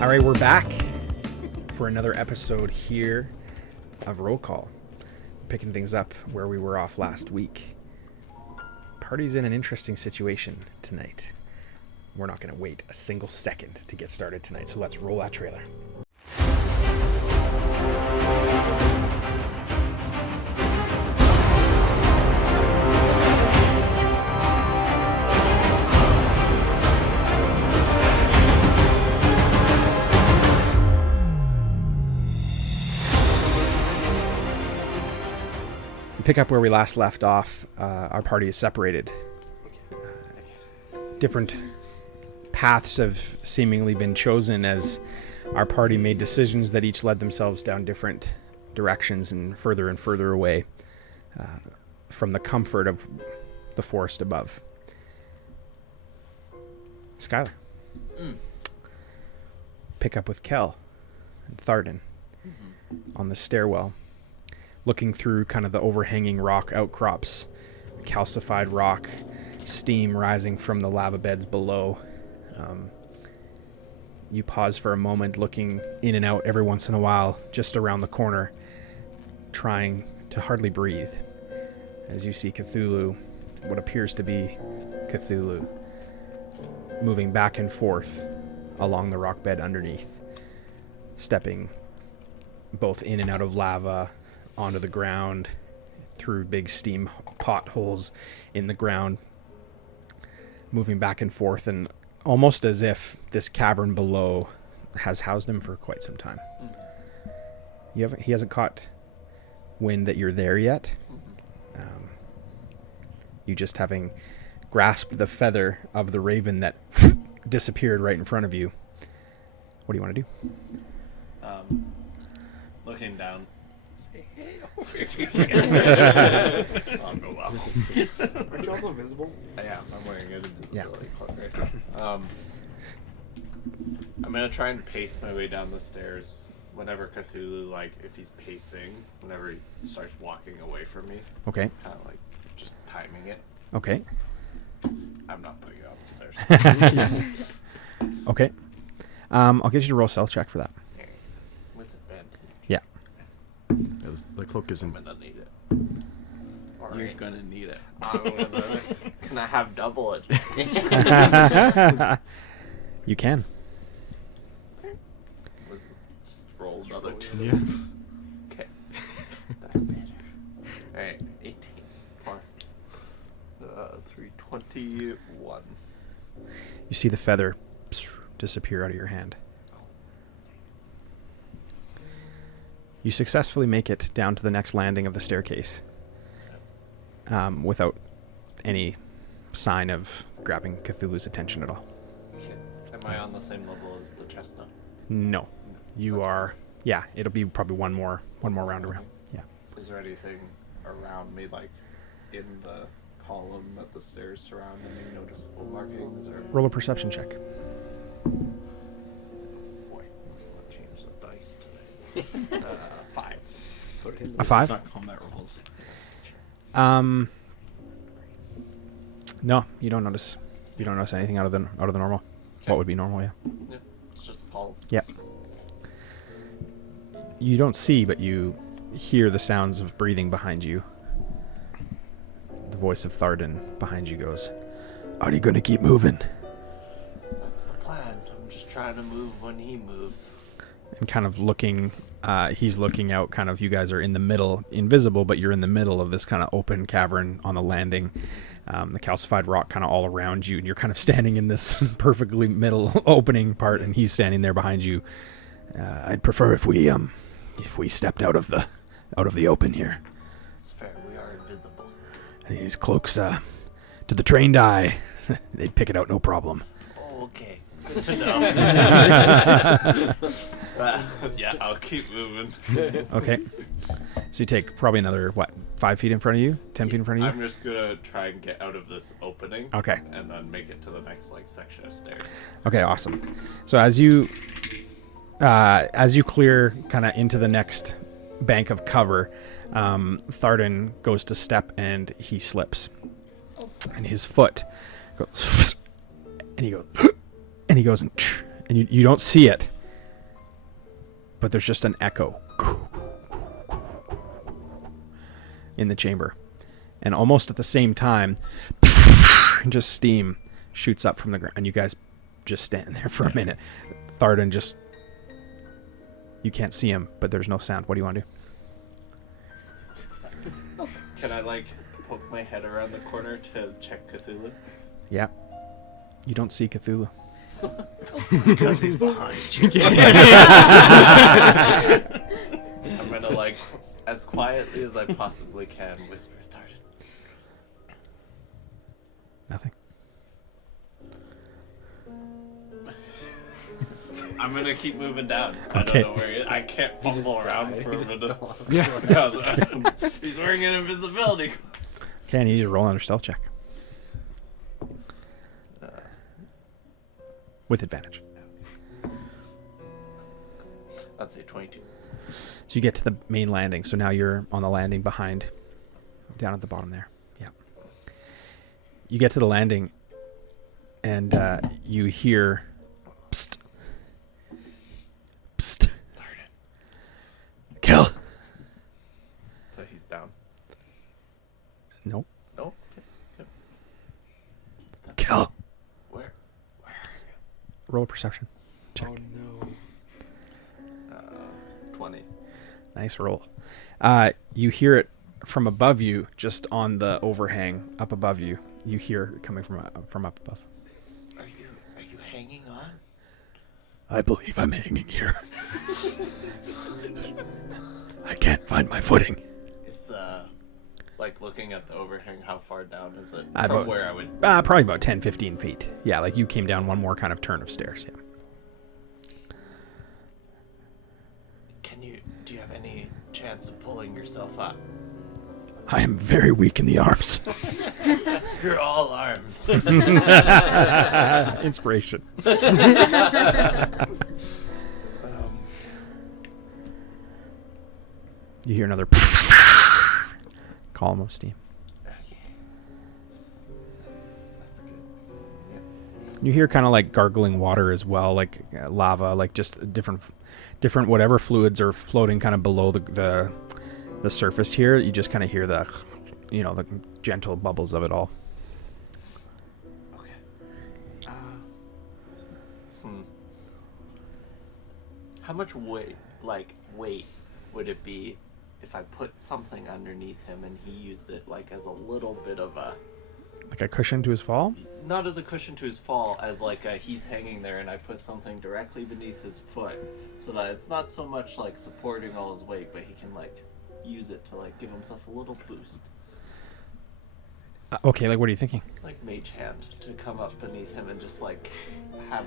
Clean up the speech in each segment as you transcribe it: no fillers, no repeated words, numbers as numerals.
All right, we're back for another episode here of Roll Call. Picking things up where we were off last week. Party's in an interesting situation tonight. We're not going to wait a single second to get started tonight, so let's roll that trailer. Pick up where we last left off. Our party is separated. Different paths have seemingly been chosen as our party made decisions that each led themselves down different directions and further away from the comfort of the forest above. Skylar. Pick up with Kel and Tharden on the stairwell, looking through kind of the overhanging rock outcrops, calcified rock, steam rising from the lava beds below. You pause for a moment, looking in and out every once in a while, just around the corner, trying to hardly breathe, as you see Cthulhu, what appears to be Cthulhu, moving back and forth along the rock bed underneath, stepping both in and out of lava, onto the ground, through big steam potholes in the ground, moving back and forth, and almost as if this cavern below has housed him for quite some time. He hasn't caught wind that you're there yet. You just having grasped the feather of the raven that disappeared right in front of you. What do you want to do? Looking down. I'll go well. Aren't you also invisible? Yeah, I'm wearing an invisibility cloak right now. I'm gonna try and pace my way down the stairs. Whenever Cthulhu, if he's pacing, whenever he starts walking away from me. Okay. Kind of just timing it. Okay. I'm not putting it on the stairs. Okay. I'll get you to roll a stealth check for that. With advantage. Yeah. The cloak isn't. I'm gonna need it. You're gonna need it. Can I have double advantage? You can. Just roll another 2. Yeah. Okay. That's better. Alright, 18 plus 321. You see the feather disappear out of your hand. You successfully make it down to the next landing of the staircase without any sign of grabbing Cthulhu's attention at all. Okay. Am I on the same level as the chestnut? No. You That's are... Fine. Yeah, it'll be probably one more round around. Yeah. Is there anything around me, in the column that the stairs surround, any noticeable markings? Or Roll a perception check. Boy, I'll change the dice today. 5. A 5? It's not combat rolls. No, you don't notice. You don't notice anything out of the normal. Okay. What would be normal? Yeah. Yeah, it's just a column. Yep. You don't see, but you hear the sounds of breathing behind you. The voice of Tharden behind you goes, "Are you gonna keep moving?" That's the plan. I'm just trying to move when he moves. And kind of looking, he's looking out, kind of, you guys are in the middle, invisible, but you're in the middle of this kind of open cavern on the landing. The calcified rock kind of all around you, and you're kind of standing in this perfectly middle opening part, and he's standing there behind you. I'd prefer if we stepped out of the open here. It's fair. We are invisible. These cloaks, to the trained eye, they'd pick it out no problem. Oh, okay. Good to know. Yeah, I'll keep moving. Okay. So you take probably another, 5 feet in front of you? 10 feet in front of you? I'm just gonna try and get out of this opening. Okay. And then make it to the next section of stairs. Okay, awesome. So as you clear kind of into the next bank of cover, Tharden goes to step and he slips. And his foot goes, and he goes, and you don't see it, but there's just an echo in the chamber. And almost at the same time, just steam shoots up from the ground. And you guys just stand there for a minute. Tharden just... You can't see him, but there's no sound. What do you want to do? Can I, like, poke my head around the corner to check Cthulhu? Yeah. You don't see Cthulhu. Because he's behind you. I'm gonna, like, as quietly as I possibly can, whisper, Tharden. Nothing. I'm gonna keep moving down. Okay. I don't know where he is. I can't fumble around for a minute. Yeah. He's wearing an invisibility. Okay, I need you to roll another stealth check. With advantage. I'd say 22. So you get to the main landing. So now you're on the landing behind, down at the bottom there. Yeah. You get to the landing, and you hear, psst, psst, kill. So he's down. Nope. Nope. Kill. Where are you? Roll a perception check. Oh no. 20. Nice roll. You hear it from above you, just on the overhang up above you. You hear it coming from up above. Are you hanging on? I believe I'm hanging here. I can't find my footing. Is like looking at the overhang, how far down is it About- from where I would? Probably about 10, 15 feet. Yeah, like you came down one more kind of turn of stairs. Yeah. Do you have any chance of pulling yourself up? I am very weak in the arms. You're all arms. Inspiration. You hear another column of steam. Okay. That's good. Yeah. You hear kind of like gargling water as well, like lava, like just different whatever fluids are floating kind of below the surface here. You just kind of hear the gentle bubbles of it all. Okay. How much weight would it be if I put something underneath him and he used it like as a little bit of a, Like a cushion to his fall? not as a cushion to his fall, as like he's hanging there and I put something directly beneath his foot so that it's not so much like supporting all his weight, but he can like use it to like give himself a little boost. Okay, like what are you thinking? Like mage hand to come up beneath him and just like have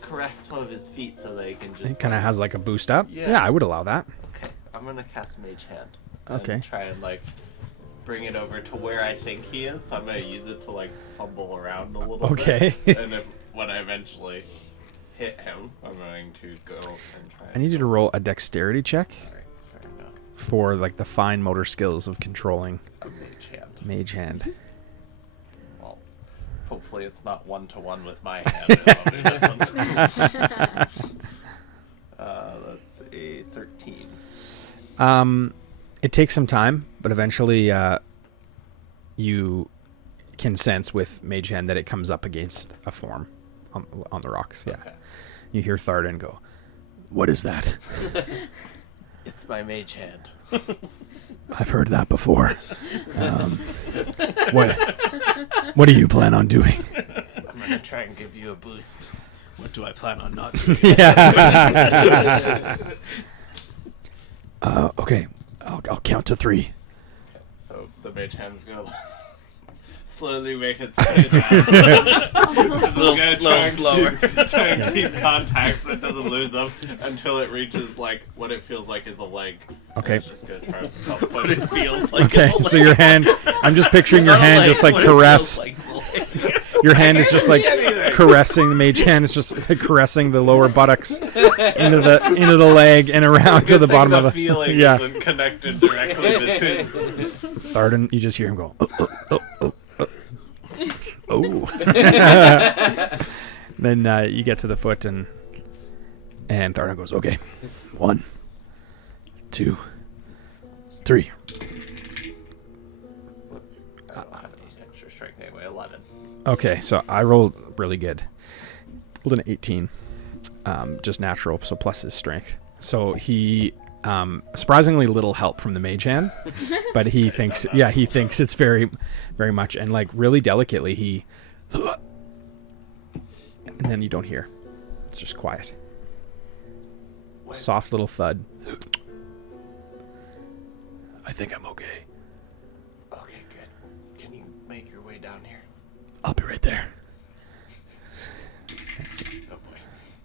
caress one of his feet so they can just It kind of has like a boost up? Yeah. Yeah, I would allow that. Okay, I'm gonna cast mage hand. Okay. And try and like bring it over to where I think he is. So I'm gonna use it to like fumble around a little Okay. bit. And when I eventually hit him, I'm going to go and try. I need you to roll a dexterity check Alright, fair enough. for like the fine motor skills of controlling A mage hand. mage hand. Well, hopefully it's not 1-to-1 with my hand. It'll be this one's. That's a 13. It takes some time, but eventually you can sense with mage hand that it comes up against a form on the rocks. Yeah. Okay. You hear Tharden go, "What is that?" It's my mage hand. I've heard that before. What do you plan on doing? I'm gonna try and give you a boost. What do I plan on not doing? Yeah. Okay. I'll count to 3. Okay, so the mage hand's gonna slowly make its way down. A little slower. Try and keep contact so it doesn't lose them until it reaches like what it feels like is a leg. And Okay. it's just gonna try and help push It it. feels like Okay, a so your hand, I'm just picturing your hand just like caress. Your hand is just like Anything. caressing the mage hand is just like caressing the lower buttocks into the leg and around to the bottom of the the feeling yeah. isn't connected directly between. Tharden, you just hear him go. Oh. Then you get to the foot and And Thardan goes, okay. 1, 2, 3. I don't have any extra strength anyway. 11. Okay, so I rolled really good. Rolled an 18. Just natural, so plus his strength. So he surprisingly little help from the mage hand, but he thinks it's very, very much, and like really delicately he, and then you don't hear. It's just quiet. Soft little thud. I think I'm okay. Okay, good. Can you make your way down here? I'll be right there. Oh boy.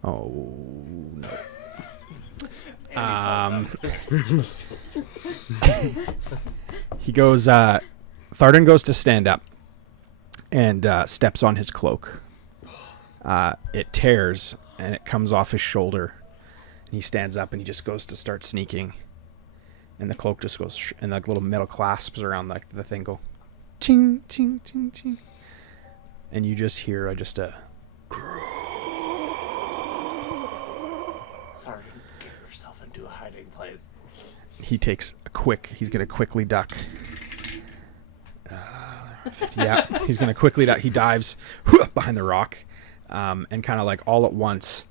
Oh no. He goes, Thardan goes to stand up and steps on his cloak. It tears and it comes off his shoulder. And he stands up and he just goes to start sneaking. And the cloak just goes, and like little metal clasps around like the thing go, ting, ting, ting, ting. And you just hear just a Thardan, get yourself into a hiding place. He takes he's going to quickly duck. 50, yeah, he's going to quickly duck. He dives behind the rock and kind of like all at once,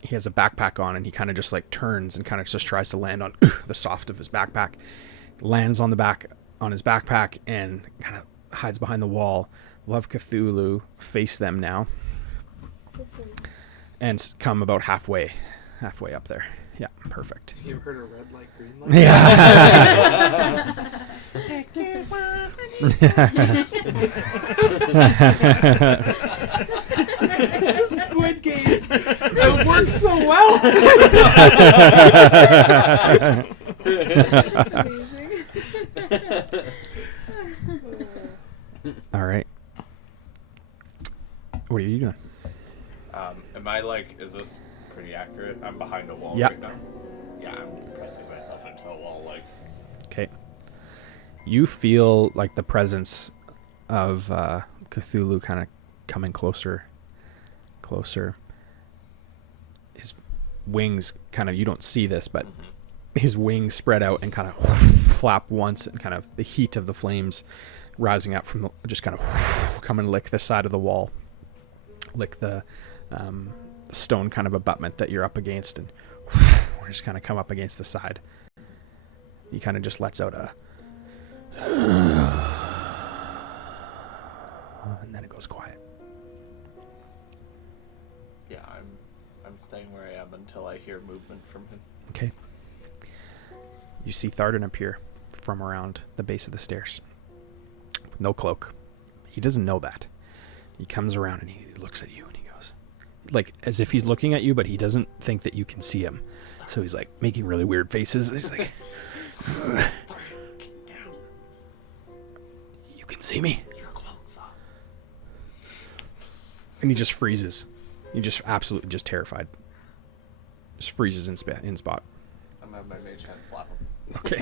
he has a backpack on and he kind of just like turns and kind of just tries to land on the soft of his backpack, lands on his backpack and kind of hides behind the wall. Love Cthulhu face them now and come about halfway up there. Yeah, perfect. You ever heard of red light, green light? It's just Squid Games. It works so well. All right. What are you doing? Am I like, is this pretty accurate? I'm behind a wall Yep. right now. Yeah, I'm pressing myself into a wall like. Okay. You feel like the presence of Cthulhu kind of coming closer. His wings kind of, you don't see this, but his wings spread out and kind of flap once, and kind of the heat of the flames rising up from just kind of come and lick the side of the wall, lick the stone kind of abutment that you're up against, and just kind of come up against the side. He kind of just lets out a and then it goes quiet. Yeah, I'm staying where I am until I hear movement from him. Okay. You see Thardan appear from around the base of the stairs. No cloak. He doesn't know that. He comes around and he looks at you and he goes, like as if he's looking at you, but he doesn't think that you can see him. So he's like making really weird faces. He's like, you can see me? Your cloak's up. And he just freezes. He just absolutely just terrified. Just freezes in spot. I'm gonna have my mage hand slap him. Okay.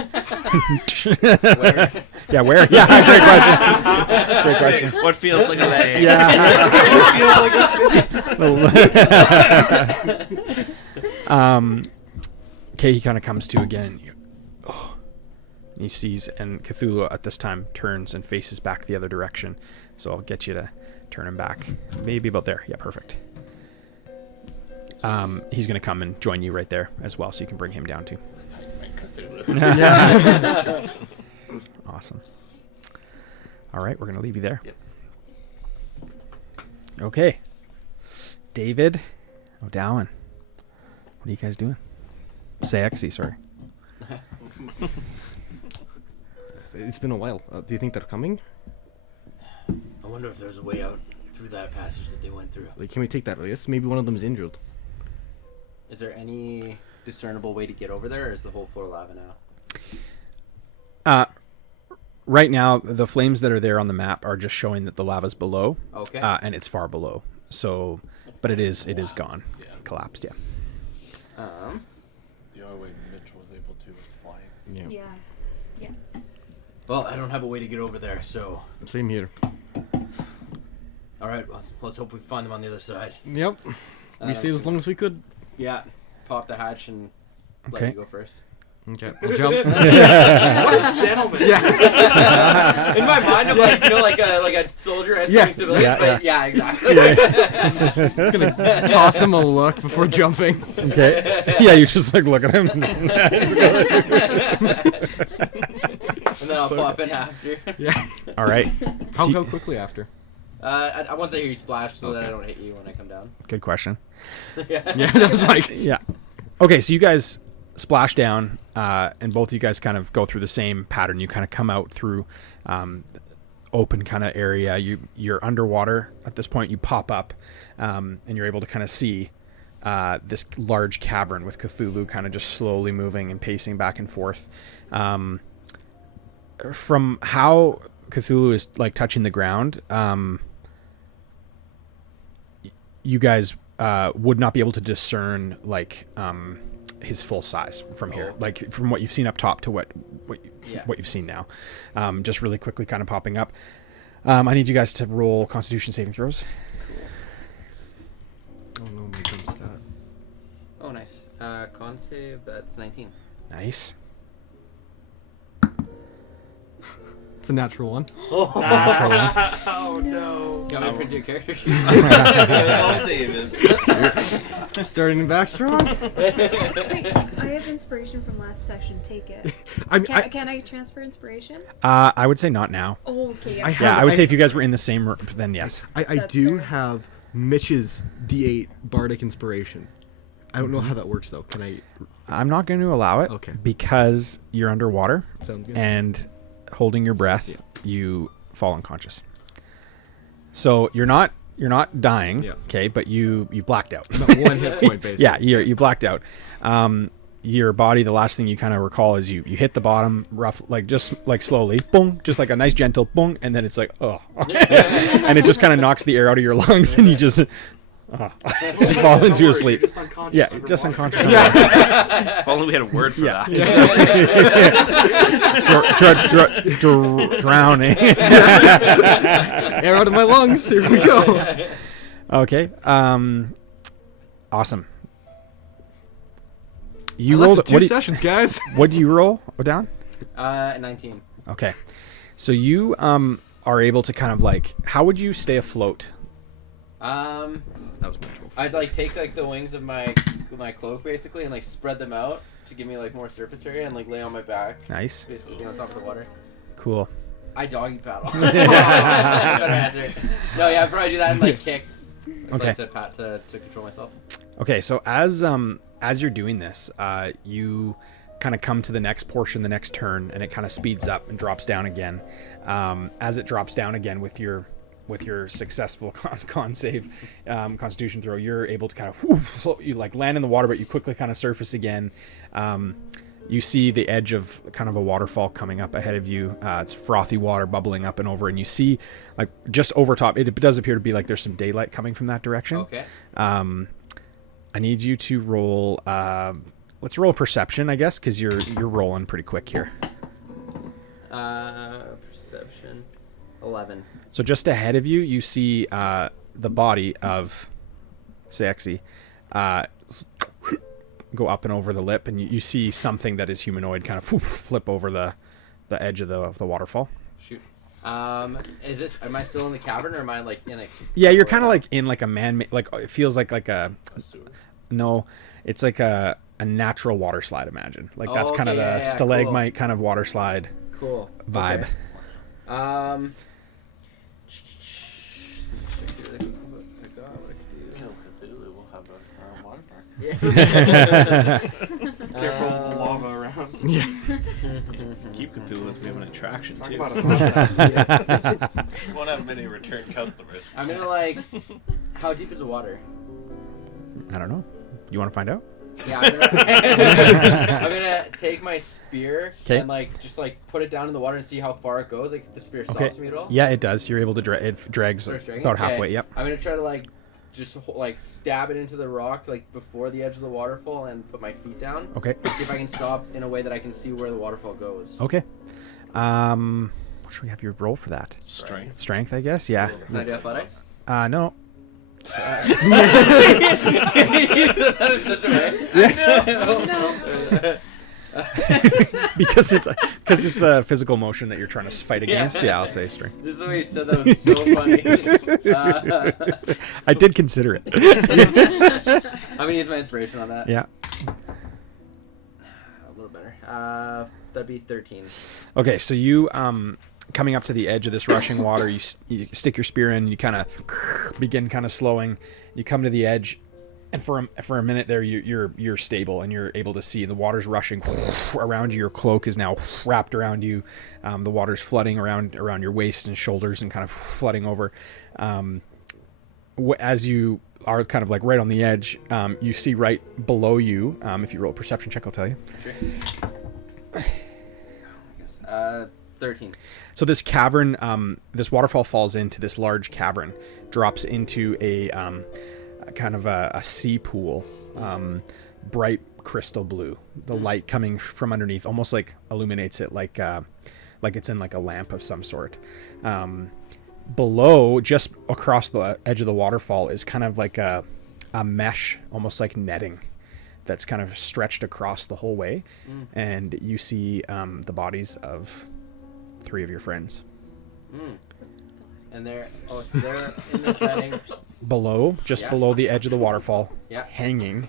Where? Yeah, where? Yeah, great question. What feels like a lay? Yeah. Okay, he kind of comes to again. He sees, and Cthulhu at this time turns and faces back the other direction. So I'll get you to turn him back. Maybe about there. Yeah, perfect. He's going to come and join you right there as well, so you can bring him down too. Yeah. Awesome. All right, we're going to leave you there. Yep. Okay. David O'Dowan. What are you guys doing? Sexy, sorry. It's been a while. Do you think they're coming? I wonder if there's a way out through that passage that they went through. Like, can we take that risk? Maybe one of them's injured. Is there any discernible way to get over there, or is the whole floor lava now? Right now, the flames that are there on the map are just showing that the lava's below. Okay. And it's far below. So, but it is gone. Yeah. Collapsed, yeah. The only way Mitch was able to was flying. Yeah. Yeah. Well, I don't have a way to get over there, so... Same here. Alright, let's hope we find them on the other side. Yep. And We then stayed I'm as long as we could. Yeah, pop the hatch and let Okay. you go first. Okay. I'll jump. What a gentleman. Yeah. In my mind, I'm like, like a soldier escorting Yeah. civilians, Yeah, but yeah, exactly. I'm gonna toss him a look before jumping. Okay. Yeah, you just like look at him. And then I'll pop in after. Yeah. All right. How, So you- how quickly after? I once I hear you splash, so that Okay. I don't hit you when I come down. Good question. Yeah, that was like. Yeah. Okay, so you guys splash down, and both of you guys kind of go through the same pattern. You kind of come out through open kind of area. You're underwater at this point. You pop up, and you're able to kind of see this large cavern with Cthulhu kind of just slowly moving and pacing back and forth. From how Cthulhu is like touching the ground, you guys would not be able to discern like his full size from here, like from what you've seen up top to what you've seen now. Just really quickly kind of popping up. I need you guys to roll Constitution saving throws. Oh no, my jump stat. Oh, nice. Con save, that's 19. Nice. It's a natural one. Natural one. Oh no. Got me to print your character sheet. Oh, David. Starting back strong. Wait, I have inspiration from last session. Take it. Can I transfer inspiration? I would say not now. Oh, okay. I Yeah. have- Yeah, I would say if you guys were in the same room, then yes. I That's do fair. have Mitch's D8 Bardic Inspiration. I don't know how that works though. Can I? I'm not going to allow it Okay. because you're underwater Sound good? and holding your breath, Yeah. you fall unconscious. So you're not dying, Yeah. okay, but you blacked out. About one hit point basically. Yeah, you blacked out. Your body, the last thing you kind of recall is you hit the bottom rough, like just like slowly, boom, just like a nice gentle boom, and then it's like, oh, and it just kind of knocks the air out of your lungs, and you just just fall Don't into a worry, sleep. you're just unconscious Yeah, underwater. just unconscious. If only we had a word for Yeah. that. Drowning. Air out of my lungs. Here we go. Okay. Awesome. You I lasted rolled. 2 sessions, guys. What do you roll down? 19. Okay. So you are able to kind of like. How would you stay afloat? That was my 12. I'd like take like the wings of my cloak basically and like spread them out to give me like more surface area and like lay on my back, Nice. basically be on top of the water. Cool. I doggy paddle. Better answer. No, yeah, I'd probably do that and like kick. Okay. Like, to pat to control myself. Okay. So as you're doing this, you kind of come to the next portion, the next turn, and it kind of speeds up and drops down again. As it drops down again with your successful con save constitution throw, you're able to kind of float, you like land in the water, but you quickly kind of surface again. You see the edge of kind of a waterfall coming up ahead of you. It's frothy water bubbling up and over, and you see like just over top, it does appear to be like there's some daylight coming from that direction. Okay. I need you to roll let's roll perception, I guess, because you're rolling pretty quick here. Perception. 11. So just ahead of you, you see the body of Sexy go up and over the lip, and you see something that is humanoid kind of flip over the edge of the waterfall. Shoot. Is this? Am I still in the cavern or am I like in a? Yeah, you're kind of like in like a man, like it feels like a no, it's like a natural water slide. Imagine like that's kind of the stalagmite kind of water slide Cool. vibe. Okay. Kill Cthulhu, we'll have a water park. Careful of the lava around. Keep Cthulhu if we have an attraction Talk too. about a flashback. Won't have many return customers. I'm gonna like. How deep is the water? I don't know. You want to find out? Yeah, I'm gonna take my spear 'Kay. and like just like put it down in the water and see how far it goes. Like if the spear stops me at all. Yeah, it does. You're able to it drags Starts dragging? about Okay. halfway. Yep. I'm gonna try to like just like stab it into the rock like before the edge of the waterfall and put my feet down. Okay. See if I can stop in a way that I can see where the waterfall goes. Okay. Should we have your roll for that? Strength. Strength, I guess. Yeah. Can I do athletics? No. because it's a physical motion that you're trying to fight against. Yeah, I'll say strength. Just the way you said that was so funny. I did consider it. I'm gonna use my inspiration on that. Yeah. A little better. That'd be 13. Okay, so you coming up to the edge of this rushing water, you stick your spear in, you kind of begin kind of slowing. You come to the edge, and for a minute there, you're stable and you're able to see the water's rushing around you. Your cloak is now wrapped around you. The water's flooding around your waist and shoulders and kind of flooding over. As you are kind of like right on the edge, you see right below you. If you roll a perception check, I'll tell you. Sure. 13. So this cavern, this waterfall falls into this large cavern, drops into a kind of a sea pool, bright crystal blue. The light coming from underneath almost like illuminates it like it's in like a lamp of some sort. Below, just across the edge of the waterfall, is kind of like a mesh, almost like netting, that's kind of stretched across the whole way. And you see the bodies of 3 of your friends. And they're they're in the setting. Below, just below the edge of the waterfall, hanging,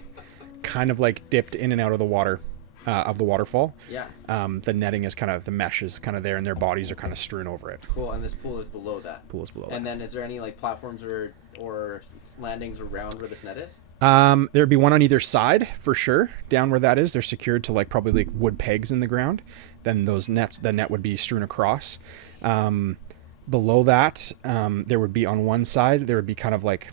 kind of like dipped in and out of the water, of the waterfall. Yeah. The netting is kind of, the mesh is kind of there, and their bodies are kind of strewn over it. Cool. And this pool is below that. Pool is below. And then, is there any like platforms or landings around where this net is? There'd be one on either side for sure. Down where that is, they're secured to like probably like wood pegs in the ground. Then the net would be strewn across. Below that, there would be on one side, there would be kind of like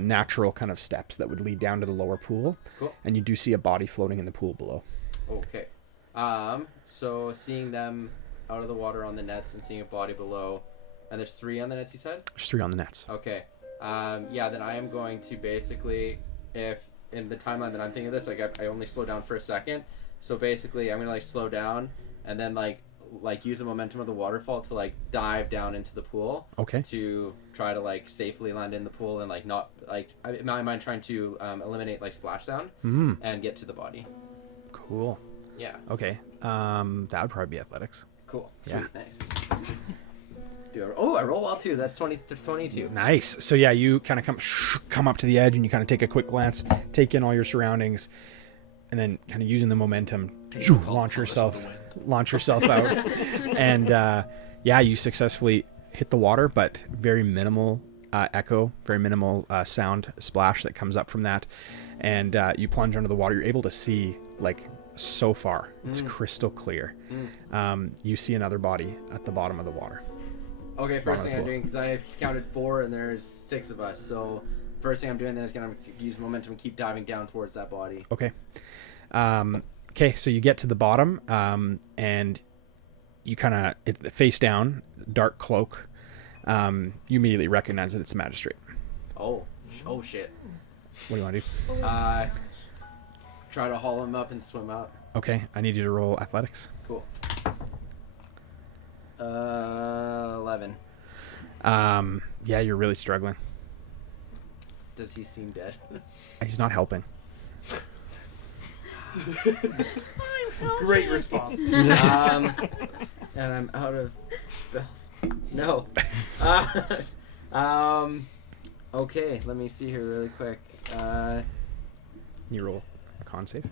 natural kind of steps that would lead down to the lower pool. Cool. And you do see a body floating in the pool below. Okay. So seeing them out of the water on the nets and seeing a body below, and there's 3 on the nets, you said? There's 3 on the nets. Okay. Then I am going to basically, if in the timeline that I'm thinking of this, like I only slow down for a second. So basically, I'm gonna like slow down and then like use the momentum of the waterfall to like dive down into the pool. Okay. To try to like safely land in the pool and like not like in my mind trying to eliminate like splash sound and get to the body. Cool. Yeah. Okay. That would probably be athletics. Cool. Sweet. Yeah. Nice. I roll well too. That's 22. Nice. So yeah, you kind of come up to the edge and you kind of take a quick glance, take in all your surroundings, and then kind of using the momentum, launch yourself out. And you successfully hit the water, but very minimal echo, very minimal sound splash that comes up from that. And you plunge under the water. You're able to see like so far. It's crystal clear. You see another body at the bottom of the water. Okay, first thing I'm doing, because I counted 4 and there's 6 of us, so first thing I'm doing then is going to use momentum and keep diving down towards that body. Okay. So you get to the bottom, and you kind of face down, dark cloak. You immediately recognize that it's a magistrate. Oh shit. What do you want to do? Try to haul him up and swim out. Okay, I need you to roll athletics. Cool. 11. You're really struggling. Does he seem dead? He's not helping. Great response. And I'm out of spells. No. Okay, let me see here really quick. You roll a con save.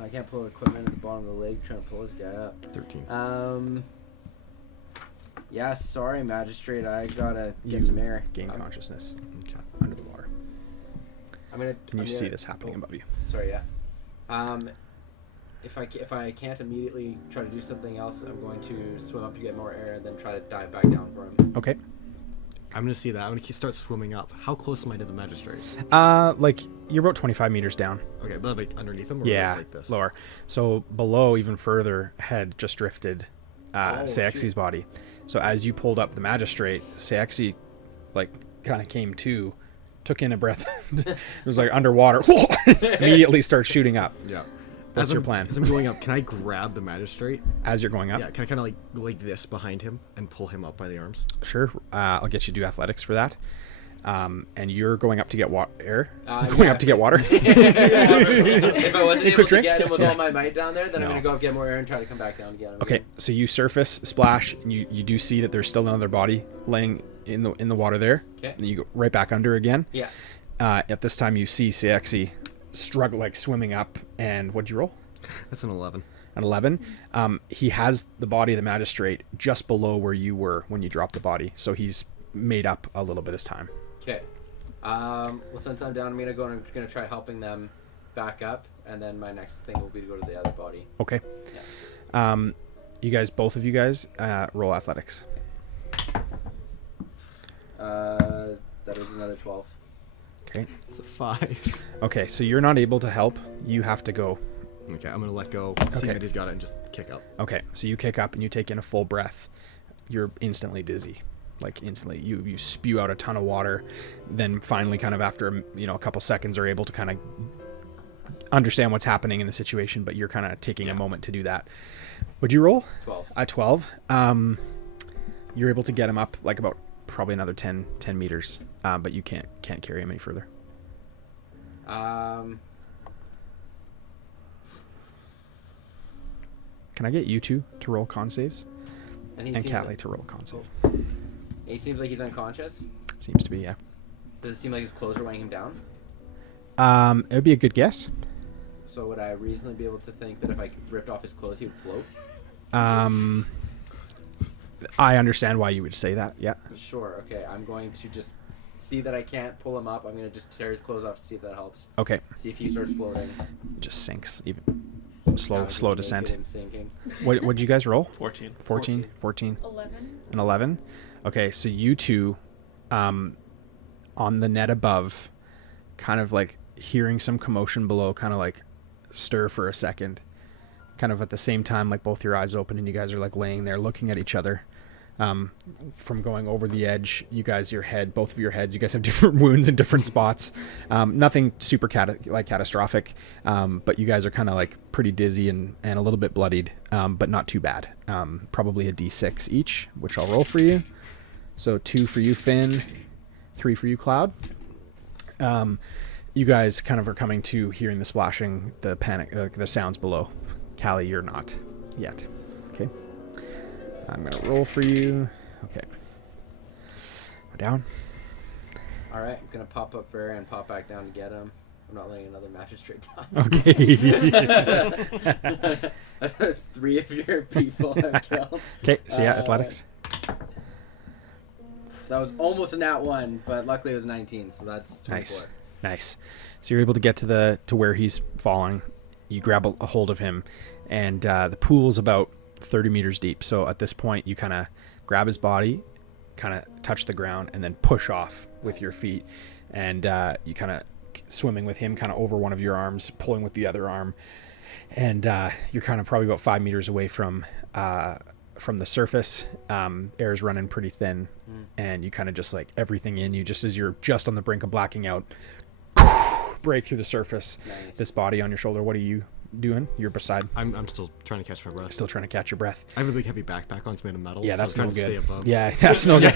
I can't pull equipment at the bottom of the lake trying to pull this guy up. 13. Yeah, sorry, magistrate. I gotta get some air. Gain consciousness. Okay. Under the water. Can you see this happening above you? Sorry, yeah. If I can't immediately try to do something else, I'm going to swim up to get more air and then try to dive back down for him. Okay. I'm gonna see that. I'm gonna start swimming up. How close am I to the magistrate? Like you're about 25 meters down. Okay, but like underneath him, or yeah, like this? Lower. So below, even further, had just drifted Seaxi's body. So as you pulled up the magistrate, Seaxi, like, kind of came to, took in a breath. It was like underwater. Immediately starts shooting up. Yeah. What's your plan? As I'm going up, can I grab the magistrate? As you're going up? Yeah, can I kind of like this behind him and pull him up by the arms? Sure. I'll get you to do athletics for that. And you're going up to get air? Going Yeah. up to get water? If I wasn't A able quick to drink? get him with all my might down there, then No. I'm gonna go up, get more air, and try to come back down and get him. Okay, so you surface, splash, and you do see that there's still another body laying in the water there. Okay. And you go right back under again. Yeah. At this time, you see Sexy struggle, like swimming up, and what'd you roll? That's an 11. An 11. He has the body of the magistrate just below where you were when you dropped the body, so he's made up a little bit of time. Okay. Well, since I'm down, I'm gonna go and I'm gonna try helping them back up, and then my next thing will be to go to the other body. Okay. Yeah. You guys, both of you guys, roll athletics. That is another 12. Okay. It's a 5. Okay, so you're not able to help. You have to go. Okay, I'm gonna let go. See Okay. that he's got it and just kick up. Okay, so you kick up and you take in a full breath. You're instantly dizzy. Like instantly, you spew out a ton of water. Then finally, kind of after a couple seconds, are able to kind of understand what's happening in the situation. But you're kind of taking a moment to do that. Would you roll? 12. A 12. You're able to get him up like about probably another 10 meters. But you can't carry him any further. Can I get you two to roll con saves? And And Callie to roll con save. He seems like he's unconscious. Seems to be, yeah. Does it seem like his clothes are weighing him down? It would be a good guess. So would I reasonably be able to think that if I ripped off his clothes, he would float? I understand why you would say that. Yeah. Sure. Okay. I'm going to just see that I can't pull him up. I'm going to just tear his clothes off to see if that helps. Okay. See if he starts floating. Just sinks even. Now Slow he's naked descent. and sinking. What'd you guys roll? 14. 14. 11. And 11. Okay, so you two, on the net above, kind of like hearing some commotion below, kind of like stir for a second. Kind of at the same time, like both your eyes open and you guys are like laying there looking at each other. From going over the edge, you guys, both of your heads, you guys have different wounds in different spots. Nothing super catastrophic, but you guys are kind of like pretty dizzy and a little bit bloodied, but not too bad. Probably a D6 each, which I'll roll for you. So 2 for you, Finn, 3 for you, Cloud. You guys kind of are coming to hearing the splashing, the panic, the sounds below. Callie, you're not yet. Okay. I'm going to roll for you. Okay. We're down. All right. I'm going to pop up for air and pop back down to get him. I'm not letting another magistrate die. Okay. 3 of your people have killed. Okay, so yeah, athletics. That was almost a nat 1, but luckily it was 19, so that's 24. Nice. So you're able to get to where he's falling. You grab a hold of him, and the pool's about 30 meters deep. So at this point, you kind of grab his body, kind of touch the ground, and then push off with your feet. And you kind of swimming with him kind of over one of your arms, pulling with the other arm. And you're kind of probably about 5 meters away from the surface. Air's running pretty thin, and you kind of just like everything in you, just as you're just on the brink of blacking out, break through the surface. Nice. This body on your shoulder. What are you doing? You're beside. I'm still trying to catch my breath. Still trying to catch your breath. I have a big heavy backpack on. It's made of metal. Yeah, so that's I'm no trying to good. stay above. Yeah, that's no good.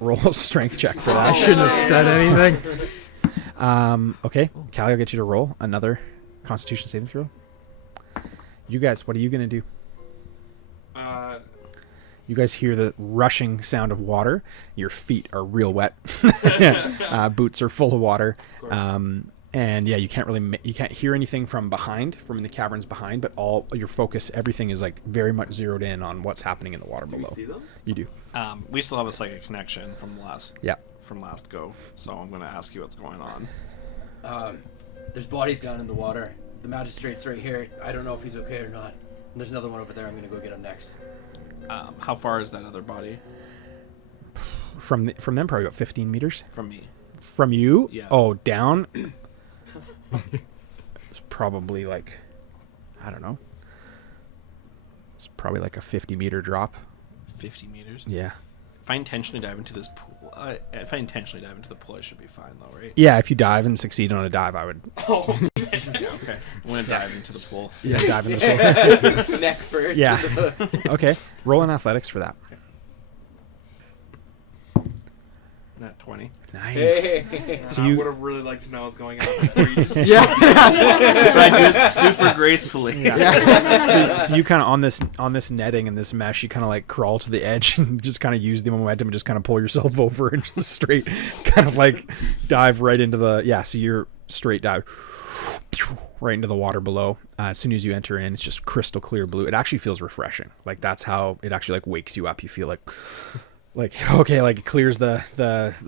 Roll a strength check for that. I shouldn't have said anything. Okay, Callie, I'll get you to roll another Constitution saving throw. You guys, what are you gonna do? You guys hear the rushing sound of water. Your feet are real wet. Boots are full of water. And yeah, you can't really you can't hear anything from behind, from the caverns behind, but all your focus, everything is like very much zeroed in on what's happening in the water below. See them? You do. We still have a psychic connection from last go, so I'm going to ask you what's going on. There's bodies down in the water. The magistrate's right here. I don't know if he's okay or not. And there's another one over there. I'm going to go get him next. How far is that other body From them, probably about 15 meters. from me? From you? Yeah. Oh, down? It's probably like, I don't know. It's probably like a 50-meter drop. 50 meters? Yeah. If I intentionally dive into this pool if I intentionally dive into the pool, I should be fine, though, right? Yeah, if you dive and succeed on a dive, I would. Oh, yeah, okay. I'm gonna dive into the pool. Yeah, dive in the pool. Neck first. Yeah. Okay. Roll in athletics for that. Not 20. Nice. Hey. So I you- would have really liked to know what's going on before you just. But I do it super gracefully. So you kind of on this netting and this mesh, you kind of like crawl to the edge and just kind of use the momentum and just kind of pull yourself over and just straight kind of like dive right into the So you're straight dive right into the water below. As soon as you enter in, it's just crystal clear blue. It actually feels refreshing. Like that's how it actually like wakes you up. You feel like okay, like it clears the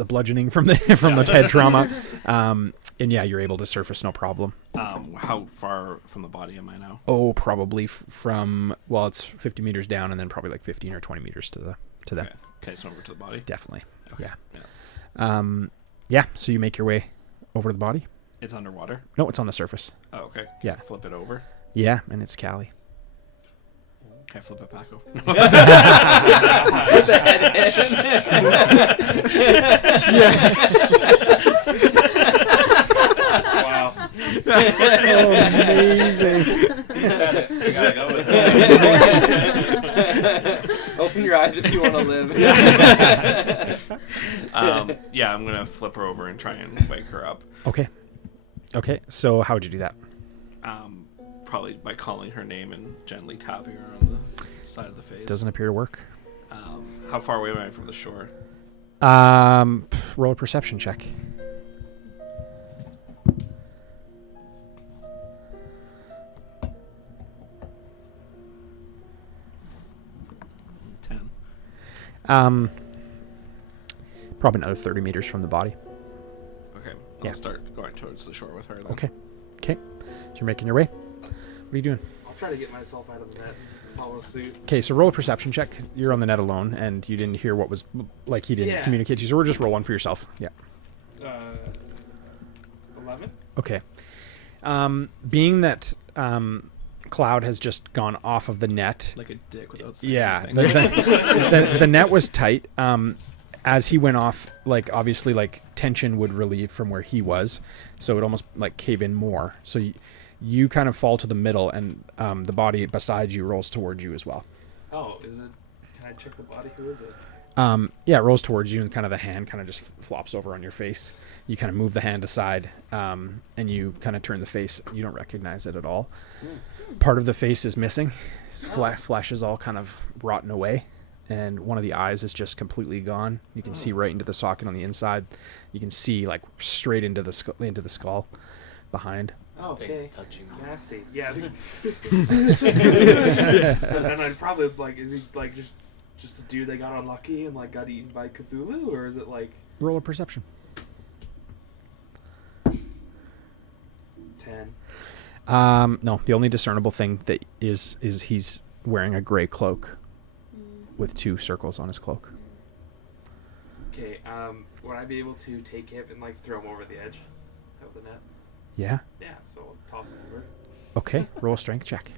bludgeoning from the head trauma. And yeah, you're able to surface no problem. How far from the body am I now? Oh, probably from it's 50 meters down and then probably like 15 or 20 meters to them. Okay, so over to the body. Definitely. Okay. Yeah. Yeah. So you make your way over to the body. It's underwater. No, it's on the surface. Oh, okay. Yeah. Flip it over. Yeah, and it's Callie. Okay, flip it back over. Put the head Wow. Amazing. He said it. I gotta go with it. Open your eyes if you want to live. Yeah, I'm gonna flip her over and try and wake her up. Okay. So how would you do that? Probably by calling her name and gently tapping her on the side of the face. Doesn't appear to work. How far away am I from the shore? Roll a perception check. Probably another 30 meters from the body. Okay, Yeah. I'll start going towards the shore with her then. Okay. So you're making your way. What are you doing? I'll try to get myself out of the net and follow suit. Okay, so roll a perception check. You're on the net alone, and you didn't hear what was like. He didn't communicate to you, so we're just roll one for yourself. Yeah. 11? Okay. Being that Cloud has just gone off of the net. Like a dick without saying Yeah, anything. the net was tight. As he went off, like obviously, like tension would relieve from where he was, so it almost like cave in more. So you kind of fall to the middle, and the body beside you rolls towards you as well. Oh, is it? Can I check the body? Who is it? Yeah, it rolls towards you, and kind of the hand kind of just flops over on your face. You kind of move the hand aside, and you kind of turn the face. You don't recognize it at all. Part of the face is missing. Flesh is all kind of rotten away, and one of the eyes is just completely gone. You can see right into the socket on the inside. You can see like straight into the skull behind. Oh, Things okay. touching you. Nasty. Yeah. And I'd probably like, is he like just a dude that got unlucky and like got eaten by Cthulhu, or is it like Roll a perception. 10? No, the only discernible thing that is he's wearing a gray cloak with 2 circles on his cloak. Okay. Would I be able to take him and like throw him over the edge of the net? Yeah. Yeah. So I'll toss him over. Okay. Roll a strength check.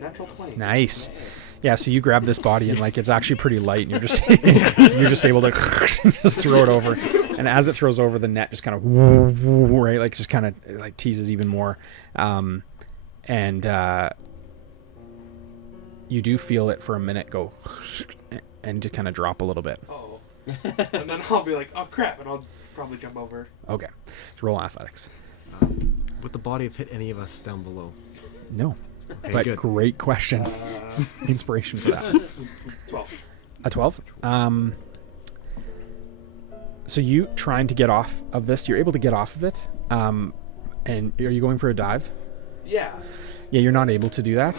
Natural 20. Nice. Yeah, so you grab this body and like it's actually pretty light, and you're just able to just throw it over, and as it throws over, the net just kind of right, like just kind of like teases even more, and you do feel it for a minute go and just kind of drop a little bit. Oh. And then I'll be like, oh crap, and I'll probably jump over. Okay, so roll athletics. Would the body have hit any of us down below? No, Okay, but good. great question. Inspiration for that. 12. A 12. So you trying to get off of this, you're able to get off of it. And are you going for a dive? Yeah. Yeah, you're not able to do that.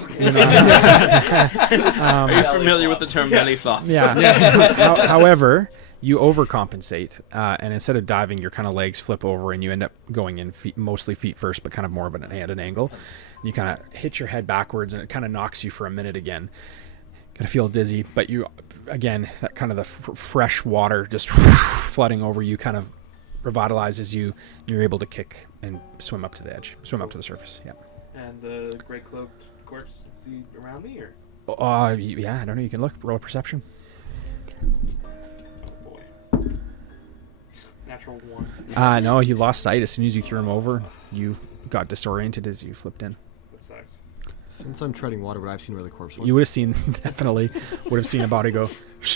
Are you familiar with the term belly flop? Yeah. However, you overcompensate, and instead of diving, your kind of legs flip over, and you end up going in mostly feet first, but kind of more of at an angle. You kind of hit your head backwards, and it kind of knocks you for a minute again. Kind of feel dizzy, but you, again, that kind of the fresh water just flooding over you kind of revitalizes you. And you're able to kick and swim up to the edge, swim up to the surface. Yeah. And the gray cloaked corpse, is he around me or? Yeah, I don't know. You can look. Roll a perception. Oh boy. Natural 1. No, you lost sight as soon as you threw him over. You got disoriented as you flipped in. That sucks. Since I'm treading water, would I have seen where the corpse went? You would have seen, definitely, would have seen a body go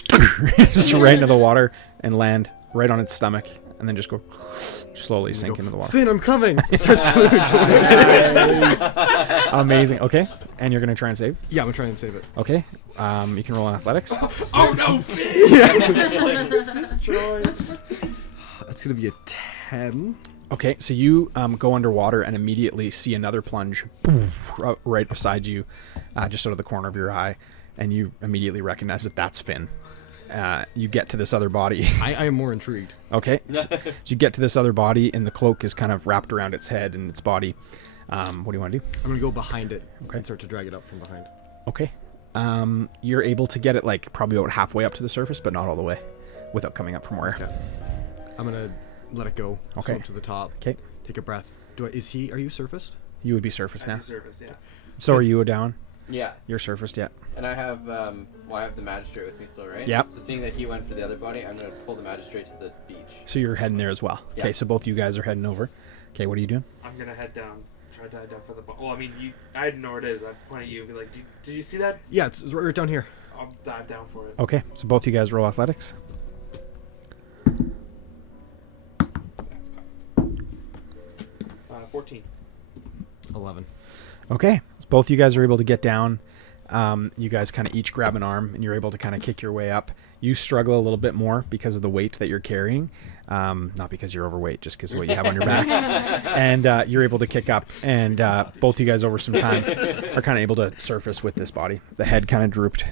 right into the water and land right on its stomach, and then just go slowly sink into the water. Finn, I'm coming! Start swimming towards it. Amazing. Okay, and you're gonna try and save. Yeah, I'm gonna try and save it. Okay, you can roll on athletics. Oh no, Finn! Destroyed. That's gonna be a 10. Okay, so you go underwater and immediately see another plunge right beside you, just out of the corner of your eye, and you immediately recognize that that's Finn. You get to this other body. I am more intrigued. Okay, so you get to this other body, and the cloak is kind of wrapped around its head and its body. What do you want to do? I'm gonna go behind it and start to drag it up from behind. Okay. You're able to get it like probably about halfway up to the surface, but not all the way, without coming up from where. Okay. I'm gonna let it go. Okay. Swim to the top. Okay. Take a breath. Are you surfaced? You would be surfaced now. Service, yeah. So are you down? Yeah. You're surfaced yet. And I have I have the magistrate with me still, right? Yep. So seeing that he went for the other body, I'm gonna pull the magistrate to the beach. So you're heading there as well. Yeah. Okay, so both you guys are heading over. Okay, what are you doing? I'm gonna head down. Try to dive down for the. Well, I mean, I know where it is. I point at you and be like, did you see that? Yeah, it's right down here. I'll dive down for it. Okay, so both you guys roll athletics. That's cocked. 14. 11. Okay, so both you guys are able to get down. You guys kind of each grab an arm, and you're able to kind of kick your way up. You struggle a little bit more because of the weight that you're carrying, not because you're overweight, just because of what you have on your back. And you're able to kick up, and both you guys over some time are kind of able to surface with this body. The head kind of drooped.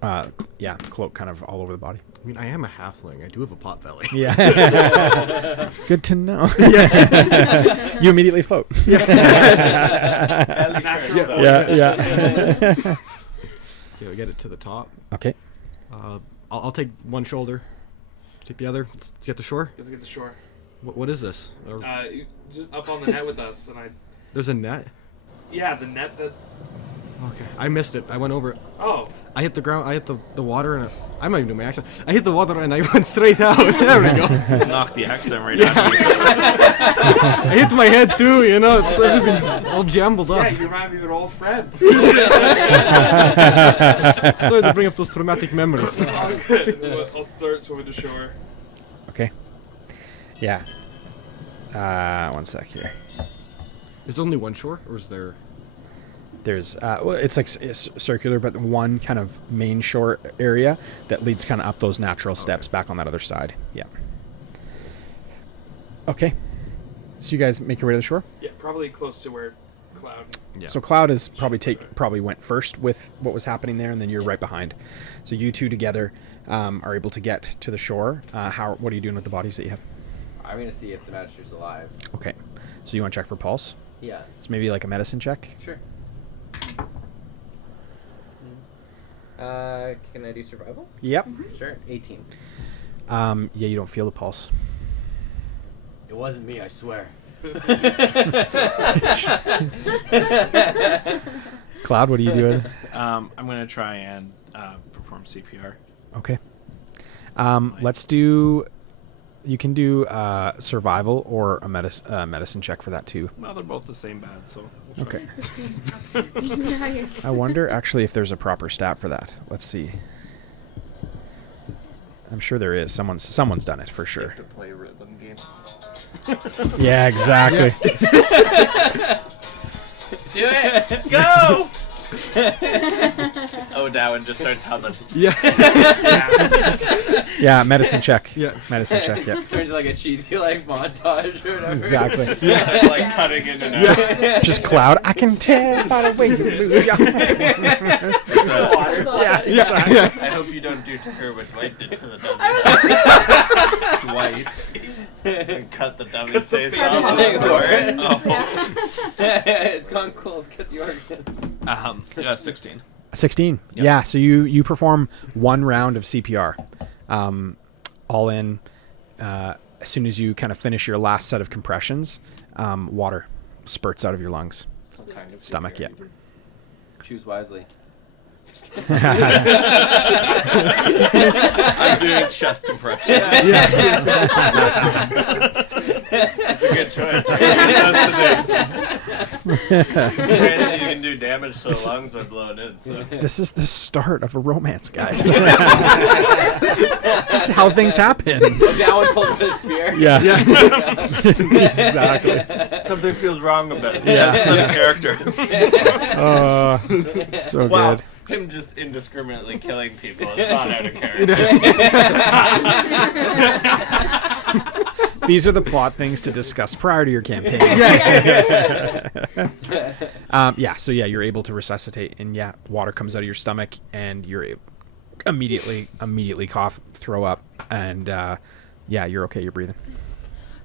Cloak kind of all over the body. I mean, I am a halfling. I do have a pot belly. Yeah. Good to know. You immediately float. Yeah. Okay, we get it to the top. Okay. I'll take one shoulder. Take the other. Let's get to shore. Let's get to shore. What is this? Just up on the net with us, and There's a net? Yeah, the net that. Okay, I missed it. I went over it. Oh. I hit the ground. I hit the water, and I'm not even doing my accent. I hit the water, and I went straight out. There we go. Knock the accent right out of you. I hit my head too. Everything's all jumbled up. Yeah, you remind me of an old friend. Sorry to bring up those traumatic memories. Oh, good. I'll start swimming to shore. Okay. Yeah. 1 sec here. Is there only one shore, or is there? There's it's like it's circular, but one kind of main shore area that leads kind of up those natural steps back on that other side. Yeah. Okay. So you guys make your way to the shore? Yeah, probably close to where Cloud. Yeah. So Cloud is probably went first with what was happening there, and then you're right behind. So you two together are able to get to the shore. What are you doing with the bodies that you have? I'm gonna see if the magistrate's alive. Okay. So you want to check for pulse? Yeah. It's maybe like a medicine check. Sure. Can I do survival? Yep. Sure. 18. You don't feel the pulse. It wasn't me, I swear. Cloud, what are you doing? I'm gonna try and perform CPR. Okay. Let's do. You can do survival or a medicine check for that too. Well, they're both the same bad, so. We'll try. Okay. Nice. I wonder actually if there's a proper stat for that. Let's see. I'm sure there is. Someone's done it for sure. You have to play a rhythm game. Yeah, exactly. Do it! Go! Darwin just starts humming. Yeah. Yeah, medicine check. Yeah. Medicine check, yeah. Turns into like a cheesy montage or whatever. Exactly. Yeah. Starts like cutting in and out. Just Cloud. I can tell by the way you move. Yeah. I hope you don't do to her what Dwight did to the dummy. Dwight. Cut the dummy's face off. It's gone cold. Cut the organs. 16. 16. Yep. Yeah, so you perform one round of CPR. All in, as soon as you kind of finish your last set of compressions, water spurts out of your lungs. Some kind of Stomach, yeah. Choose wisely. I'm doing chest compression. That's a good choice. Granted, you can do damage to the lungs by blowing in. So. This is the start of a romance, guys. This is how things happen. Down and pulled with a spear. Yeah. Exactly. Something feels wrong about it. Yeah. That's the character. So Wow. good. Him just indiscriminately killing people is not out of character. These are the plot things to discuss prior to your campaign. So you're able to resuscitate, and water comes out of your stomach, and you're immediately cough, throw up, and you're okay. You're breathing.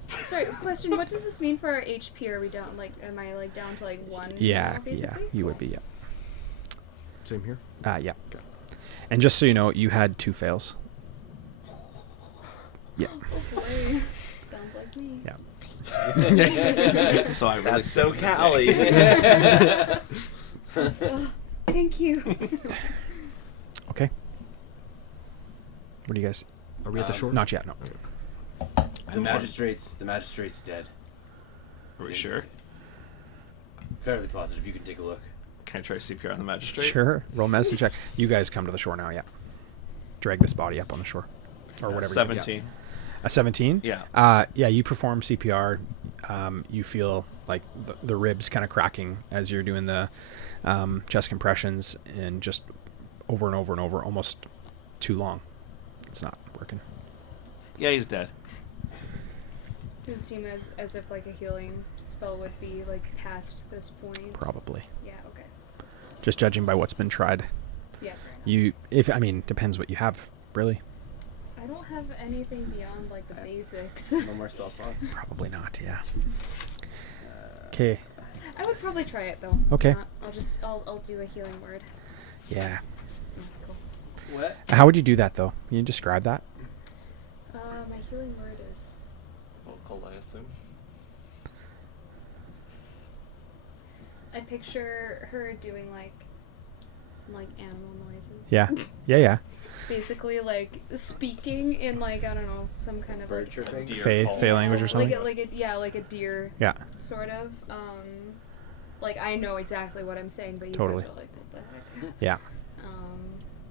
Sorry, question. What does this mean for our HP? Are we down, am I, down to, 1 Yeah, now, basically? you would be, yeah. Same here. Yeah. And just so you know, you had 2 fails. Yeah. Oh, boy. Sounds like me. Yeah. So I really That's so Cali. Oh, thank you. Okay. What do you guys... Are we at the shore? Not yet, no. The magistrate's dead. Are we sure? Fairly positive. You can take a look. Can I try CPR on the magistrate? Sure. Roll medicine check. You guys come to the shore now, yeah. Drag this body up on the shore. Or whatever. 17. A 17? Yeah. You perform CPR. You feel like the ribs kind of cracking as you're doing the chest compressions, and just over and over and over, almost too long. It's not working. Yeah, he's dead. Does it seem as if, a healing spell would be, past this point? Probably. Yeah, okay. Just judging by what's been tried. Yeah, fair enough. Depends what you have, really. I don't have anything beyond, the basics. No more spell slots. Probably not, yeah. Okay. I would probably try it, though. Okay. I'll do a healing word. Yeah. Cool. What? How would you do that, though? Can you describe that? My healing word is... Local, I assume. I picture her doing, some, animal noises. Yeah. Yeah. Basically, speaking in, I don't know, some kind of, Bird chirping. Deer Fey call. language or something? like a deer. Yeah. Sort of. I know exactly what I'm saying, but you Totally. guys are like, what the heck? Yeah.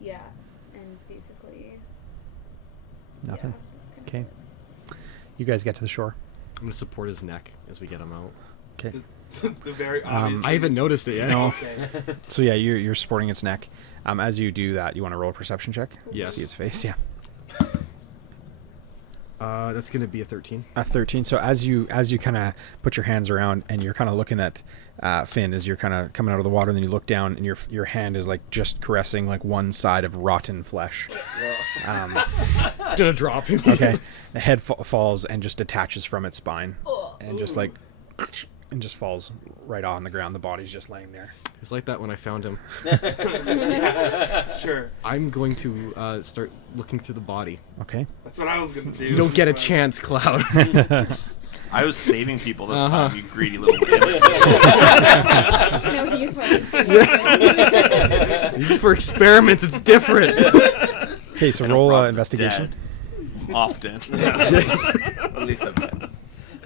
Yeah, and basically... Nothing? Yeah, that's Okay. kind of You guys get to the shore. I'm gonna support his neck as we get him out. Okay. The very obvious. I haven't noticed it yet. No. Okay. So yeah, you're supporting its neck. As you do that, you want to roll a perception check? Yes. See its face, yeah. That's gonna be a 13. A 13. So as you kind of put your hands around, and you're kind of looking at Finn as you're kind of coming out of the water, and then you look down, and your hand is just caressing one side of rotten flesh. Gonna drop him. Okay. The head falls and just detaches from its spine, and just and just falls right on the ground. The body's just laying there. It was like that when I found him. Sure. I'm going to start looking through the body. Okay. That's what I was gonna do. You don't get a chance, Cloud. I was saving people this time, you greedy little imps. No, he's harvesting. This is for experiments. It's different. Okay, so And roll Rob investigation. dead. Often. At least sometimes.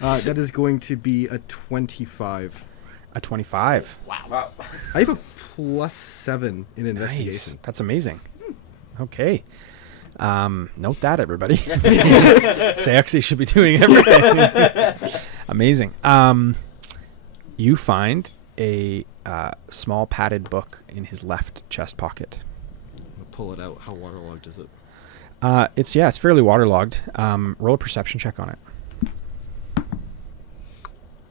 That is going to be a 25. A 25. Wow. I have a +7 in Nice. investigation. That's amazing. Okay. Note that, everybody. Sayoxy should be doing everything. Amazing. You find a small padded book in his left chest pocket. I'll pull it out. How waterlogged is it? It's fairly waterlogged. Roll a perception check on it.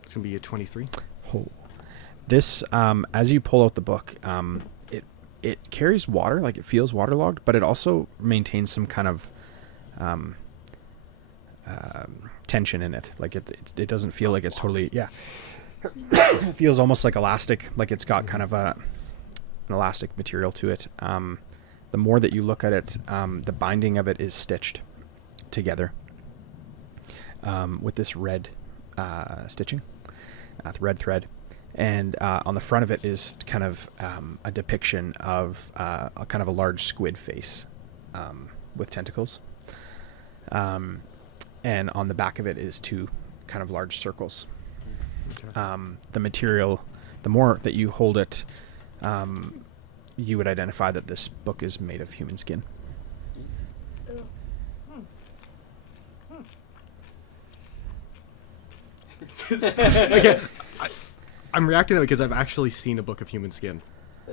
It's going to be a 23. Oh. This, as you pull out the book, it carries water, it feels waterlogged, but it also maintains some kind of tension in it. It doesn't feel like it's totally, it feels almost like elastic, like it's got kind of an elastic material to it. The more that you look at it, the binding of it is stitched together with this red stitching, red thread. And on the front of it is kind of a depiction of a kind of a large squid face with tentacles. And on the back of it is 2 kind of large circles. Okay. The material, the more that you hold it, you would identify that this book is made of human skin. Ugh. Okay, I'm reacting to that because I've actually seen a book of human skin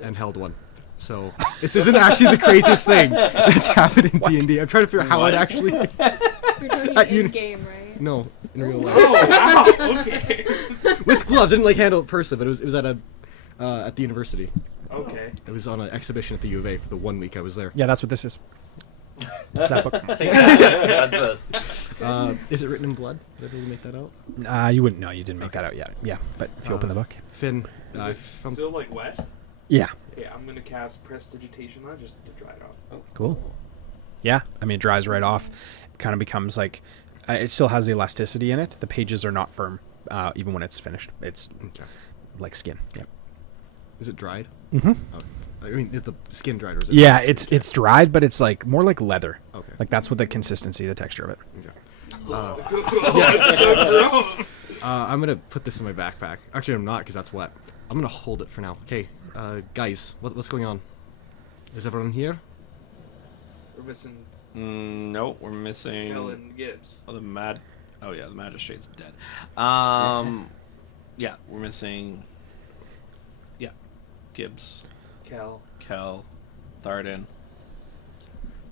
and held one. So this isn't actually the craziest thing that's happened in D&D. I'm trying to figure out how it actually. You're talking You- in game, right? No, in real life. Oh wow. Okay. With gloves. I didn't like handle it in person, but it was at the university. Okay. It was on an exhibition at the U of A for the 1 week I was there. Yeah, that's what this is. It's that book. That's this. Is it written in blood? Did I really make that out? You wouldn't know. You didn't make that out yet. Yeah, but if you open the book. Finn. Is it still like wet? Yeah. Yeah, I'm gonna cast Prestidigitation on it just to dry it off. Cool. Yeah, I mean, it dries right off. It kind of becomes like, it still has the elasticity in it. The pages are not firm, even when it's finished. It's Okay. like skin. Yep. Is it dried? Mm-hmm. Oh. I mean, is the skin dried or is it? Yeah, it's dried, but it's like more like leather. Okay. Like that's what the consistency, the texture of it. Okay. That's so gross. I'm gonna put this in my backpack. Actually, I'm not because that's wet. I'm gonna hold it for now. Okay, guys, what's going on? Is everyone here? We're missing No, we're missing. Helen Gibbs. Oh, the magistrate's dead. Yeah, we're missing. Yeah, Gibbs, Cal. Kel, Tharden.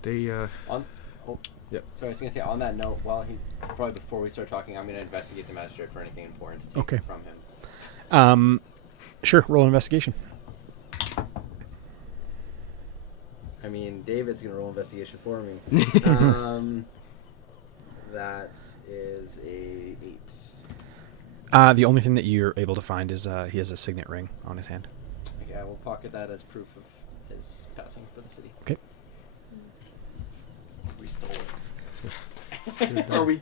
They On, oh, Yep. So I was gonna say on that note, probably before we start talking, I'm gonna investigate the magistrate for anything important to take Okay. from him. Sure. Roll an investigation. I mean, David's gonna roll investigation for me. That is a 8. The only thing that you're able to find is he has a signet ring on his hand. Okay, I will pocket that as proof of his passing for the city. Okay. We stole it. Or we,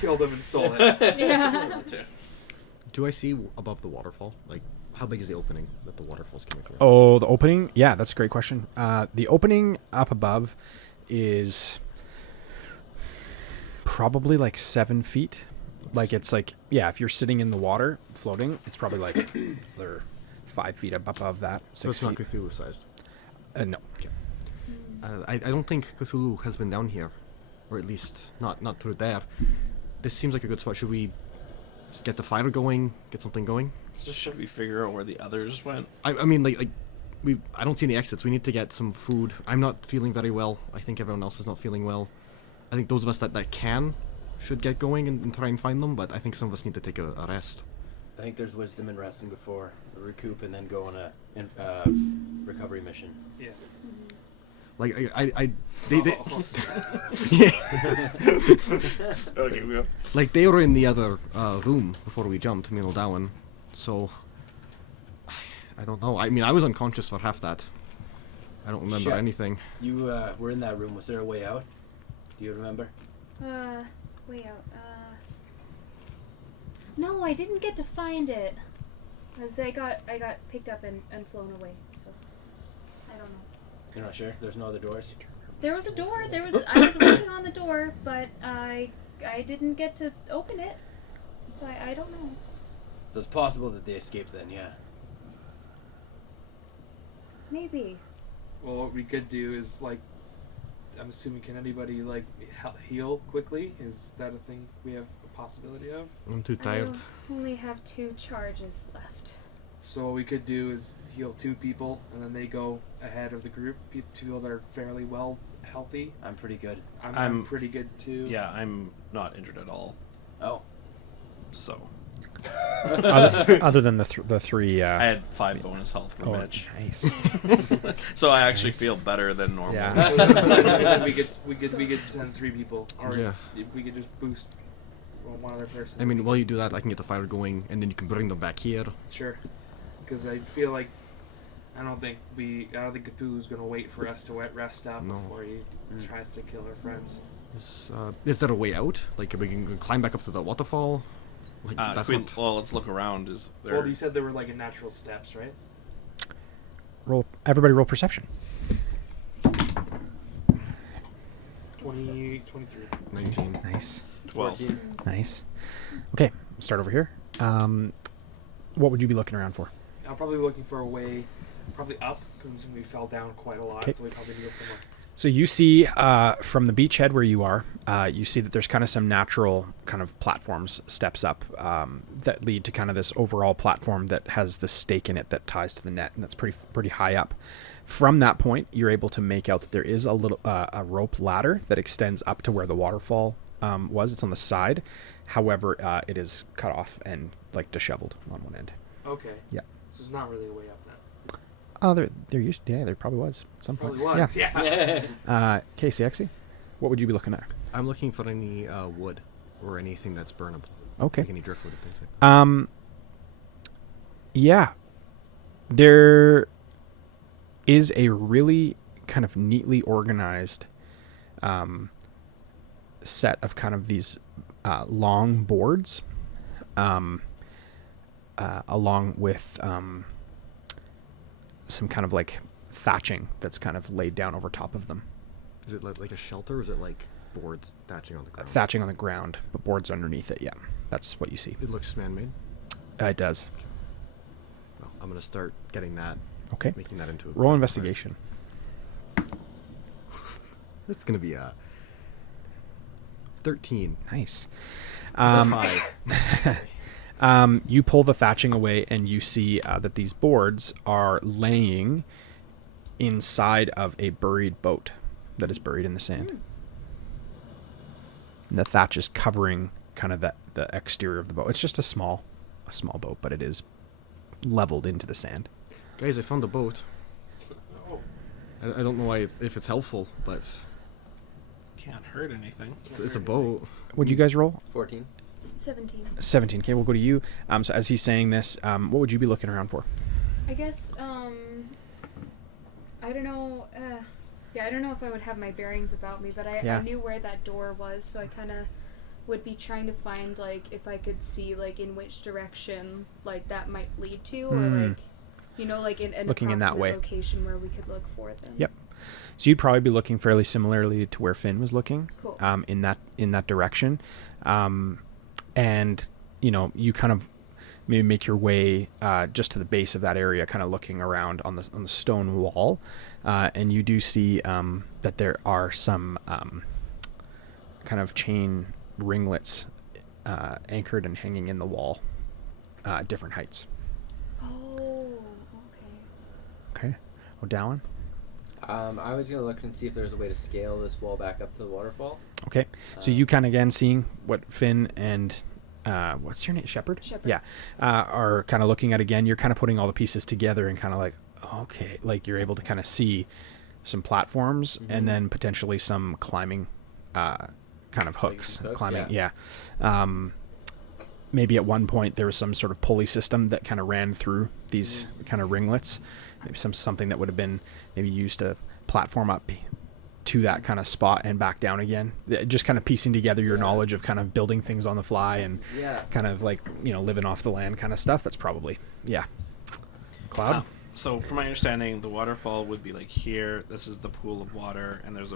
killed him and stole it. Yeah. do I see above the waterfall? Like, how big is the opening that the waterfall's coming through? Oh, the opening? Yeah, that's a great question. The opening up above is probably like 7 feet. Like it's like, yeah, if you're sitting in the water floating, it's probably like they're 5 feet up above that. 6 So it's not feet. Cthulhu sized. No. I don't think Cthulhu has been down here, or at least not through there. This seems like a good spot. Should we just get the fire going, get something going? Should we figure out where the others went? I mean, like I don't see any exits. We need to get some food. I'm not feeling very well. I think everyone else is not feeling well. I think those of us that can should get going and try and find them, but I think some of us need to take a rest. I think there's wisdom in resting before recoup and then go on a recovery mission. Yeah. Like they Okay, we go. like they were in the other room before we jumped, me and O'Dowan. So I don't know. I mean, I was unconscious for half that. I don't remember Shit. anything. You were in that room. Was there a way out? Do you remember? Way out. No, I didn't get to find it. Cause I got picked up and flown away. So I don't know. You're not sure? There's no other doors? There was a door. I was working on the door, but I didn't get to open it. So I don't know. So it's possible that they escaped then, yeah. Maybe. Well, what we could do is, like, I'm assuming, can anybody, like, heal quickly? Is that a thing we have a possibility of? I'm too tired. I only have 2 charges left. So what we could do is heal 2 people, and then they go ahead of the group. 2 people that are fairly well healthy. I'm pretty good. I'm pretty good, too. Yeah, I'm not injured at all. Oh. So other than the 3. I had 5 bonus health from Mitch. Nice. So I actually feel better than normal. Yeah. Then we could send 3 people, or Yeah. if we could just boost one other person. I mean, while you do that, I can get the fire going, and then you can bring them back here. Sure, because I feel like I don't think Cthulhu's gonna wait for us to rest up No. before he tries to kill our friends. Is there a way out? Like, we can climb back up to the waterfall? Like, that's not... Well, let's look around. Is there? Well, you said there were like natural steps, right? Everybody roll perception. 23. 19. Nice. 12. 14. Nice. Okay, start over here. What would you be looking around for? I'm probably looking for a way, probably up, because I'm assuming we fell down quite a lot, Okay. so we probably need to go somewhere. So you see from the beachhead where you are, you see that there's kind of some natural kind of platforms, steps up that lead to kind of this overall platform that has the stake in it that ties to the net, and that's pretty high up. From that point, you're able to make out that there is a little a rope ladder that extends up to where the waterfall was. It's on the side. However, it is cut off and like disheveled on one end. Okay. Yeah. So there's not really a way up then. Oh, there used there probably was at some point. Probably was, yeah. KCXE, what would you be looking at? I'm looking for any wood or anything that's burnable. Okay. Like any driftwood and things like that. Yeah. There is a really kind of neatly organized set of kind of these long boards along with some kind of like thatching that's kind of laid down over top of them. Is it like a shelter, or is it like boards thatching on the ground? Thatching on the ground, but boards underneath it. Yeah, that's what you see. It looks man-made. It does. Well, I'm gonna start getting that, Okay. making that into a Roll investigation. That's gonna be a 13. Nice. It's a 5. You pull the thatching away, and you see that these boards are laying inside of a buried boat that is buried in the sand. And the thatch is covering kind of the exterior of the boat. It's just a small boat, but it is leveled into the sand. Guys, I found the boat. Oh. I don't know why if it's helpful, but Can't hurt anything. it's a boat. What'd you guys roll? 14. 17. 17. Okay, we'll go to you. So as he's saying this, what would you be looking around for? I guess, I don't know, I don't know if I would have my bearings about me, but I knew where that door was, so I kind of would be trying to find, like, if I could see, like, in which direction, like, that might lead to, or, like, you know, like, in an Looking in that way. location where we could look for them. Yep. So you'd probably be looking fairly similarly to where Finn was looking. Cool. In that direction. And, you know, you kind of maybe make your way just to the base of that area, kind of looking around on the stone wall. And you do see that there are some kind of chain ringlets anchored and hanging in the wall, different heights. Oh, okay. Okay. O'Dowan? I was going to look and see if there's a way to scale this wall back up to the waterfall. Okay. So you kind of, again, seeing what Finn and what's your name? Shepherd? Shepherd. Yeah. Are kind of looking at again. You're kind of putting all the pieces together and kind of like, okay, like you're able to kind of see some platforms and then potentially some climbing kind of hooks. Climbing, yeah. Maybe at one point there was some sort of pulley system that kind of ran through these kind of ringlets. Maybe something that would have been maybe used to platform up to that kind of spot and back down again. Just kind of piecing together your knowledge of kind of building things on the fly and kind of like, you know, living off the land kind of stuff. That's probably, Cloud? So from my understanding, the waterfall would be like here. This is the pool of water, and there's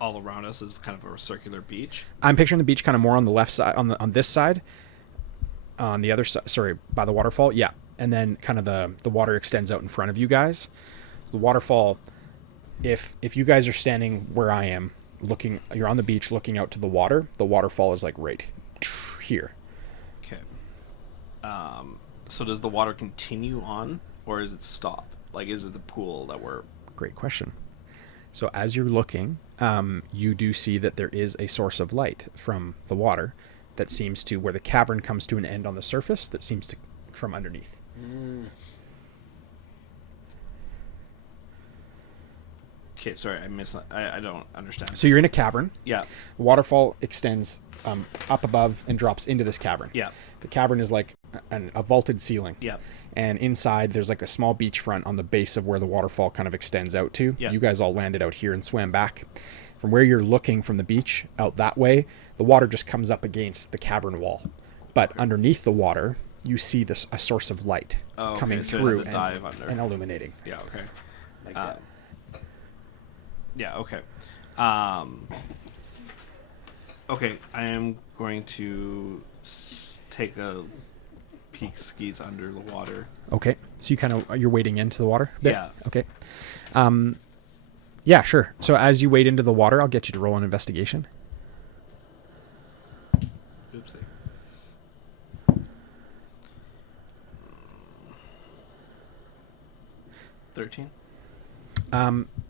all around us is kind of a circular beach. I'm picturing the beach kind of more on the left side, on this side, on the other side, sorry, by the waterfall. Yeah. And then kind of the water extends out in front of you guys. The waterfall, if you guys are standing where I am, you're on the beach looking out to the water, the waterfall is like right here. Okay. So does the water continue on, or is it stop? Like, is it the pool that we're... Great question. So as you're looking, you do see that there is a source of light from the water that seems to, where the cavern comes to an end on the surface, that seems to from underneath. Okay, sorry, I don't understand. So you're in a cavern. Yeah. The waterfall extends up above and drops into this cavern. Yeah. The cavern is like a vaulted ceiling. Yeah. And inside there's like a small beachfront on the base of where the waterfall kind of extends out to. Yeah. You guys all landed out here and swam back. From where you're looking from the beach out that way, the water just comes up against the cavern wall. But underneath the water, you see a source of light coming so through to dive under. and illuminating. Yeah. Okay. Like that. Yeah. Okay. Okay. I am going to take a peek skis under the water. Okay, so you're wading into the water a bit? Yeah. Okay. Yeah, sure. So as you wade into the water, I'll get you to roll an investigation. Oopsie. 13.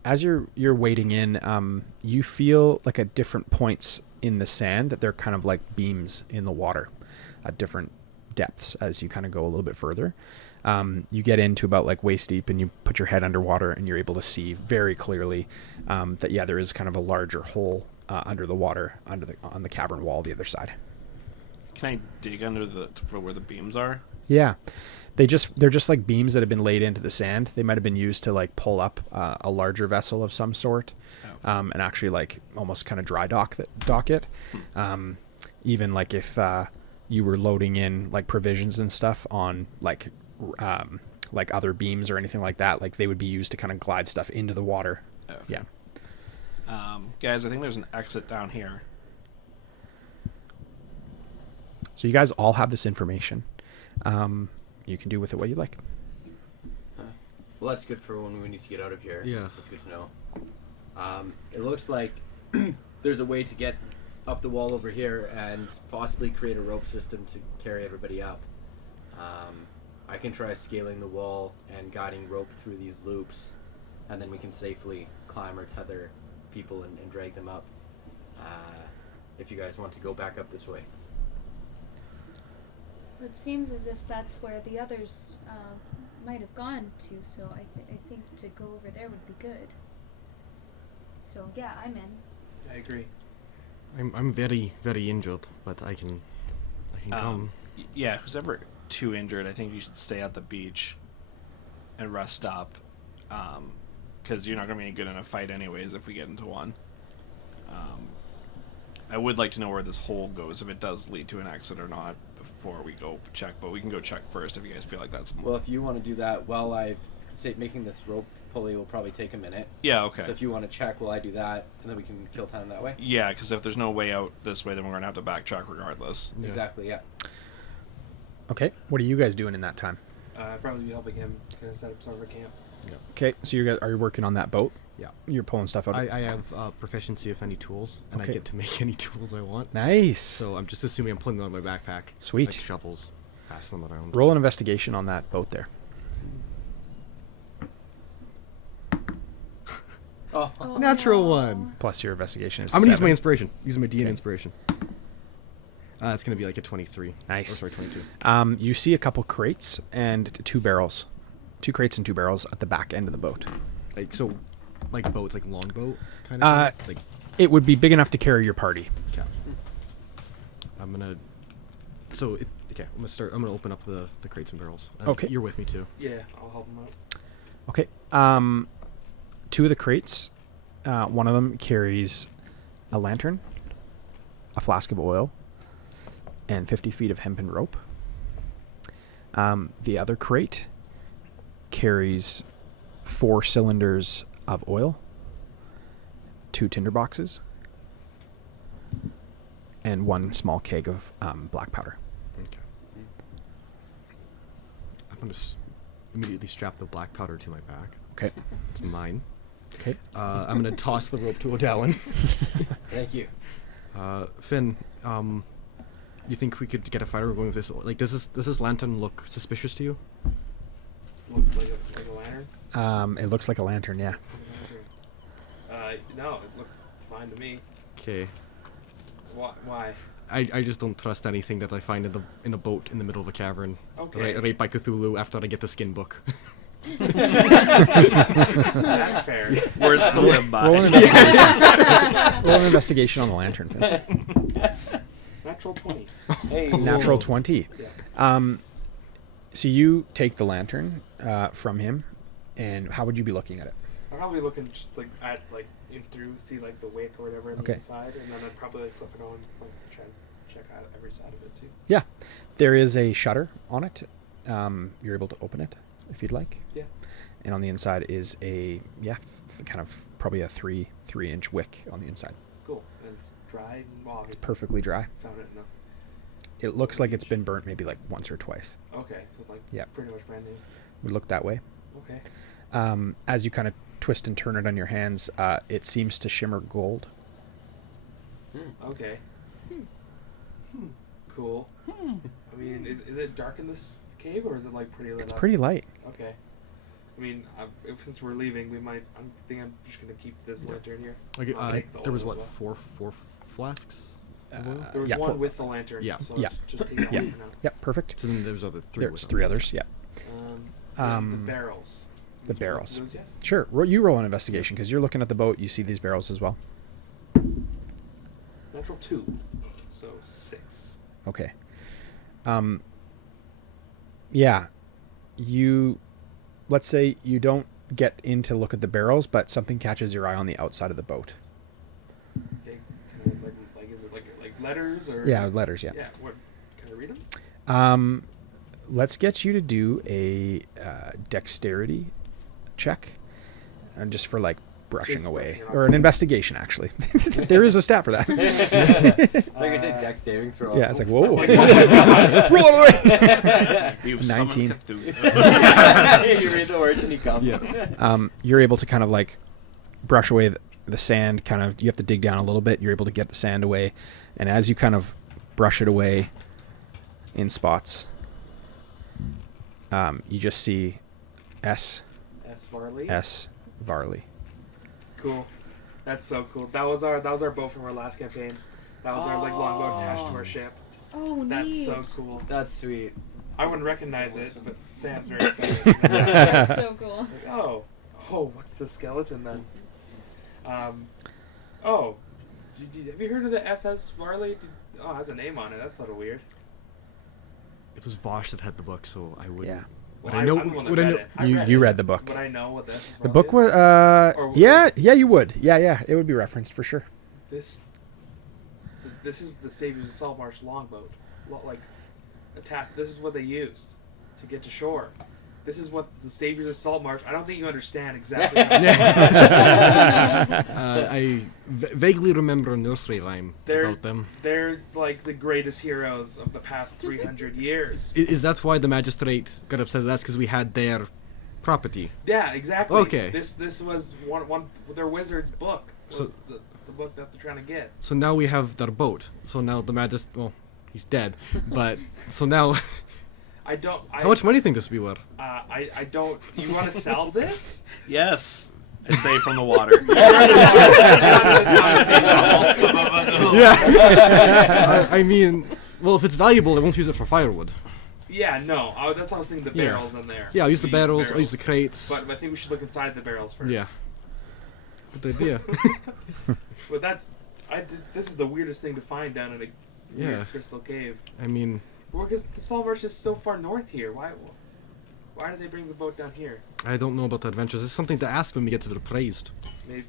As you're wading in, you feel like at different points in the sand that they're kind of like beams in the water at different depths as you kind of go a little bit further. You get into about like waist deep and you put your head underwater and you're able to see very clearly that there is kind of a larger hole under the water on the cavern wall the other side. Can I dig under for where the beams are? Yeah. They're just like beams that have been laid into the sand. They might have been used to like pull up a larger vessel of some sort, and actually like almost kind of dry dock it. Even like if you were loading in like provisions and stuff on like other beams or anything like that, like they would be used to kind of glide stuff into the water. Okay. Yeah. Guys, I think there's an exit down here. So you guys all have this information. You can do with it what you like. Well, that's good for when we need to get out of here. Yeah. That's good to know. It looks like there's a way to get up the wall over here and possibly create a rope system to carry everybody up. I can try scaling the wall and guiding rope through these loops, and then we can safely climb or tether people and drag them up. If you guys want to go back up this way. It seems as if that's where the others might have gone to, so I think to go over there would be good. So yeah, I'm in. I agree. I'm very, very injured, but I can come. Yeah, who's ever too injured, I think you should stay at the beach and rest up, because you're not going to be any good in a fight anyways if we get into one. I would like to know where this hole goes, if it does lead to an exit or not, before we go check, but we can go check first if you guys feel like that's... Well, if you want to do that, while I say making this rope pulley will probably take a minute. Yeah, okay. So if you want to check while I do that, and then we can kill time that way. Yeah, because if there's no way out this way, then we're going to have to backtrack regardless. Yeah. Exactly, yeah. Okay. What are you guys doing in that time? I'd probably be helping him kind of set up summer camp. Okay. So are you working on that boat? Yeah. You're pulling stuff out. I have proficiency of any tools, and Okay. I get to make any tools I want. Nice. So I'm just assuming I'm pulling them out of my backpack. Sweet. Like shovels, passing them around. Roll an investigation on that boat there. Oh, Natural no. one. Plus your investigation is I'm gonna use 7. my inspiration. Using my D&D Okay. inspiration. It's gonna be like a 23. Nice. Or sorry, 22. You see a couple crates and 2 barrels. 2 crates and 2 barrels at the back end of the boat. Like so, like boats, like long boat kind of thing. Like It would be big enough to carry your party. okay. I'm gonna. Okay. I'm gonna open up the crates and barrels. Okay. You're with me too. Yeah, I'll help him out. Okay. 2 of the crates, one of them carries a lantern, a flask of oil, and 50 feet of hempen rope. The other crate carries 4 cylinders of oil, 2 tinder boxes, and 1 small keg of black powder. Okay. I'm gonna immediately strap the black powder to my back. Okay. It's mine. Okay. I'm gonna toss the rope to O'Dowin. thank you. Finn, you think we could get a fighter going with this? Like, does this lantern look suspicious to you? Does it look like a lantern? It looks like a lantern, yeah. No, it looks fine to me. Okay. Why? I just don't trust anything that I find in a boat in the middle of a cavern. Okay. Right by Cthulhu after I get the skin book. That's fair. Words to live by. Roll an investigation on the lantern. Finn. Natural 20. Hey, Natural 20. Yeah. So you take the lantern from him, and how would you be looking at it? I'm probably looking just like at like in through, see like the wick or whatever on Okay. the inside, and then I'd probably like flip it on, like check out every side of it too. Yeah. There is a shutter on it. You're able to open it if you'd like. Yeah. And on the inside is a kind of probably a 3-inch wick on the inside. Cool. And it's dry. Well, It's perfectly dry. Found it enough. It looks like it's been burnt maybe like once or twice. Okay, so like pretty much brand new. Would look that way. Okay. As you kind of twist and turn it on your hands, it seems to shimmer gold. Okay. Cool. I mean, is it dark in this cave or is it like pretty lit It's up? pretty light. Okay. I mean, since we're leaving, I think I'm just gonna keep this lantern here. Okay, I'll take the there was oil what as well. four flasks. of oil? There was yeah, one four. with the lantern. Yeah. So Yeah. just take that Yeah. one for now. Yep, perfect. So then there's other three. There's with them. 3 others. Yeah. The barrels. The Did you barrels. look at those yet? Sure. You roll an investigation because you're looking at the boat. You see these barrels as well. Natural 2. So 6. Okay. Yeah. Let's say you don't get in to look at the barrels, but something catches your eye on the outside of the boat. Okay. Can I, is it like letters or? Yeah, letters, yeah. Yeah. What? Can I read them? Let's get you to do a dexterity check, and just for like brushing Just away, brushing it or off. an investigation actually. There is a stat for that. Like I said, dex saving throw. Yeah, it's like whoa, Like, roll it away. You've 19. summoned Cthulhu. You read the words and you come. Yeah. You're able to kind of like brush away the sand. Kind of, you have to dig down a little bit. You're able to get the sand away, and as you kind of brush it away in spots, you just see S. Varley. S. Varley. Cool. That's so cool. That was our boat from our last campaign. That was our longboat attached to our ship. Oh, neat. That's so cool. That's sweet. I wouldn't recognize it, but Sam's very excited. That's so cool. Like, oh, what's the skeleton then? Have you heard of the SS Varley? It has a name on it. That's a little weird. It was Vosh that had the book, so I would. Yeah. Would I know? I'm the one that Would I read know? it. I You it. read the book. Would I know what the SS The Varley book is? was Or yeah, you would. Yeah, it would be referenced for sure. This is the Saviors of Saltmarsh longboat. This is what they used to get to shore. This is what the Saviors of Saltmarsh. I don't think you understand exactly. I vaguely remember a nursery rhyme about them. They're like the greatest heroes of the past 300 years. Is that why the magistrate got upset? That's because we had their property. Yeah, exactly. Okay. This was one their wizard's book. Was So- the book that they're trying to get. So now we have their boat. So now the magistrate, well, he's dead. But so now, how much money do you think this would be worth? I don't. You want to sell this? Yes. I say from the water. Yeah. I mean, well, if it's valuable, I won't use it for firewood. Yeah, no. That's what I was thinking. The Yeah. barrels in there. Yeah, I'll use the We barrels. I'll use the crates. But I think we should look inside the barrels first. Yeah. Good idea. But this is the weirdest thing to find down in a weird crystal cave. I mean, Because the Saltmarsh is so far north here. Why did they bring the boat down here? I don't know about the adventures. It's something to ask when we get to the praised. Maybe.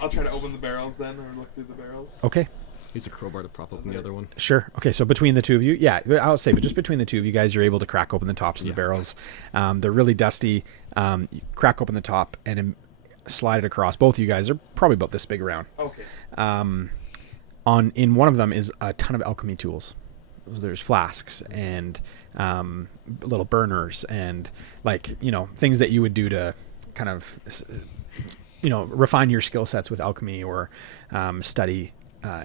I'll try to open the barrels then, or look through the barrels. Okay. Use a crowbar to prop open the other one. Sure. Okay, so between the two of you, I'll say, but just between the two of you guys, you're able to crack open the tops of the barrels. They're really dusty. You crack open the top and slide it across. Both of you guys are probably about this big around. Okay. In one of them is a ton of alchemy tools. There's flasks and little burners and things that you would do to kind of refine your skill sets with alchemy or study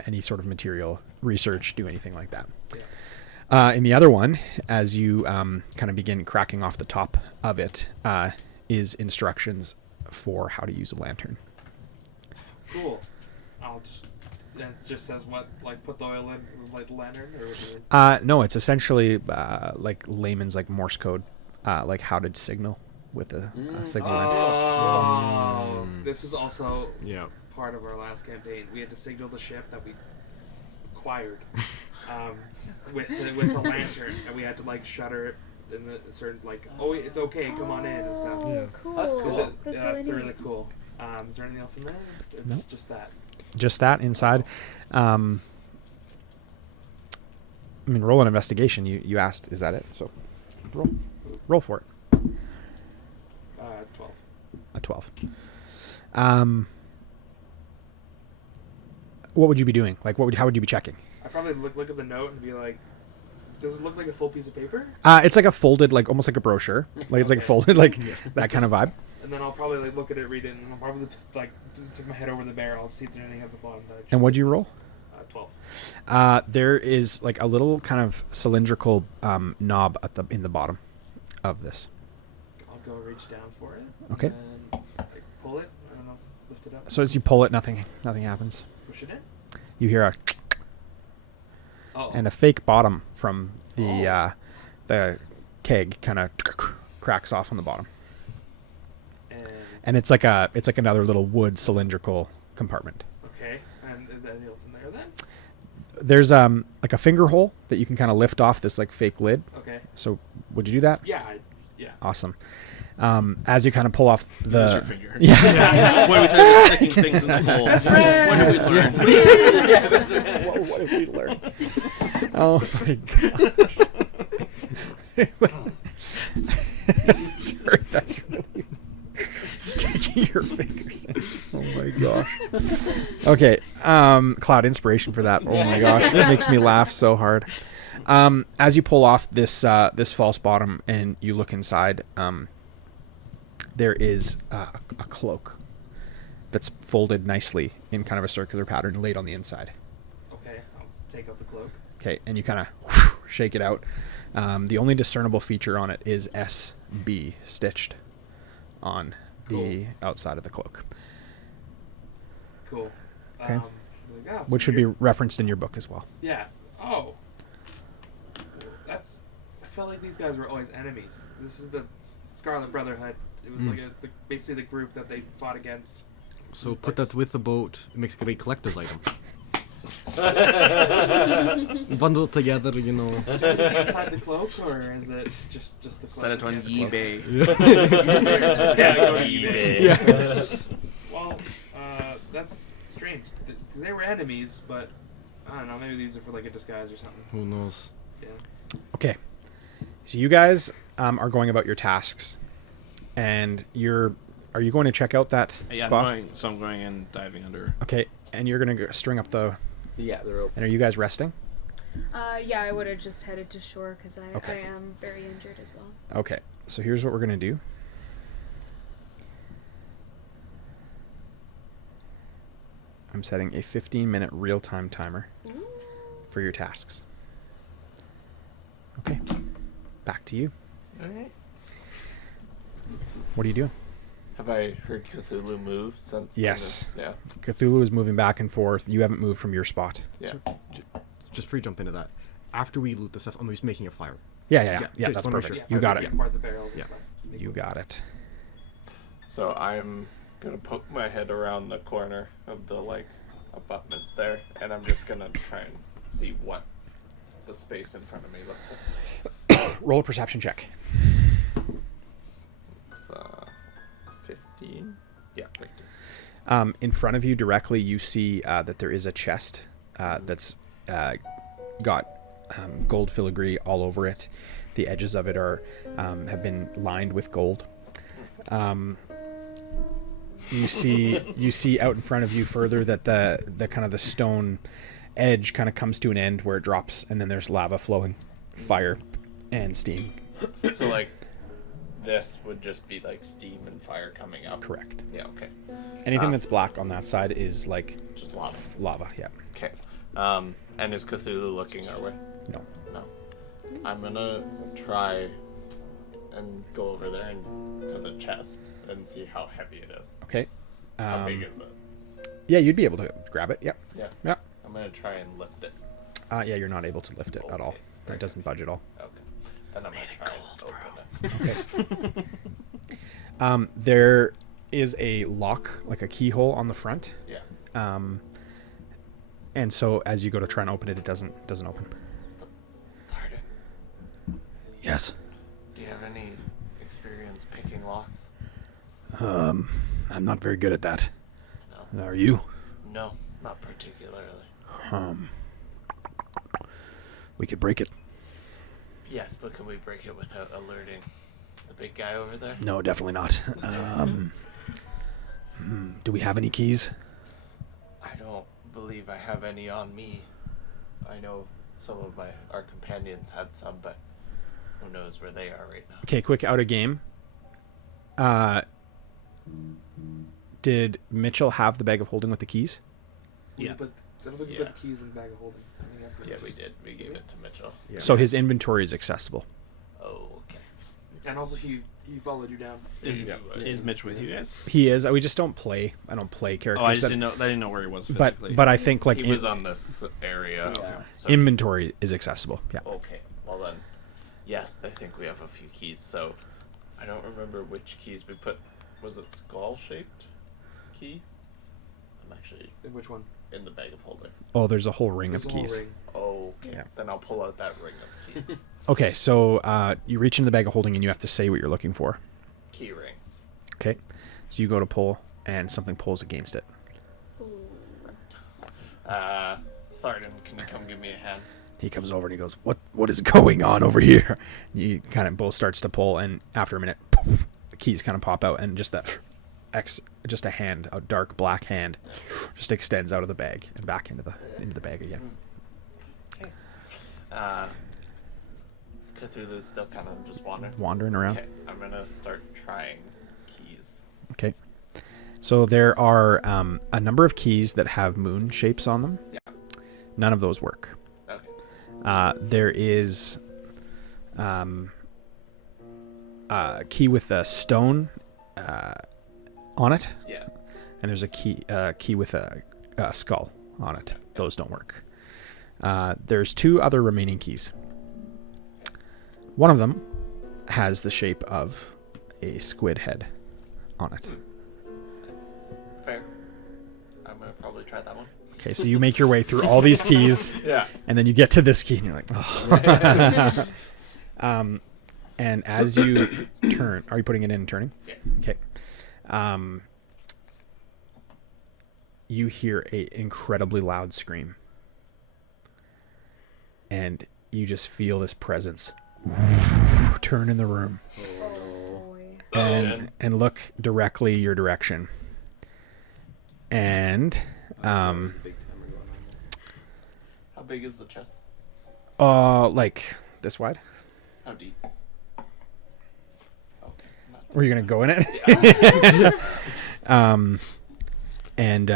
any sort of material research, do anything like that. Yeah. In the other one, as you kind of begin cracking off the top of it, is instructions for how to use a lantern. Cool. It just says what, like put the oil in, like the lantern, or what it is? No, it's essentially like layman's like Morse code, like how to signal with a signal lantern. Oh, this is also Yeah. part of our last campaign. We had to signal the ship that we acquired with the lantern, and we had to like shutter it in a certain it's okay, come on in and stuff. Oh, Yeah. cool. That's cool. That's That's really really neat. cool. Is there anything else in there? Or Nope. just that. Just that inside. I mean, roll an investigation. You asked, is that it? So roll for it. 12. A 12. What would you be doing? Like, how would you be checking? I probably look at the note and be like, does it look like a full piece of paper? It's like a folded, like almost like a brochure. Like it's like Okay. folded, like that kind of vibe. And then I'll probably like look at it, read it, and I'll probably just, like stick my head over the barrel, see if there's anything at the bottom. That I just And what'd you roll? 12. There is like a little kind of cylindrical knob in the bottom of this. I'll go reach down for it. Okay. And like, pull it. I don't know. Lift it up. So as you pull it, nothing happens. Push it in. You hear a Oh. and a fake bottom from the keg kind of cracks off on the bottom. And it's like another little wood cylindrical compartment. Okay. And is there anything else in there then? There's like a finger hole that you can kind of lift off this like fake lid. Okay. So would you do that? Yeah. Yeah. Awesome. As you kind of pull off Use the your finger. yeah. When we talk about sticking things in the holes, what did we learn? What have we learned? Oh my god. Sorry, that's really sticking your fingers in. Oh my gosh. Okay, cloud inspiration for that. Oh my gosh, that makes me laugh so hard. As you pull off this false bottom and you look inside, there is a cloak that's folded nicely in kind of a circular pattern laid on the inside. Okay. I'll take out the cloak. Okay, and you kind of shake it out. The only discernible feature on it is SB stitched on the outside of the cloak, Cool. Okay. Like, oh, it's which should be weird. referenced in your book as well. Yeah. Oh. That's. I felt like these guys were always enemies. This is the Scarlet Brotherhood. It was like basically the group that they fought against. So put that with the boat. It makes a great collector's item. Bundle it together, you know. Is there anything inside the cloak, or is it just the cloak? Set it on Yeah, the cloak. eBay. Yeah, go to eBay. Yeah. Well, that's strange. They were enemies, but I don't know. Maybe these are for like a disguise or something. Who knows? Yeah. Okay, so you guys are going about your tasks, and are you going to check out that Yeah, spot? I'm going and diving under. Okay, and you're gonna string up the. Yeah, the rope. And are you guys resting? Yeah, I would have just headed to shore because Okay. I am very injured as well. Okay, so here's what we're gonna do. I'm setting a 15-minute real-time timer for your tasks. Okay, back to you. Alright. What are you doing? Have I heard Cthulhu move since? Yes. Yeah. Cthulhu is moving back and forth. You haven't moved from your spot. Yeah. Just free jump into that. After we loot the stuff, I'm just making a fire. Yeah, just that's wanna make perfect. sure. You got it. Yeah, part the barrels and Yeah. stuff. You got it. So I'm gonna poke my head around the corner of the abutment there, and I'm just gonna try and see what the space in front of me looks like. Roll a perception check. It's 15. Yeah, 15. In front of you directly, you see that there is a chest that's got gold filigree all over it. The edges of it have been lined with gold. You see out in front of you further that the kind of the stone edge kind of comes to an end where it drops, and then there's lava flowing, fire, and steam. So this would just be steam and fire coming up. Correct. Yeah. Okay. Anything that's black on that side is Just lava. lava. Yeah. Okay. And is Cthulhu looking our way? No. No. I'm gonna try and go over there and to the chest and see how heavy it is. Okay. How big is it? Yeah, you'd be able to grab it. Yep. Yeah. Yep. I'm gonna try and lift it. Yeah, you're not able to lift it at all. Okay, it's very It doesn't budge at all. Okay. Then I'm gonna try and open it. There is a lock, like a keyhole on the front. Yeah. And so as you go to try and open it, it doesn't open. Pardon. Yes. Do you have any experience picking locks? I'm not very good at that. No. Are you? No, not particularly. We could break it. Yes, but can we break it without alerting the big guy over there? No, definitely not. Do we have any keys? I don't believe I have any on me. I know some of our companions had some, but who knows where they are right now. Okay, quick out of game. Did Mitchell have the bag of holding with the keys? Yeah. But I don't think we Yeah. put the keys in the bag of holding. I think that's Yeah, we did. We gave it to Mitchell. Yeah. So his inventory is accessible. Oh, okay. And also he followed you down. Is Mitch with you guys? He is. We just don't play. I don't play characters. Oh, I just that- didn't know. I didn't know where he was physically. but I think like He was on this area. Yeah. So inventory is accessible. Yeah. okay. Well then, yes, I think we have a few keys. So I don't remember which keys we put. Was it skull-shaped key? I'm actually In which one? in the bag of holding. Oh, there's a whole ring There's of a whole keys. ring. Okay. Yeah. Then I'll pull out that ring of keys. Okay, so you reach into the bag of holding and you have to say what you're looking for. Key ring. Okay, so you go to pull and something pulls against it. Ooh. Tharden, can you come give me a hand? He comes over and he goes, "What is going on over here?" He kind of both starts to pull, and after a minute, poof, the keys kind of pop out, and just just a hand, a dark black hand, just extends out of the bag and back into the bag again. Cthulhu's still kind of just wandering. Wandering around. Okay, I'm gonna start trying keys. Okay. So there are a number of keys that have moon shapes on them. Yeah. None of those work. Okay. There is a key with a stone on it, Yeah. and there's a key with a skull on it. Those don't work. There's two other remaining keys. One of them has the shape of a squid head on it. Fair. I'm gonna probably try that one. Okay, so you make your way through all these keys, Yeah. and then you get to this key, and you're like, oh. And as you turn, are you putting it in and turning? Yeah. Okay. You hear a incredibly loud scream, and you just feel this presence turn in the room Oh boy. and look directly your direction. And How big is the chest? like this wide. How deep? Okay. Were you gonna go in it? And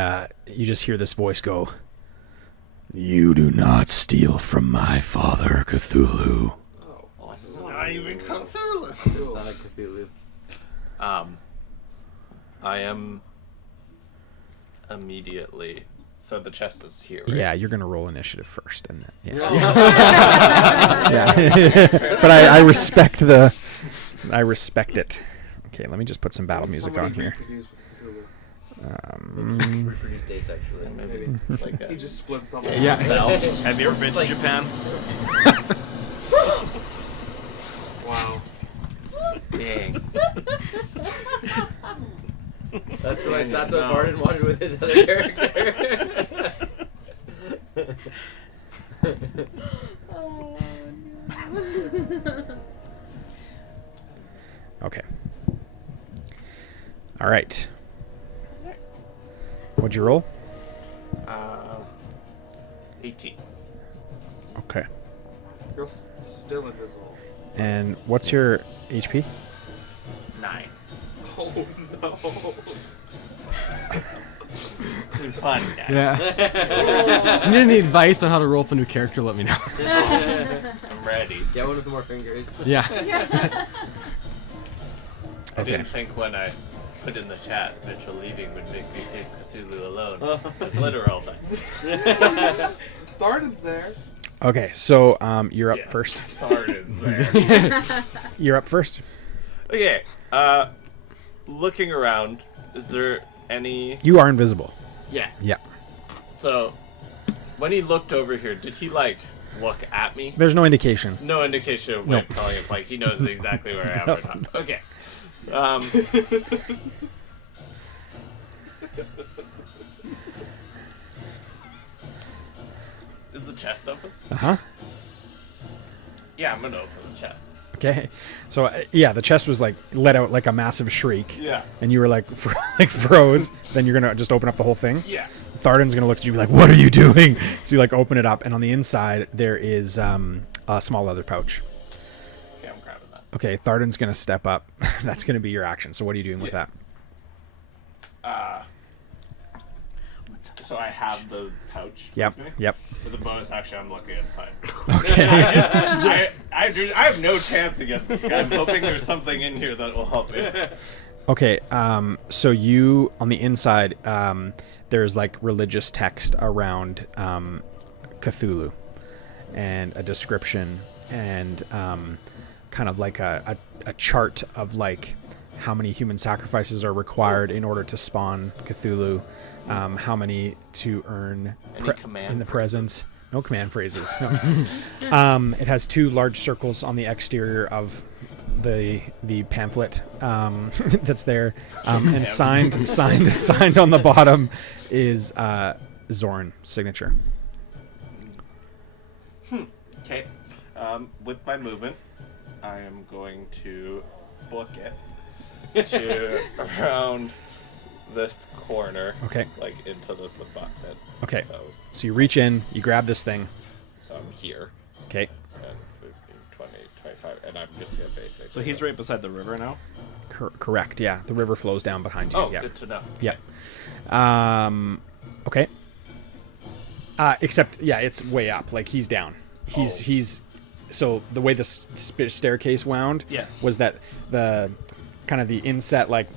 you just hear this voice go, "You do not steal from my father, Cthulhu." Oh, it's not even Cthulhu. It's not a Cthulhu. I am immediately. So the chest is here, right? Yeah, you're gonna roll initiative first, and then, Oh. yeah. But I respect it. Okay, let me just put some battle music on here. Reproduced asexually. Maybe like He a just split himself. Yeah. Have you ever been to Japan? Wow. dang. That's what Martin wanted with his other character. Oh Okay. All right. What'd you roll? 18. Okay. You're still invisible. And what's your HP? 9. Oh no. It's been fun, guys. Yeah. If you need any advice on how to roll up a new character, let me know. I'm ready. Get one with more fingers. Yeah. I Okay. didn't think when I put in the chat Mitchell leaving would make me face Cthulhu alone. It's literal, but Tharden's there. Okay, so you're up yeah, first. Tharden's there. You're up first. Okay. Looking around, is there any? You are invisible. Yes. Yeah. So, when he looked over here, did he like look at me? There's no indication. No indication of Nope. what calling it. Like he knows exactly where I am. Nope. Or not. Okay. Is the chest open? Uh huh. Yeah, I'm gonna open the chest. Okay. So yeah, the chest was like let out like a massive shriek. Yeah. And you were like froze. Then you're gonna just open up the whole thing. Yeah. Thardan's gonna look at you and be like, "What are you doing?" So you like open it up, and on the inside there is a small leather pouch. Okay, I'm grabbing that. Okay, Thardan's gonna step up. That's gonna be your action. So what are you doing with that? So I have the pouch. Yep. With me. Yep. With the bonus action, I'm looking inside. Okay. I have no chance against this guy. I'm hoping there's something in here that will help me. Okay. So you on the inside, there's like religious text around Cthulhu, and a description, and kind of like a chart of like how many human sacrifices are required in order to spawn Cthulhu. How many to earn command in the phrases? presence. No command phrases. No. It has 2 large circles on the exterior of the pamphlet that's there, and signed on the bottom is Zorn signature. Okay. With my movement, I am going to book it to around this corner. Okay. Like into this abutment. Okay. So So you reach in, you grab this thing. I'm here. Okay. And 15, 20, 25, and I'm just gonna basically. So he's right beside the river now. Correct. Yeah, the river flows down behind you. Oh, yeah. good to know. Yeah. Okay. Except, yeah, it's way up. Like he's down. He's. So the way the staircase wound. Yeah. Was that the kind of the inset like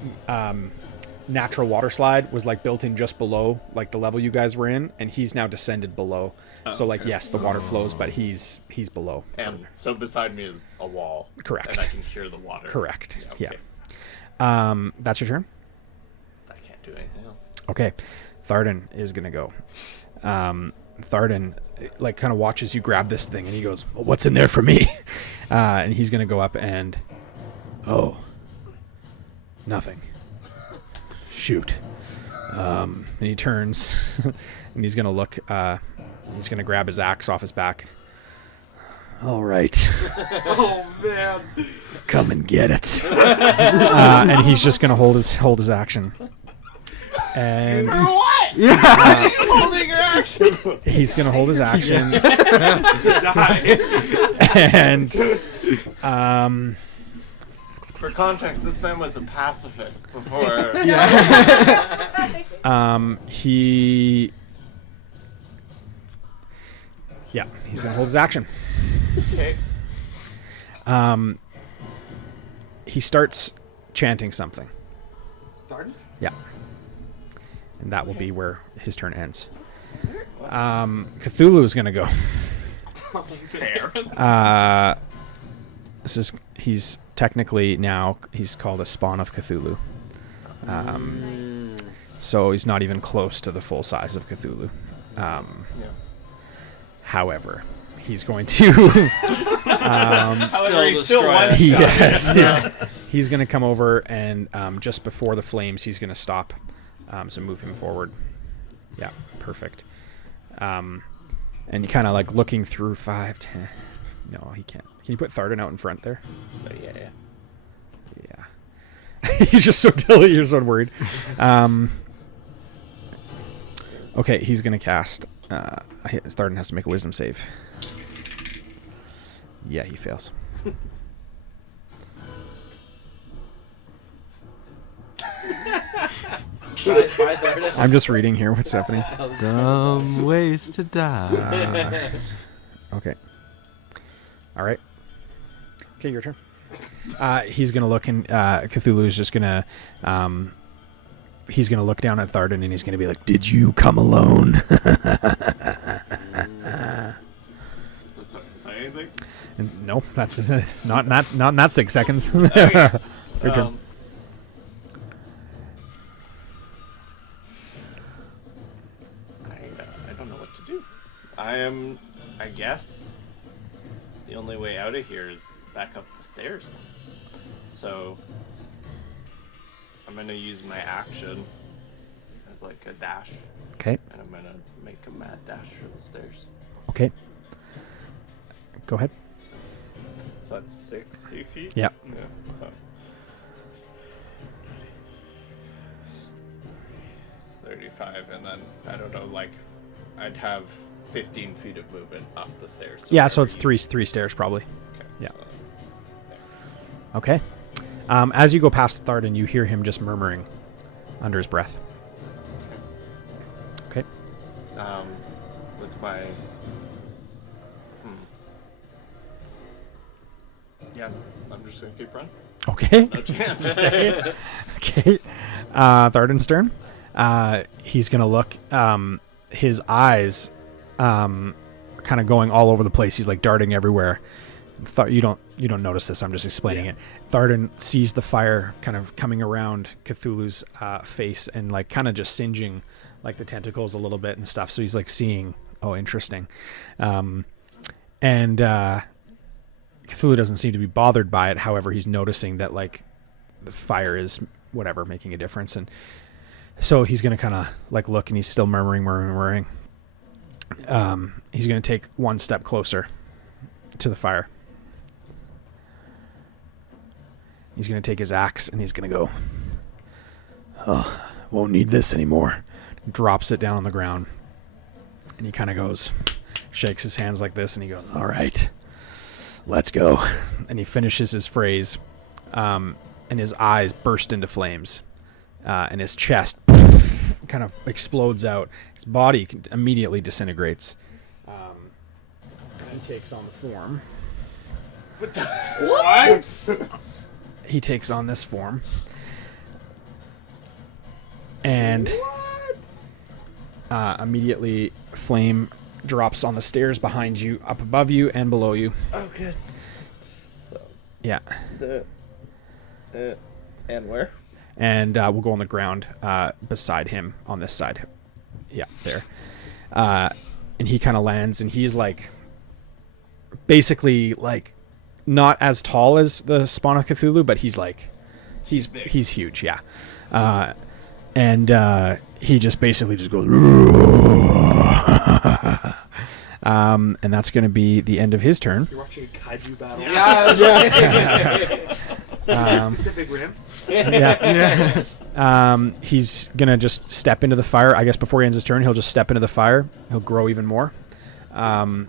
natural water slide was like built in just below like the level you guys were in, and he's now descended below. So like yes, the water flows, but he's below. And so beside me is a wall. Correct. And I can hear the water. Correct. Yeah. Yeah. Okay. That's your turn. I can't do anything else. Okay, Thardan is gonna go. Thardan like kind of watches you grab this thing, and he goes, well, "What's in there for me?" And he's gonna go up and, nothing. Shoot. And he turns, and he's gonna look. He's gonna grab his axe off his back. All right. Oh man. Come and get it. And he's just gonna hold his action. And For what? Yeah. Holding your action. he's gonna hold his action. Die. And For context, this man was a pacifist before. he's gonna hold his action. Okay. He starts chanting something. Darn. Yeah. And that will be where his turn ends. Cthulhu is gonna go. Fair. He's technically now he's called a spawn of Cthulhu. Nice. So he's not even close to the full size of Cthulhu. Yeah. However, he's going to However, he's still destroy one it. shot. yes, yeah. He's going to come over and just before the flames, he's going to stop. So move him forward. Yeah, perfect. And you kind of like looking through 5, 10. No, he can't. Can you put Thardan out in front there? Yeah. Yeah. He's just so dilly. You're so worried. Okay, he's going to cast. Thardan has to make a wisdom save. Yeah, he fails. I'm just reading here what's happening. Dumb ways to die. Okay. All right. Okay, your turn. He's gonna look, and Cthulhu's just gonna. He's gonna look down at Thardan, and he's gonna be like, "Did you come alone?" Does Thardan say anything? And no, that's not 6 seconds. Okay. Your turn. I don't know what to do. I guess the only way out of here is back up the stairs. So I'm gonna use my action as like a dash, Okay. and I'm gonna make a mad dash for the stairs. Okay. Go ahead. So that's 60 feet? Yep. Yeah. So 35, and then, I don't know, like, I'd have 15 feet of movement up the stairs. Yeah, so it's wherever you- three stairs probably. Okay. Yeah. So, Okay. As you go past Tharden, you hear him just murmuring under his breath. Okay. with my... Yeah, I'm just gonna keep running. Okay. No chance. Okay. Tharden's turn. He's gonna look. His eyes, kind of going all over the place. He's like darting everywhere. You don't notice this. I'm just explaining it. Tharden sees the fire kind of coming around Cthulhu's face and like kind of just singeing like the tentacles a little bit and stuff. So he's like seeing. Oh, interesting. And Cthulhu doesn't seem to be bothered by it. However, he's noticing that like the fire is whatever making a difference, and so he's gonna kind of like look, and he's still murmuring. He's gonna take one step closer to the fire. He's gonna take his axe, and he's gonna go. Oh, won't need this anymore. Drops it down on the ground, and he kind of goes, shakes his hands like this, and he goes, "All right. Let's go." And he finishes his phrase, and his eyes burst into flames, and his chest kind of explodes out. His body immediately disintegrates. He takes on the form. What? He takes on this form. And immediately flame drops on the stairs behind you, up above you, and below you. Oh, good. So, Yeah. and where? And we'll go on the ground beside him on this side. Yeah, there. And he kind of lands, and he's like basically like not as tall as the Spawn of Cthulhu, but he's like he's huge, yeah. And he just basically just goes and that's going to be the end of his turn. You're watching a kaiju battle. Yeah. Specific rim. Yeah. He's going to just step into the fire. I guess before he ends his turn, he'll just step into the fire. He'll grow even more. And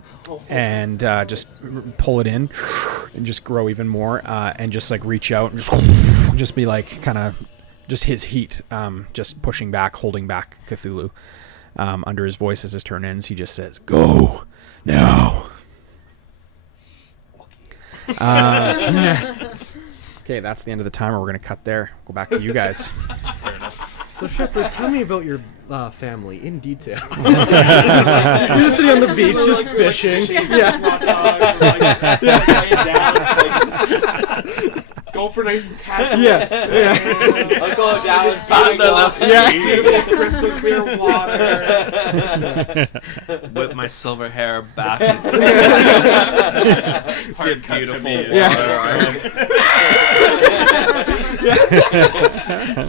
just pull it in and just grow even more. And just like reach out and just be like kind of just his heat, just pushing back, holding back Cthulhu. Under his voice as his turn ends, he just says, "Go now." Okay, that's the end of the timer. We're going to cut there. Go back to you guys. So Shepard, tell me about your family in detail. You're just sitting on the beach, just fishing. Go for nice and casual. Yes. I'll go down Found and Beautiful crystal clear water. Whip my silver hair back. See a beautiful water.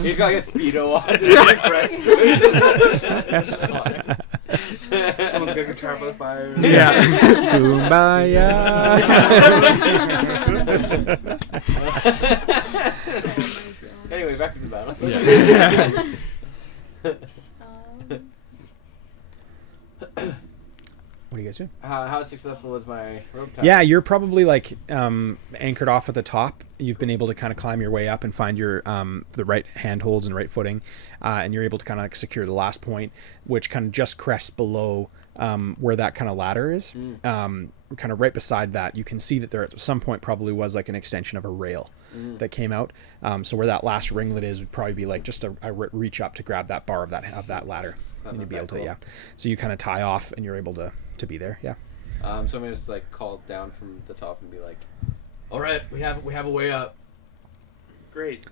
He's got like a speedo on. Someone's got a guitar by the fire. Yeah. Kumbaya. Anyway, back to the battle. What do you guys do? How successful is my rope tie? Yeah, you're probably like anchored off at the top. You've been able to kind of climb your way up and find your the right handholds and right footing, and you're able to kind of like secure the last point, which kind of just crests below where that kind of ladder is. Kind of right beside that, you can see that there at some point probably was like an extension of a rail that came out. So where that last ringlet is would probably be like just a reach up to grab that bar of that ladder, and you'd be able to So you kind of tie off, and you're able to be there. Yeah. So I'm gonna just like call down from the top and be like, "All right, we have a way up." Great.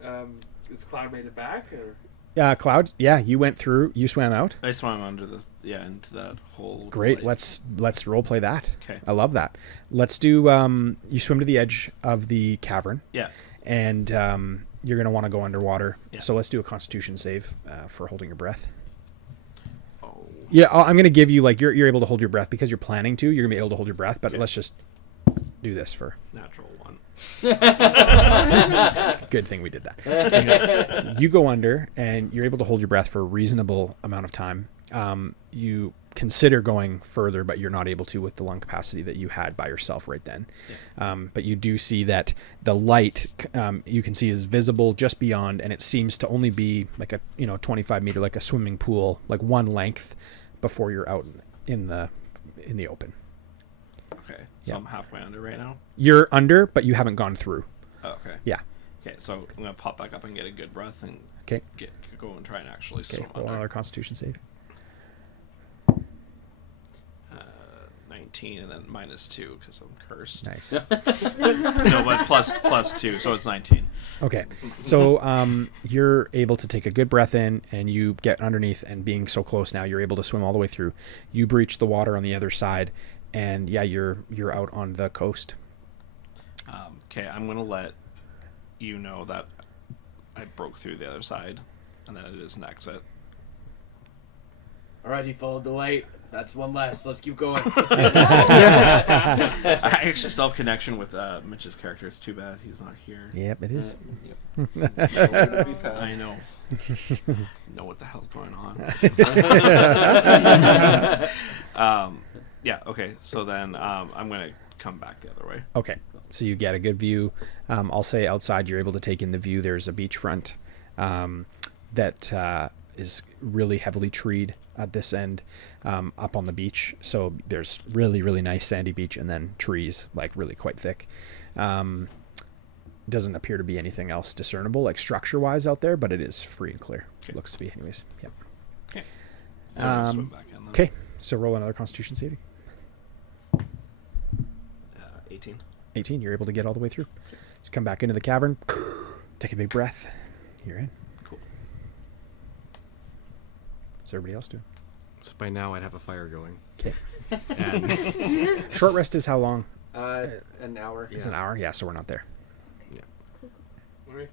Is Cloud made it back? Or? Cloud, yeah, you went through, you swam out. I swam under into that hole. Great. Let's role play that. Okay. I love that. Let's do you swim to the edge of the cavern. Yeah. And you're going to want to go underwater. Yeah. So let's do a constitution save for holding your breath. Oh. Yeah, I'm going to give you like you're able to hold your breath because you're planning to. You're going to be able to hold your breath, but let's just do this for Natural one. Good thing we did that. So you go under, and you're able to hold your breath for a reasonable amount of time. You consider going further, but you're not able to with the lung capacity that you had by yourself right then. But you do see that the light you can see is visible just beyond, and it seems to only be like a 25 meter, like a swimming pool, like one length before you're out in the open. Okay, so I'm halfway under right now. You're under, but you haven't gone through. Oh, okay. Yeah. Okay, so I'm gonna pop back up and get a good breath and go and try and actually Okay. swim Roll under. another Constitution save. 19 and then -2 because I'm cursed. Nice. No, but plus 2, so it's 19. Okay, so you're able to take a good breath in, and you get underneath, and being so close now, you're able to swim all the way through. You breach the water on the other side, and you're out on the coast. Okay, I'm gonna let you know that I broke through the other side, and that it is an exit. Alright, you followed the light. That's one less. Let's keep going. I actually still have connection with Mitch's character. It's too bad he's not here. Yep, it is. I know. Know what the hell's going on. Yeah. Okay. So then I'm gonna come back the other way. Okay, so you get a good view. I'll say outside you're able to take in the view. There's a beachfront that is really heavily treed at this end, up on the beach. So there's really, really nice sandy beach, and then trees, like really quite thick. Doesn't appear to be anything else discernible, like structure-wise out there, but it is free and clear. Okay. It looks to be, anyways. Yep. Okay. I'll swim back in then. Okay, so roll another Constitution saving. 18. 18. You're able to get all the way through. Just come back into the cavern. Take a big breath. You're in. Cool. What's everybody else doing? So by now I'd have a fire going. Okay. And Short rest is how long? An hour. It's an hour. Yeah, so we're not there. Alright.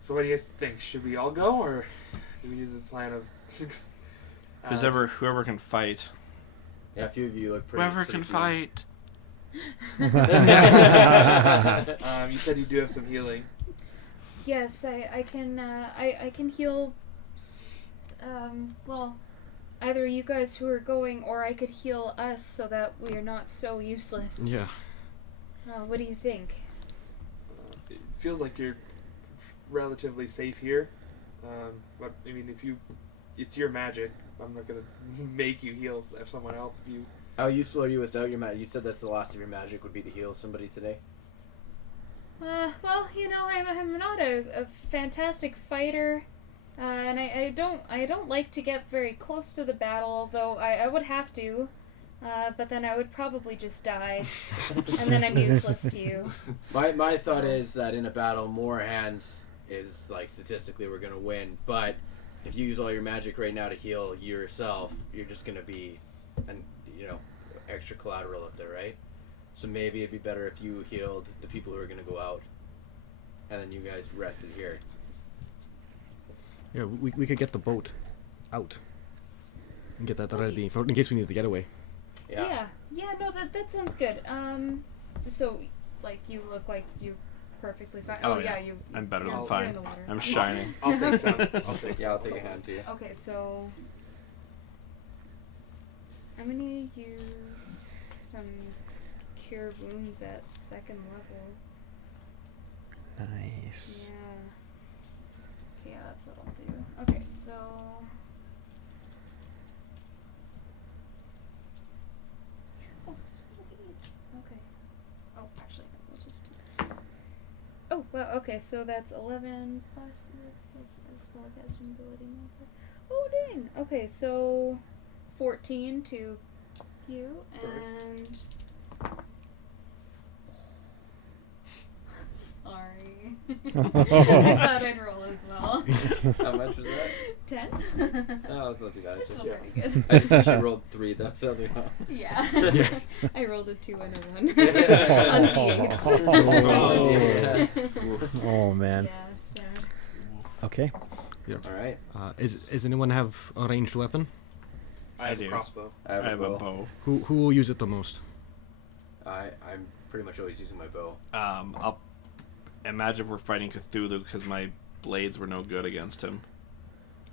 So what do you guys think? Should we all go, or do we do the plan of Whoever can fight. Yeah, a few of you look pretty. Whoever pretty can few. fight. you said you do have some healing. Yes, I can heal. Well, either you guys who are going, or I could heal us so that we are not so useless. yeah. What do you think? It feels like you're relatively safe here. But I mean, it's your magic. I'm not gonna make you heal someone else if you. How useful are you without your magic? You said that's the last of your magic would be to heal somebody today. Well, I'm not a fantastic fighter, and I don't like to get very close to the battle. Although I would have to, but then I would probably just die, and then I'm useless to you. My thought is that in a battle, more hands is like statistically we're gonna win. But if you use all your magic right now to heal yourself, you're just gonna be, extra collateral out there, right? So maybe it'd be better if you healed the people who are gonna go out, and then you guys rested here. Yeah, we could get the boat out and get that ready in case we need the getaway. Yeah. No, that sounds good. So, like, you look like you perfectly fine. Oh, yeah, yeah. I'm better you're than in fine. the water. I'm shining. I'll take some. Yeah, I'll take a hand to you. Okay, so I'm gonna use some cure wounds at 2nd level. Nice. Yeah, that's what I'll do. Okay, so oh sweet. Okay. Oh, actually, we'll just do this. Oh wow. Okay, so that's 11 plus that's a spellcasting ability modifier. Oh dang. Okay, so 14 to you and. Sorry. I thought I'd roll as well. How much was that? 10? Oh, that's not too bad. That's still Yeah. pretty good. I think she rolled 3 though, so I was like, oh. Yeah. I rolled a 2 and a 1 on d8s. Oh man. Yeah, sad. Okay. Alright. Is anyone have a ranged weapon? I have do. a crossbow. I have a bow. bow. Who will use it the most? I'm pretty much always using my bow. I'll imagine we're fighting Cthulhu because my blades were no good against him.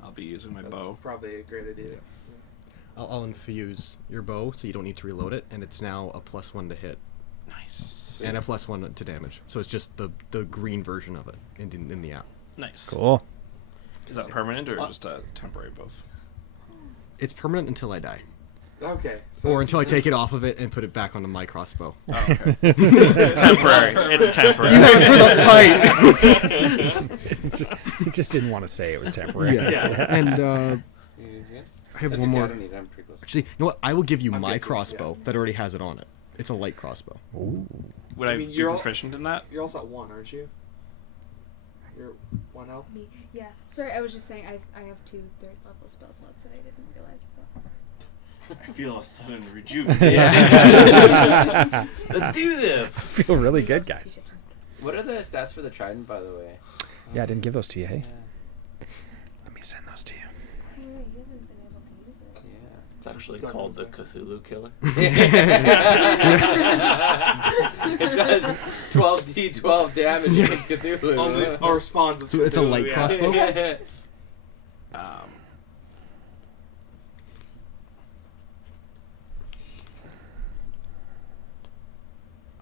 I'll be using my That's bow. probably a great idea. I'll infuse your bow so you don't need to reload it, and it's now a +1 to hit Nice. and a +1 to damage. So it's just the green version of it in the app. Nice. Cool. Is that permanent or just a temporary buff? It's permanent until I die, Okay. So or until I take it off of it and put it back onto my crossbow. Oh, okay. Temporary. It's temporary. For the fight. He just didn't want to say it was temporary. Yeah. And I have That's one more. okay, I don't need it, I'm pretty close. Actually, you know what? I will give you I'm my good too, crossbow that already has it on it. It's a light crossbow. Would I mean, be you're all- proficient in that? You're also at 1, aren't you? You're 1 health. Me. Yeah. Sorry, I was just saying I have 2 third-level spell slots that I didn't realize about. I feel a sudden rejuvenation. Let's do this. Feel really good, guys. What are the stats for the trident, by the way? Yeah, I didn't give those to you, hey? Yeah. Let me send those to you. Oh, you haven't been able to use it. Yeah. It's actually called the Cthulhu Killer. It does 12d12 damage against Cthulhu. Or responds. So it's a light crossbow?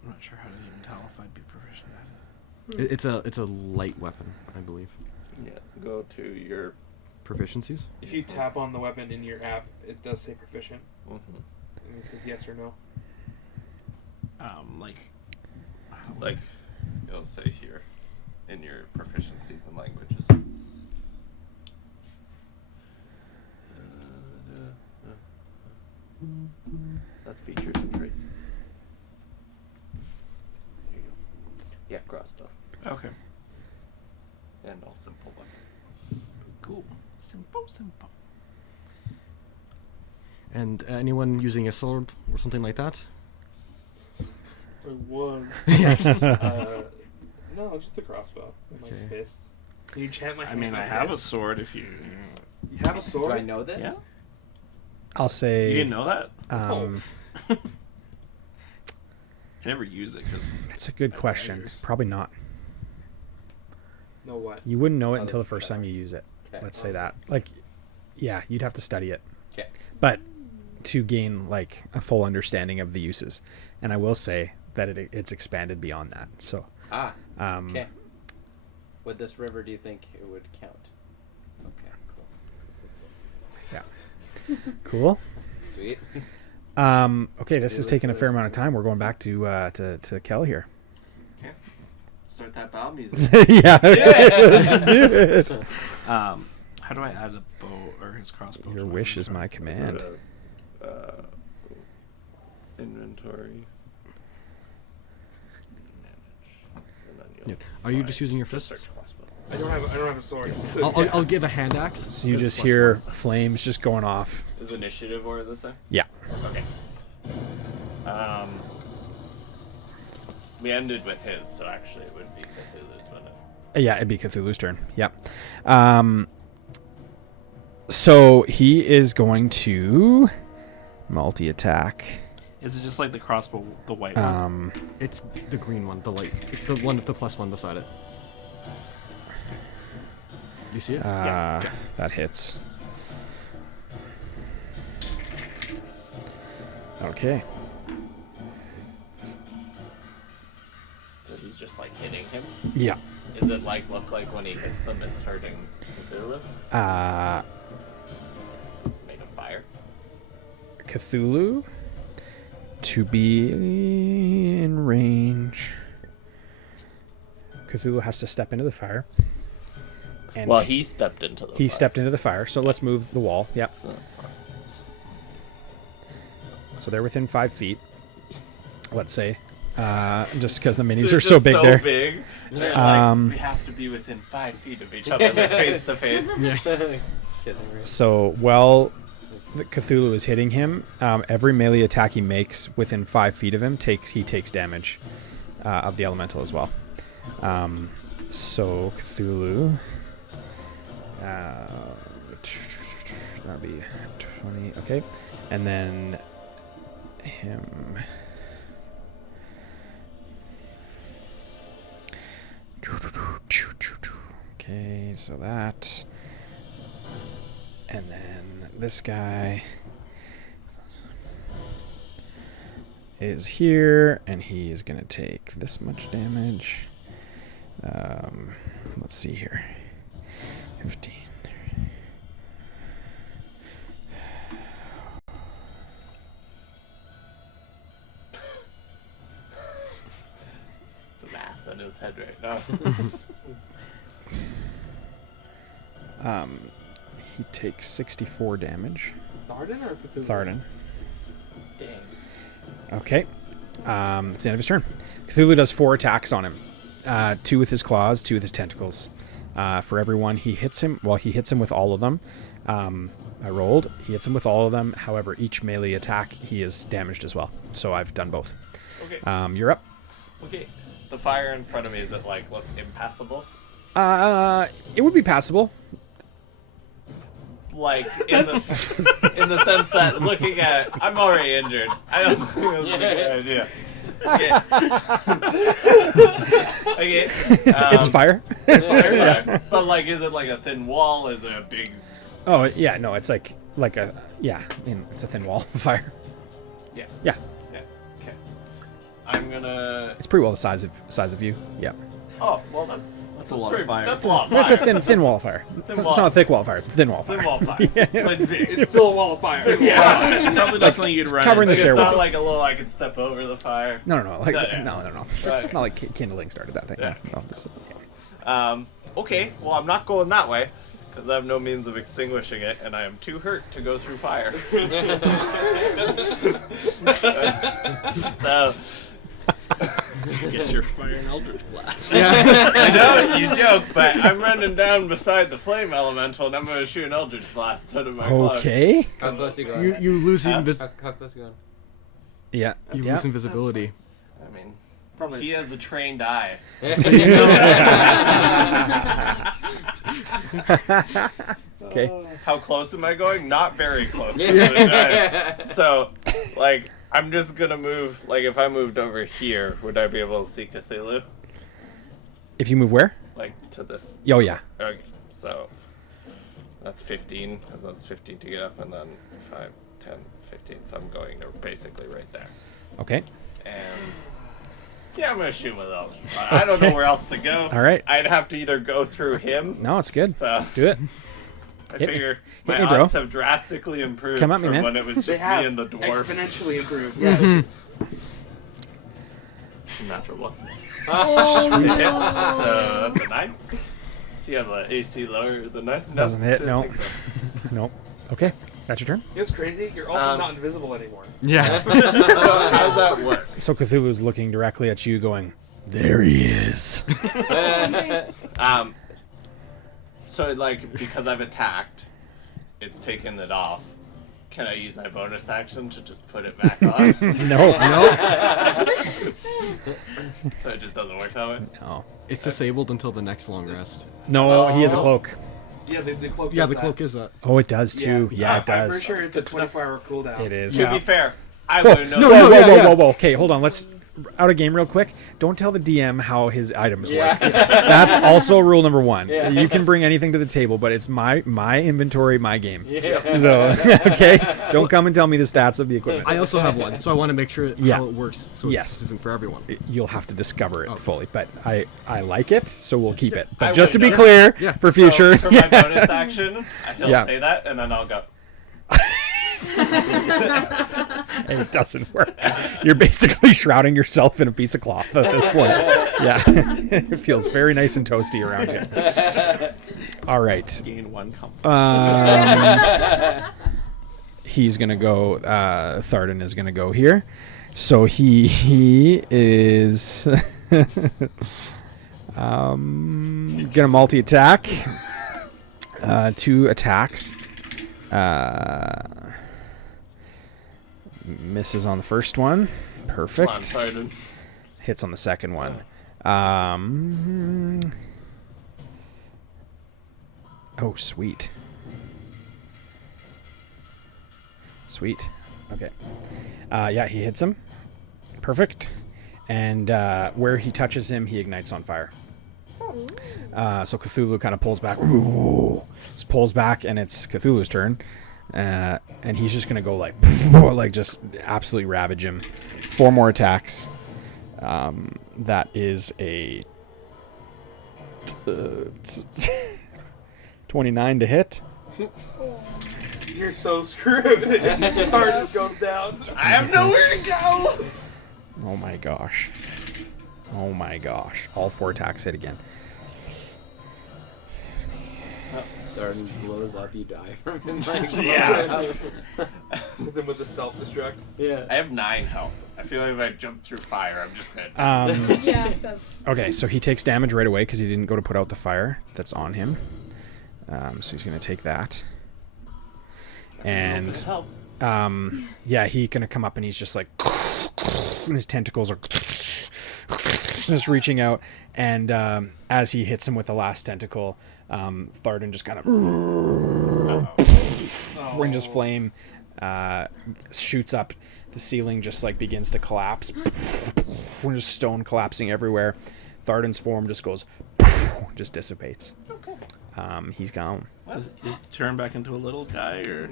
I'm not sure how to even tell if I'd be proficient at it. It's a light weapon, I believe. Yeah, go to your. Proficiencies? If you tap on the weapon in your app, it does say proficient, Mhm. and it says yes or no. Like, it'll say here in your proficiencies and languages. That's features and traits. There you go. Yeah, crossbow. Okay. And all simple weapons. Cool. Simple. And anyone using a sword or something like that? I was. No, just the crossbow. And my Okay. fist. Can you enchant my I hand? mean, my I have a fist? sword if you. You have a Do sword? I know this? Yeah. I'll say. You didn't know that? Um, I never use it because. It's a good question. Daggers. Probably not. No what? You wouldn't know it Other until the than first time power. you use it. Okay. Let's say that. Like, yeah, you'd have to study it. Okay. But to gain like a full understanding of the uses, and I will say that it's expanded beyond that. So, Okay. With this river, do you think it would count? Okay, cool. yeah, cool. Sweet. Okay, this is Really taking a good. fair amount of time. We're going back to Kel here. Okay. Start that bow music. Yeah, Yeah. do it. How do I add a bow or his crossbow? Your to wish is inventory? my command. Inventory. Yeah. Are you just using your Just fists? search crossbow. I don't have a sword. So I'll give a hand axe. So you That's just +1. hear flames just going off. Is initiative or this thing? Yeah. Okay. We ended with his, so actually it would be Cthulhu's, wouldn't it? Yeah, it'd be Cthulhu's turn. Yep. So he is going to multi-attack. Is it just like the crossbow, the white one? It's the green one, the light. It's the one with the +1 beside it. You see it? That hits. Okay. So he's just like hitting him? Yeah. Is it like look like when he hits him it's hurting Cthulhu? It's made of fire. Cthulhu to be in range. Cthulhu has to step into the fire. And Well, he stepped into the he fire. stepped into the fire, so let's move the wall. Yep. So they're within 5 feet. Let's say, just because the minis They're are so just big there. Big. They're Um, like, we have to be within 5 feet of each other, like face to face. So while the Cthulhu is hitting him, every melee attack he makes within 5 feet of him he takes damage of the elemental as well. So Cthulhu, that'd be 20. Okay, and then him Okay, so that. And then this guy is here, and he is going to take this much damage. Let's see here. 15. The math in his head right now. He takes 64 damage. Tharden or Cthulhu? Tharden. Dang. Okay. It's the end of his turn. Cthulhu does 4 attacks on him. 2 with his claws, 2 with his tentacles. For everyone, he hits him. Well, he hits him with all of them. I rolled. He hits him with all of them. However, each melee attack, he is damaged as well. So I've done both. Okay. You're up. Okay. The fire in front of me, is it like look impassable? It would be passable. Like in the sense that looking at, I'm already injured. I don't think that's a good idea. Okay. It's fire. It's fire. But like, is it like a thin wall? Is it a big? Oh yeah, no, it's like a it's a thin wall of fire. Yeah. Yeah, Yeah. Okay. I'm gonna. it's pretty well the size of you. Yeah, Oh well, that's a lot of fire. That's a lot of fire. it's a thin wall of fire. It's wall. not a thick wall of fire. It's a thin wall of fire. Thin wall fire. Yeah. But it's big. It's still a wall of fire. Yeah. Probably not something you'd run covering into. the Like, it's stairwell. not like a little I can step over the fire. No. Like Yeah. no. Right. It's not like kindling started that thing. Yeah. No, this- Okay, well I'm not going that way because I have no means of extinguishing it, and I am too hurt to go through fire. So Guess you're firing Eldritch Blast. I know you joke, but I'm running down beside the flame elemental, and I'm going to shoot an eldritch blast out of my cloak. Okay. How close you going? You lose Huh? How close you going? Yeah. you yeah. lose invisibility. I mean, Probably. he has a trained eye. Okay. How close am I going? Not very close. to the giant. So, like, I'm just gonna move. Like, if I moved over here, would I be able to see Cthulhu? If you move where? Like to this. Oh yeah. Okay, so that's 15, because that's 15 to get up, and then 5, 10, 15. So I'm going to basically right there. Okay. And yeah, I'm gonna shoot with Eldritch. I don't know where else to go. All right. I'd have to either go through him. No, it's good. So Do it. I Hit me. figure Hit my me, bro. odds have drastically improved Come at me, from man. when it was They just have me and the dwarf. exponentially improved. Yeah. Natural one. Oh, Hit. no. So that's a 9. See, you have an AC lower than 9. No, Doesn't hit, didn't no. think so. Nope. Okay. That's your turn. It's crazy. You're also not invisible anymore. Yeah. So how does that work? So Cthulhu's looking directly at you, going, "There he is." Nice. So like because I've attacked, it's taken it off. Can I use my bonus action to just put it back on? No. So it just doesn't work that way. No. It's disabled until the next long rest. No. He has a cloak. Yeah, the cloak. Yeah, does the that. cloak is that. Oh, it does too. Yeah, it I'm does. pretty sure it's a 24-hour cooldown. It is. To be fair, I Whoa, wouldn't know. whoa, that. whoa, yeah, whoa, yeah. whoa, whoa. Okay, hold on. Let's out of game real quick. Don't tell the DM how his items work. Yeah. That's also rule number 1. Yeah. You can bring anything to the table, but it's my inventory, my game. Yeah. So, okay, don't come and tell me the stats of the equipment. I also have one, so I want to make sure Yeah. how it works. So Yes. this isn't for everyone. You'll have to discover it Oh. fully, but I like it, so we'll keep it. But I just to be wouldn't clear, Yeah. for future, So for my bonus action, he'll Yeah. say that, and then I'll go. and it doesn't work. You're basically shrouding yourself in a piece of cloth at this point. Yeah, it feels very nice and toasty around you. All right. Gain 1 comfort. He's gonna go. Tharden is gonna go here. So he is gonna multi-attack. 2 attacks. Misses on the first one. Perfect. Come on, Sergeant. Hits on the second one. Oh, sweet. Sweet. Okay. Yeah, he hits him. Perfect. And where he touches him, he ignites on fire. So Cthulhu kind of pulls back. Just pulls back, and it's Cthulhu's turn. And he's just going to go like just absolutely ravage him. 4 more attacks. That is a 29 to hit. You're so screwed. Your heart just goes down. I have nowhere to go. Oh my gosh. Oh my gosh. All 4 attacks hit again. Sarden blows up, you die from him. Yeah. Is it with the self-destruct? Yeah. I have 9 health. I feel like if I jump through fire, I'm just dead. Yeah. That's... Okay, so he takes damage right away because he didn't go to put out the fire that's on him. So he's going to take that. And yeah, he's going to come up and he's just like, and his tentacles are just reaching out. And as he hits him with the last tentacle, Tharden just kind of ranges flame, shoots up. The ceiling just like begins to collapse. When just stone collapsing everywhere. Tharden's form just goes, just dissipates. He's gone. Does he turn back into a little guy, or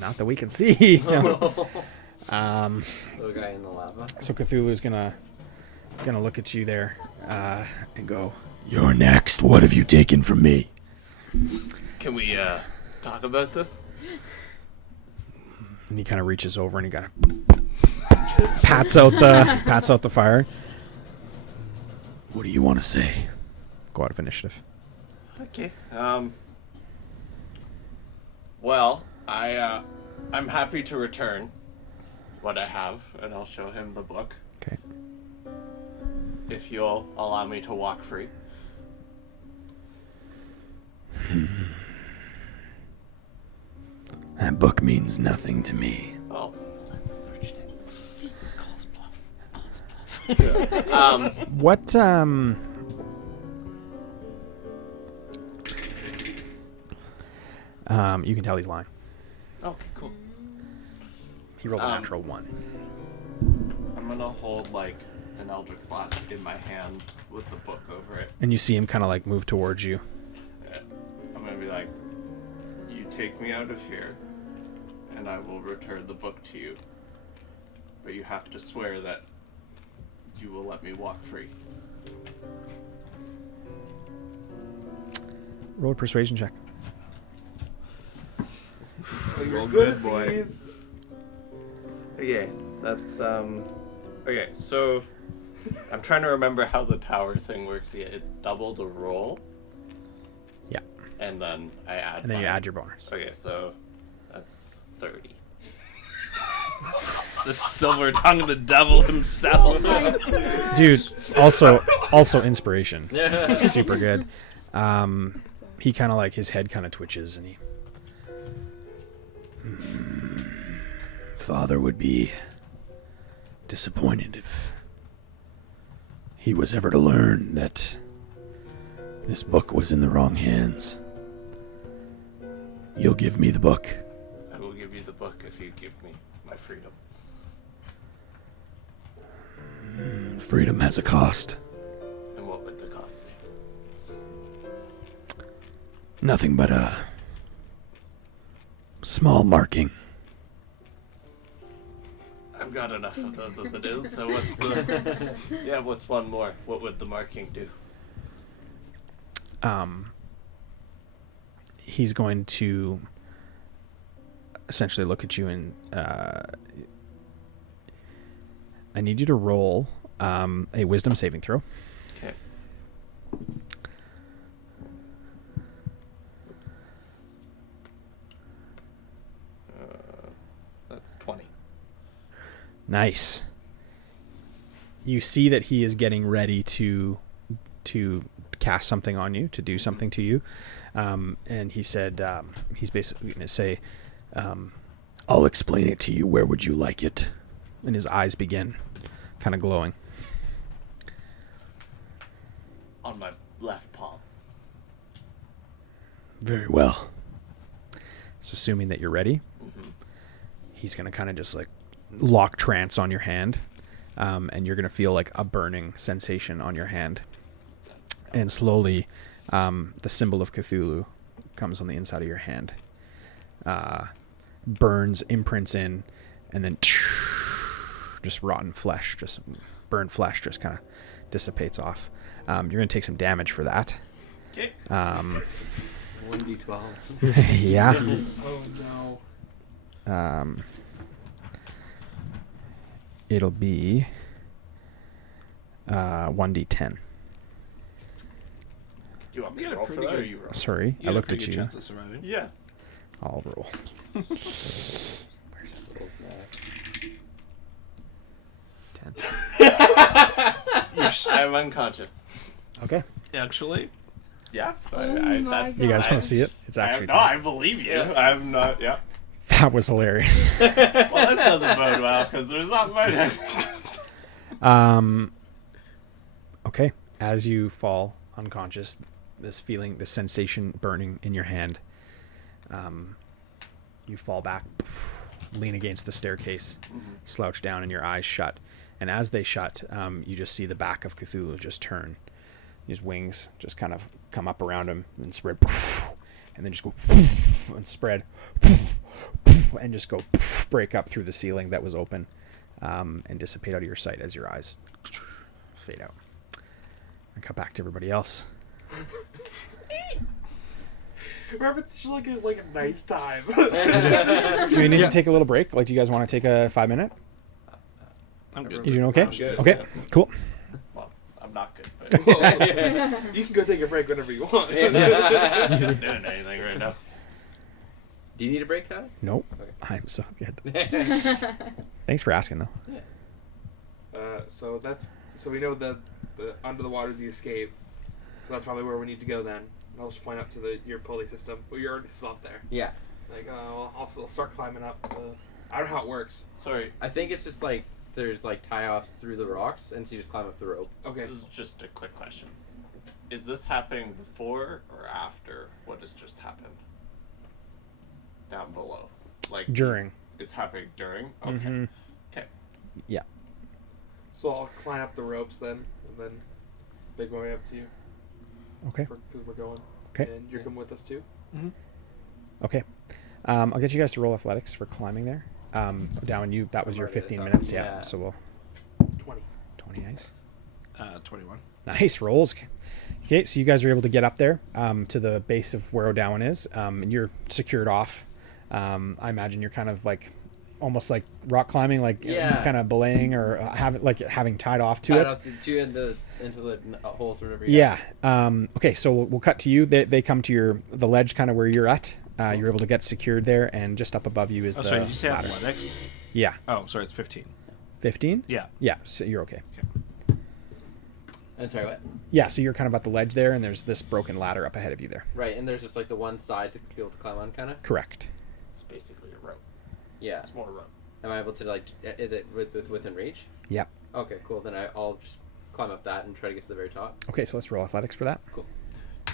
Not that we can see. Little guy in the lava. So Cthulhu's gonna look at you there and go, "You're next. What have you taken from me?" can we talk about this? And he kind of reaches over and he kind of pats out the fire. What do you want to say? Go out of initiative. Okay. Well, I'm happy to return what I have, and I'll show him the book. Okay. If you'll allow me to walk free. That book means nothing to me. Oh, that's unfortunate. Call bluff. What you can tell he's lying. Okay, cool. He rolled a natural 1. I'm gonna hold like an Eldritch Blast in my hand with the book over it. And you see him kind of like move towards you. I'm gonna be like, you take me out of here, and I will return the book to you. But you have to swear that you will let me walk free. Roll a persuasion check. Oh, you're Roll good good, at boy. these. Okay, that's okay, so I'm trying to remember how the tower thing works. Yeah, it doubled a roll. Yeah. And then I add And then you mine. add your bonus. Okay, so that's 30. The silver tongue of the devil himself. Oh my God. Dude, also inspiration. Super good. He kind of like his head kind of twitches and he Father would be disappointed if he was ever to learn that this book was in the wrong hands. You'll give me the book. I will give you the book if you give me my freedom. Freedom has a cost. And what would the cost be? Nothing but a small marking. I've got enough of those as it is, so what's the... Yeah, what's one more? What would the marking do? He's going to essentially look at you and I need you to roll a wisdom saving throw. Okay. That's 20. Nice. You see that he is getting ready to cast something on you, to do something to you. And he said, he's basically going to say, I'll explain it to you. Where would you like it? And his eyes begin kind of glowing. On my left palm. Very well. So assuming that you're ready, Mm-hmm. he's going to kind of just like lock trance on your hand. And you're going to feel like a burning sensation on your hand. and slowly, the symbol of Cthulhu comes on the inside of your hand. Burns, imprints in, and then just rotten flesh, just burned flesh, just kind of dissipates off. You're going to take some damage for that. Okay. 1d12. Yeah. Oh no. It'll be 1d10. Do you want me You to got a roll for pretty that, or good- you roll? Sorry, You I got a looked pretty at good you. chance of surviving. Yeah. I'll roll. Where's that little snack? 10. I'm unconscious. Okay. Actually, Yeah. Oh my that's You guys I- want to see it? It's actually no, 10. I believe you. I'm not. Yeah. That was hilarious. Well, this doesn't bode well because there's not much. Okay. As you fall unconscious, this feeling, this sensation burning in your hand, you fall back, lean against the staircase, slouch down, and your eyes shut. And as they shut, you just see the back of Cthulhu just turn. His wings just kind of come up around him and spread, and then just go and spread, and just go break up through the ceiling that was open, and dissipate out of your sight as your eyes fade out. And cut back to everybody else. Remember, it's just like a nice time. Do we need to take a little break? Like, do you guys want to take a 5-minute? I'm good. You doing okay? I'm good. Okay, cool. Well, I'm not good, but You can go take a break whenever you want. I'm not doing anything right now. Do you need a break, Tyler? Nope. Okay. I'm so good. Thanks for asking, though. So we know that the under the water is the escape. So that's probably where we need to go then. I'll just point up to your pulley system. Well, you're already still up there. Yeah. Like, well, I'll start climbing up. I don't know how it works. Sorry, I think it's just like there's like tie-offs through the rocks, and so you just climb up the rope. Okay. this is just a quick question. Is this happening before or after what has just happened? Down below, like During. It's happening during. Okay. Mhm. Okay. Yeah. So I'll climb up the ropes then, and then make my way up to you. Okay. Because we're going. Okay. And you're coming with us too? Okay. I'll get you guys to roll athletics for climbing there. Down you. That was your Already at the 15 top. minutes. Yeah. Yeah. So we'll 20. 20. Nice. 21. Nice rolls. Okay, so you guys are able to get up there to the base of where Odawan is, and you're secured off. I imagine you're kind of like, almost like rock climbing, like Yeah. kind of belaying or having tied off to Tied it. off to into the holes or whatever. Yeah. Okay, so we'll cut to you. They come to the ledge, kind of where you're at. You're able to get secured there, and just up above you is Oh, the sorry, did you say ladder. athletics? Yeah. Oh, sorry, it's 15. 15. Yeah. Yeah. So you're okay. And sorry, what? Yeah. So you're kind of at the ledge there, and there's this broken ladder up ahead of you there. Right, and there's just like the one side to be able to climb on, kind of. Correct. It's basically a rope. Yeah. It's more rope. Am I able to like? Is it within reach? Yep. Okay, cool. Then I'll just climb up that and try to get to the very top. Okay, so let's roll athletics for that. Cool.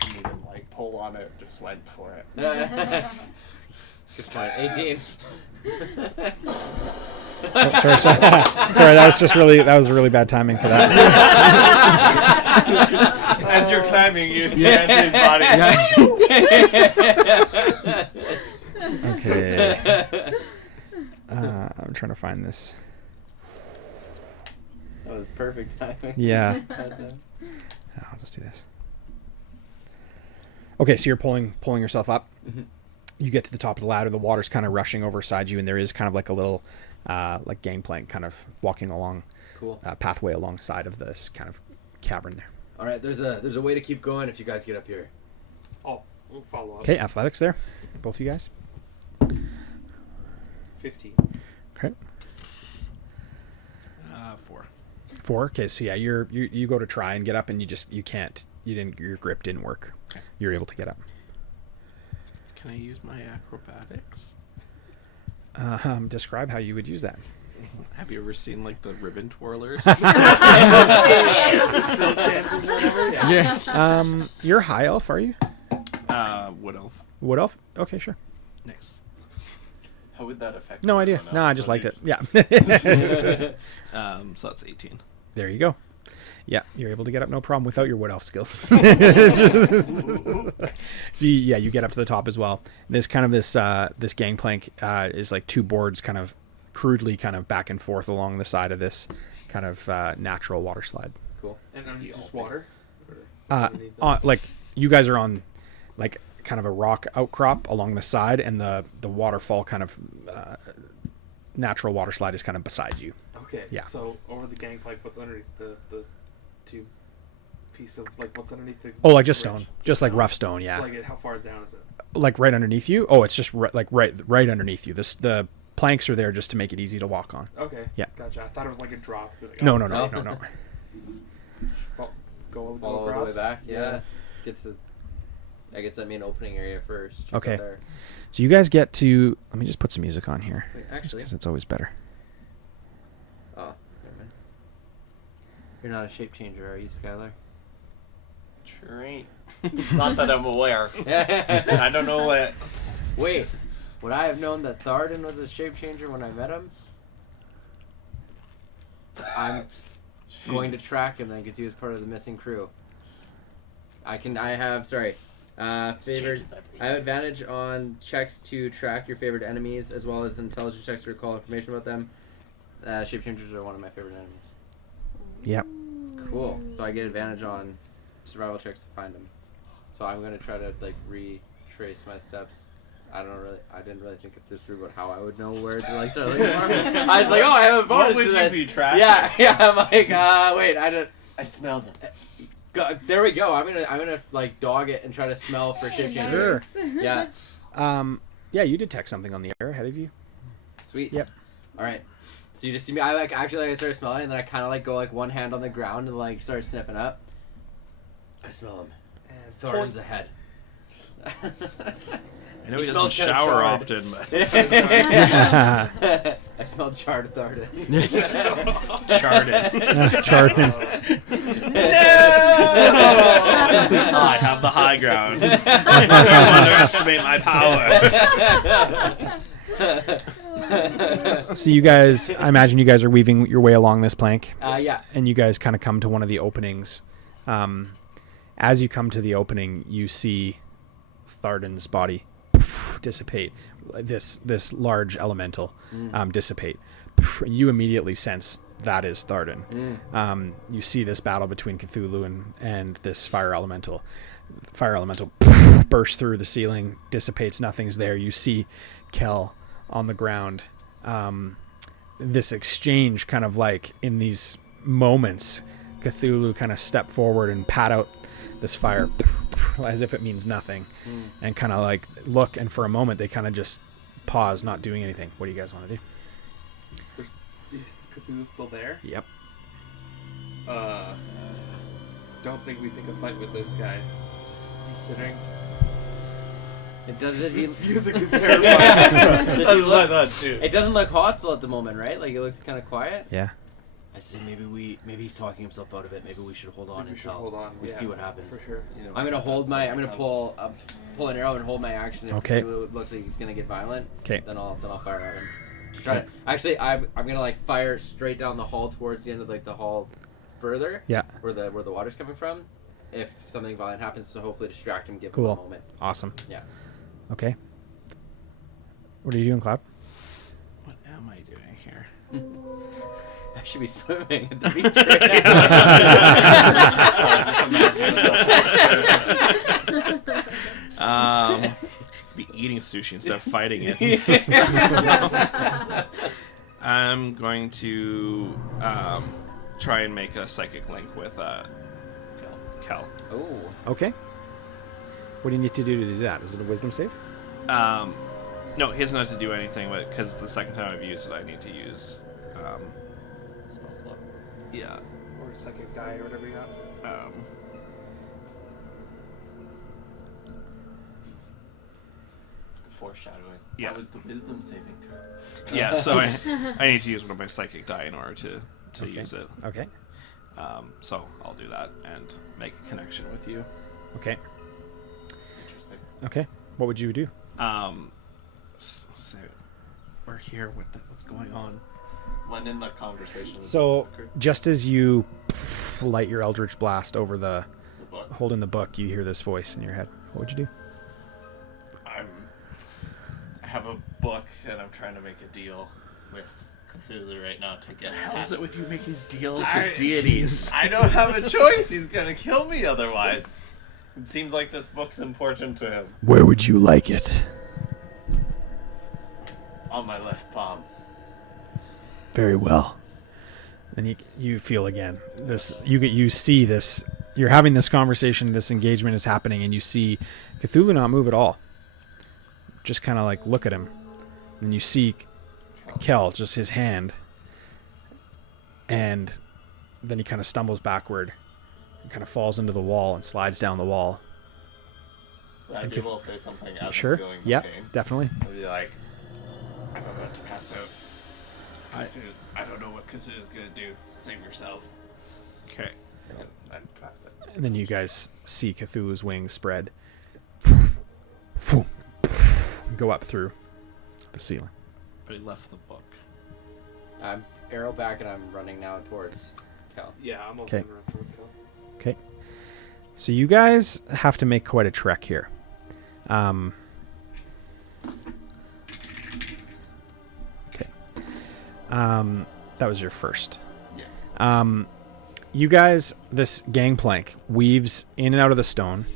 You didn't like pull on it, just went for it. Just fine. 18. Oh, sorry, sorry. Sorry, that was really bad timing for that. As you're climbing, you see Anthony's body. Okay. I'm trying to find this. That was perfect timing. Yeah. I'll just do this. Okay, so you're pulling yourself up. Mm-hmm. You get to the top of the ladder. The water's kind of rushing over beside you, and there is kind of like a little, like gangplank, kind of walking along, Cool. pathway alongside of this kind of cavern there. All right, there's a way to keep going if you guys get up here. Oh, we'll follow up. Okay, athletics there, both of you guys. 15. Okay. 4. 4. Okay, so yeah, you go to try and get up, and you can't. Your grip didn't work. Okay. You're able to get up. Can I use my acrobatics? Describe how you would use that. Have you ever seen like the ribbon twirlers? Silk dancers or whatever? Yeah. You're high elf, are you? Wood elf. Wood elf? Okay, sure. Nice. How would that affect? No idea. everyone No, else? I just So liked you it. Yeah. So that's 18. There you go. Yeah, you're able to get up no problem without your wood elf skills. So you get up to the top as well. There's kind of this gangplank is like two boards kind of crudely kind of back and forth along the side of this kind of natural water slide. Cool. And underneath just water? Or underneath that? Like you guys are on like kind of a rock outcrop along the side, and the waterfall kind of natural water slide is kind of beside you. Okay. Yeah. So over the gangplank, what's underneath the two piece of like what's underneath the? Oh, like just bridge? stone, just like rough stone. Yeah. Like how far down is it? Like right underneath you. Oh, it's just right underneath you. The planks are there just to make it easy to walk on. Okay. Yeah. Gotcha. I thought it was like a drop. Like, No. Go Follow all the way across. back. Yeah. Get to. I guess that main opening area first. Check Okay. out there. So you guys get to. Let me just put some music on here, Wait, actually. because it's always better. Oh, never mind. You're not a shape changer, are you, Skylar? Sure ain't. Not that I'm aware. I don't know what. Wait, would I have known that Tharden was a shape changer when I met him? I'm going to track him then because he was part of the missing crew. I have favored. I have advantage on checks to track your favorite enemies, as well as intelligence checks to recall information about them. Shape changers are one of my favorite enemies. Yep. Cool. So I get advantage on survival checks to find them. So I'm gonna try to like retrace my steps. I didn't really think this through about how I would know where to like start looking for. I was like, oh, I have a bonus. What would to you this. be tracking? Yeah. I'm like, wait, I don't. I smell them. There we go. I'm gonna like dog it and try to smell for shape changer. Sure. Yeah. Yeah, you detect something on the air ahead of you. Sweet. Yep. All right. So you just see me. I started smelling, and then I kind of like go like one hand on the ground and like start sniffing up. I smell him. And Thornton's ahead. I know he He doesn't smells kinda shower charred. often, but I smelled charred Thornton. charted. Charted. I have the high ground. Don't underestimate my power. So you guys, I imagine you guys are weaving your way along this plank, Yeah. and you guys kind of come to one of the openings. As you come to the opening, you see Tharden's body dissipate. This large elemental dissipate. You immediately sense that is Tharden. You see this battle between Cthulhu and this fire elemental. Fire elemental bursts through the ceiling, dissipates. Nothing's there. You see Kel on the ground. This exchange kind of like in these moments, Cthulhu kind of step forward and pat out this fire as if it means nothing, and kind of like look, and for a moment they kind of just pause, not doing anything. What do you guys want to do? Is Cthulhu still there? Yep. Don't think we pick a fight with this guy. Considering This music is terrifying. That's what I thought too. It doesn't look hostile at the moment, right? Like it looks kind of quiet. Yeah. I say maybe he's talking himself out of it. Maybe we should hold on Maybe we should until hold on, we yeah, see what happens. for sure. You know, I'm gonna hold my. I'm gonna pull an arrow and hold my action. If Okay. it looks like he's gonna get violent. 'Kay. Then I'll fire at him. Try to, actually, I'm gonna like fire straight down the hall towards the end of like the hall, further. Yeah. Where the water's coming from. If something violent happens, so hopefully distract him, give Cool. him a moment. Awesome. Yeah. Okay. What are you doing, Cloud? What am I doing here? I should be swimming at the beach. Be eating sushi instead of fighting it. I'm going to try and make a psychic link with Kel. Oh. Okay. What do you need to do that? Is it a wisdom save? No, he doesn't have to do anything, but because the second time I've used it, I need to use. Spell slot. Yeah. Or psychic die or whatever you got. Foreshadowing. Yeah. That was the wisdom saving throw. Yeah, so I need to use one of my psychic die in order to Okay. use it. Okay. So I'll do that and make a connection with you. Okay. Interesting. Okay. What would you do? So we're here. What's going on? When in the conversation. With So this fucker. just as you light your Eldritch Blast over The book. holding the book, you hear this voice in your head. What would you do? I have a book, and I'm trying to make a deal with Cthulhu right now to get. How is it with you making deals I- with deities? I don't have a choice. He's gonna kill me otherwise. It seems like this book's important to him. Where would you like it? On my left palm. Very well. And you feel again this. You see this. You're having this conversation. This engagement is happening, and you see Cthulhu not move at all. Just kind of like look at him, and you see Kel, just his hand, and then he kind of stumbles backward, and kind of falls into the wall and slides down the wall. I And will say something as Sure. I'm feeling the Yep. pain. Definitely. I'll be like, I'm about to pass out. I don't know what Cthulhu's gonna do. Save yourselves. Okay. And I'd pass out. And then you guys see Cthulhu's wings spread, go up through the ceiling. But he left the book. I'm arrow back and I'm running now towards Cal. Yeah, I'm also Okay. gonna run towards Cal. Okay. So you guys have to make quite a trek here. Okay. That was your first. Yeah. You guys, this gangplank weaves in and out of the stone,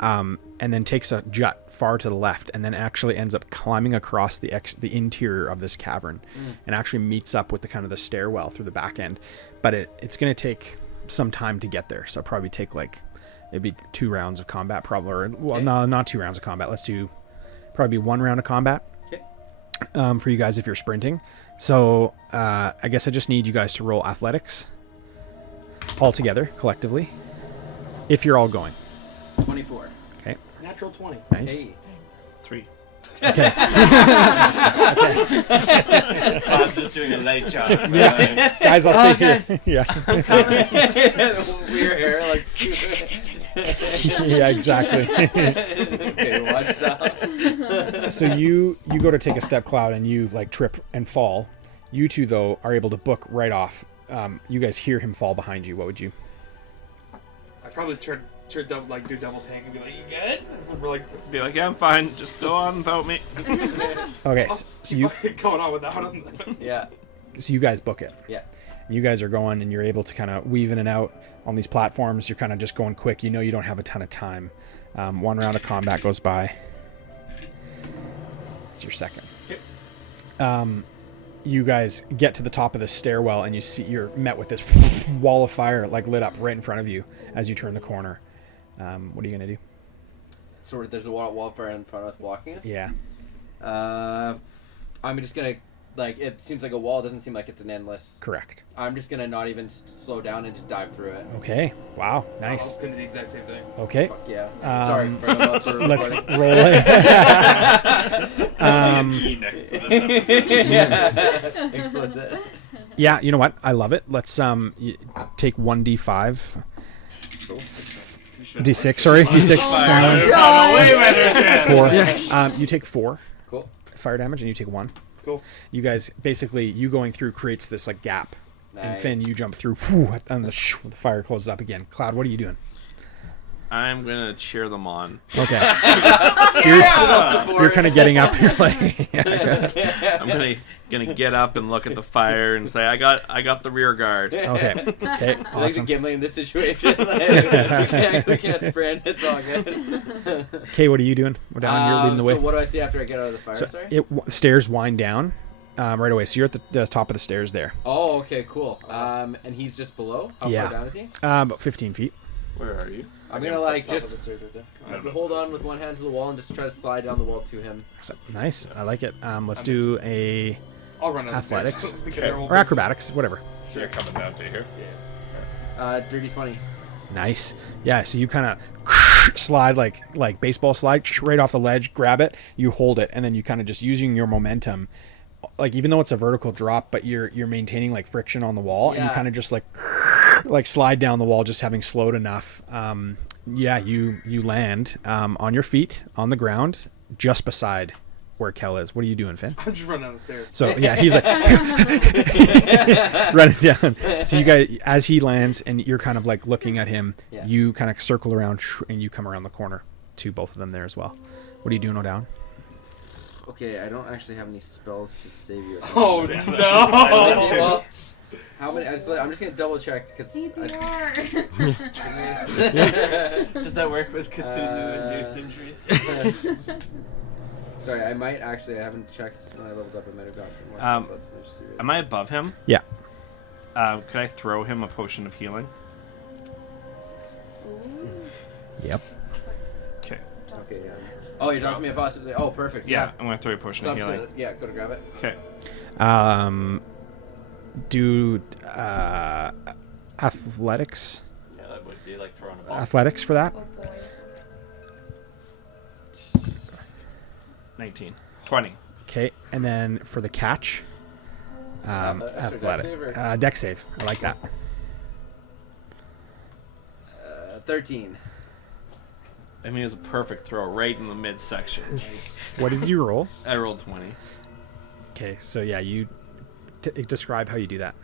and then takes a jut far to the left, and then actually ends up climbing across the interior of this cavern, and actually meets up with the kind of the stairwell through the back end. But it's going to take some time to get there, so it'll probably take it'd be 2 rounds of combat, probably. Or, well, Okay. no, not 2 rounds of combat. Let's do probably 1 round of combat. Okay. For you guys if you're sprinting. So I guess I just need you guys to roll athletics all together collectively if you're all going. 24. Okay, Natural 20. nice. Hey. 3. Okay. I'm just doing a late job. Yeah. Guys, I'll stay guys. here. Yeah. Weird hair, like. Yeah, exactly. Okay, watch out. So you go to take a step, Cloud, and you trip and fall. You two though are able to book right off. You guys hear him fall behind you. What would you? I probably turn double, do double tank and be like, "You good?" So we're like, Be like, yeah, I'm fine. Just go on without me. Okay, so you going on without him. Yeah. so you guys book it. Yeah. You guys are going, and you're able to kind of weave in and out on these platforms. You're kind of just going quick. You know you don't have a ton of time. 1 round of combat goes by. It's your second. Okay. You guys get to the top of the stairwell, and you're met with this wall of fire lit up right in front of you as you turn the corner. What are you gonna do? So there's a wall of fire in front of us blocking us? Yeah. I'm just gonna, it seems like a wall. Doesn't seem like it's an endless. Correct. I'm just gonna not even slow down and just dive through it. Okay. Wow. I Nice. was gonna do the exact same thing. Okay. Fuck yeah. Sorry. Um, Bring them up for Let's recording. roll it. E next to this episode. Yeah. Explicit. Yeah. You know what? I love it. Let's take 1d5. D6. Sorry. D6. Oh my God. Way better shit. 4. You take 4 Cool. fire damage, and you take 1. Cool. You guys basically going through creates this gap, and Nice. Finn, you jump through, and the fire closes up again. Cloud, what are you doing? I'm gonna cheer them on. Okay. So you're kind of getting up. You're like, I'm gonna get up and look at the fire and say, I got the rear guard. okay. Okay. Like the Awesome. Gimli in this situation. We can't sprint. It's all good. Okay, what are you doing? We're down. You're leading the way. So what do I see after I get out of the fire? So Sorry. stairs wind down right away. So you're at the top of the stairs there. Oh, okay, cool. And he's just below. How Yeah. far down is he? About 15 feet. Where are you? I'm gonna Top of just the stairs right there. I'm gonna hold on with one hand to the wall and just try to slide down the wall to him. So nice. I like it. Let's do a I'll run down the stairs. Athletics. We can roll or acrobatics, whatever. So you're coming down to here? Dirty 20. Nice. Yeah. So you kind of slide like baseball slide right off the ledge, grab it, you hold it, and then you kind of just using your momentum. Even though it's a vertical drop, but you're maintaining friction on the wall, and you Yeah. kind of just slide down the wall, just having slowed enough. You land on your feet on the ground just beside where Kel is. What are you doing, Finn? I'm just running down the stairs. So yeah, he's like running down. So you guys, as he lands and you're kind of like looking at him, Yeah. you kind of circle around and you come around the corner to both of them there as well. What are you doing, O'Down? Okay, I don't actually have any spells to save you. Oh Yeah, no! Well, how many? I'm just gonna double check because. CPR. Does that work with Cthulhu-induced injuries? Sorry, I might actually. I haven't checked when I leveled up. I might have gotten more Um, spells. Let's just see what- Am I above him? Yeah. Could I throw him a potion of healing? Ooh. Yep. Okay. Okay, yeah. Oh, you're tossing me a possibility. Oh, perfect. Yeah, I'm gonna throw you a potion So of I'm healing. just- yeah, go to grab it. Okay. Do athletics Yeah, that would be like throwing a ball. athletics for that? Oh boy. 19. 20. Okay, and then for the catch, Athletics or dex save, or- dex save. I like that. 13. I mean, it was a perfect throw right in the midsection. What did you roll? I rolled 20. Okay, so yeah, you describe how you do that.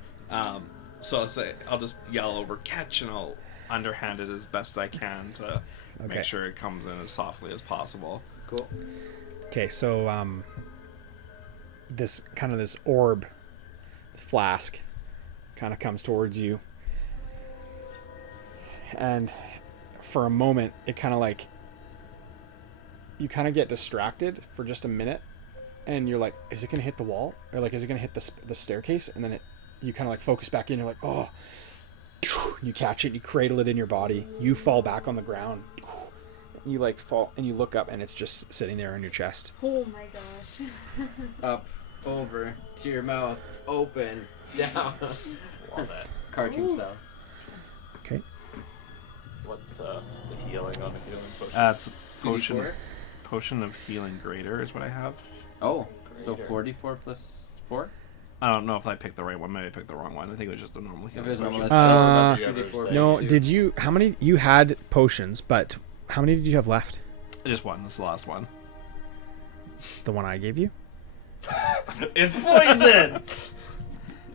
So I'll just yell over catch and I'll underhand it as best I can to Okay. make sure it comes in as softly as possible. Cool. Okay, so this orb flask kind of comes towards you, and for a moment it kind of like you kind of get distracted for just a minute, and you're like, is it gonna hit the wall, or like is it gonna hit the staircase? And then you kind of like focus back in, you're like, oh, you catch it, you cradle it in your body, you fall back on the ground, you like fall and you look up and it's just sitting there on your chest. Oh my gosh. Up, over, to your mouth, open, down. Love it. Cartoon style. Okay. What's the healing on a healing potion? It's potion 2d4? potion of healing greater is what I have. Oh, so Greater. 44 plus 4? I don't know if I picked the right one. Maybe I picked the wrong one. I think it was just a normal If healing it's normal, potion. that's Uh, you ever 2d4 say- No, plus 2. did you? How many? You had potions, but how many did you have left? Just one. This is the last one. The one I gave you? It's poison!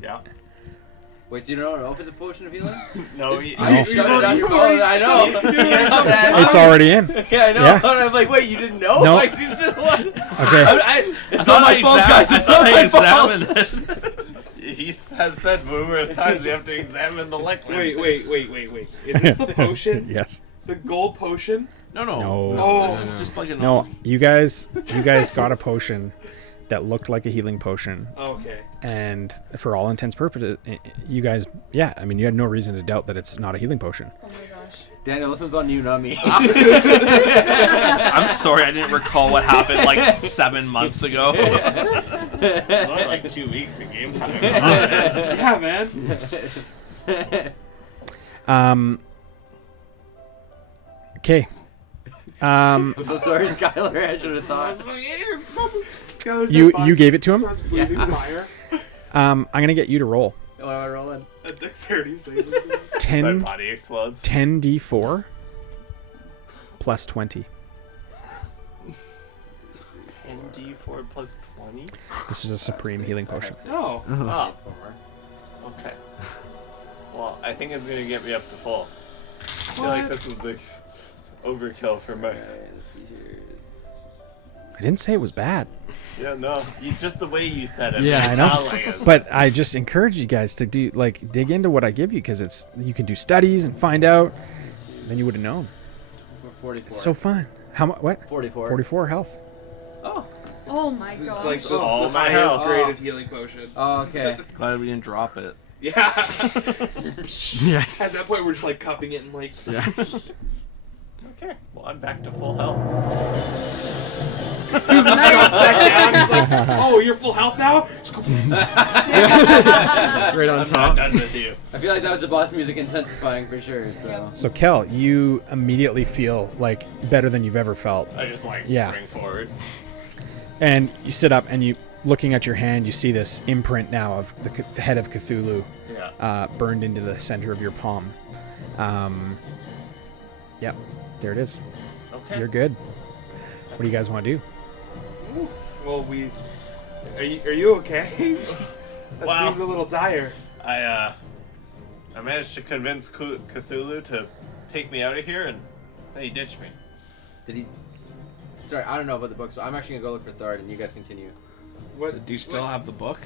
Yeah. Wait, so you don't know how to open the potion of healing? No, No. You shut it down your phone. I know. It's already in. Yeah, I know. Yeah. I'm like, wait, you didn't know? No. Like, you should have. Okay. It's not my fault, guys. It's not my fault. it. He has said numerous times we have to examine the liquid. Wait. Is this the potion? Yes. The gold potion? No. No. This is just like a No, you guys got a potion that looked like a healing potion, Okay. and for all intents purposes, you guys, yeah, I mean, you had no reason to doubt that it's not a healing potion. Oh my gosh. Daniel, this one's on you, not me. I'm sorry, I didn't recall what happened like 7 months ago. Only like 2 weeks of game time. Yeah, man. Okay. I'm so sorry, Skylar. I should have thought. You gave it to him? Starts breathing fire. I'm gonna get you to roll What am I rolling? A dexterity save. My 10 body explodes. 10d4 plus 20. 10d4 plus 20? This is a supreme healing potion. Oh. Oh, okay. Well, I think it's gonna get me up to full. I feel like this is like overkill for me. I didn't say it was bad, Yeah, no. Just the way you said it. Yeah, made it I know. sound like it. but I just encourage you guys to dig into what I give you, because you can do studies and find out. Then you would have known. 44. It's so fun. How much? What? 44. 44 health. Oh. Oh my It's gosh. like the Oh, my highest hell. graded healing potion. Oh, okay. Glad we didn't drop it. Yeah. Yeah. At that point, we're just like cupping it and like. Yeah. Okay, well, I'm back to full health. He's like, oh, you're full health now? Right on I'm top. not done with you. I feel like that was the boss music intensifying for sure. So. So Kel, you immediately feel like better than you've ever felt. I just like Yeah. spring forward. And you sit up and you, looking at your hand, you see this imprint now of the head of Cthulhu Yeah. burned into the center of your palm. Yep, there it is. Okay. You're good. What do you guys want to do? Well, are you okay? That Wow. seemed a little dire. I managed to convince Cthulhu to take me out of here, and then he ditched me. Did he? Sorry, I don't know about the book, so I'm actually gonna go look for Thard, and you guys continue. What? So do you still have the book?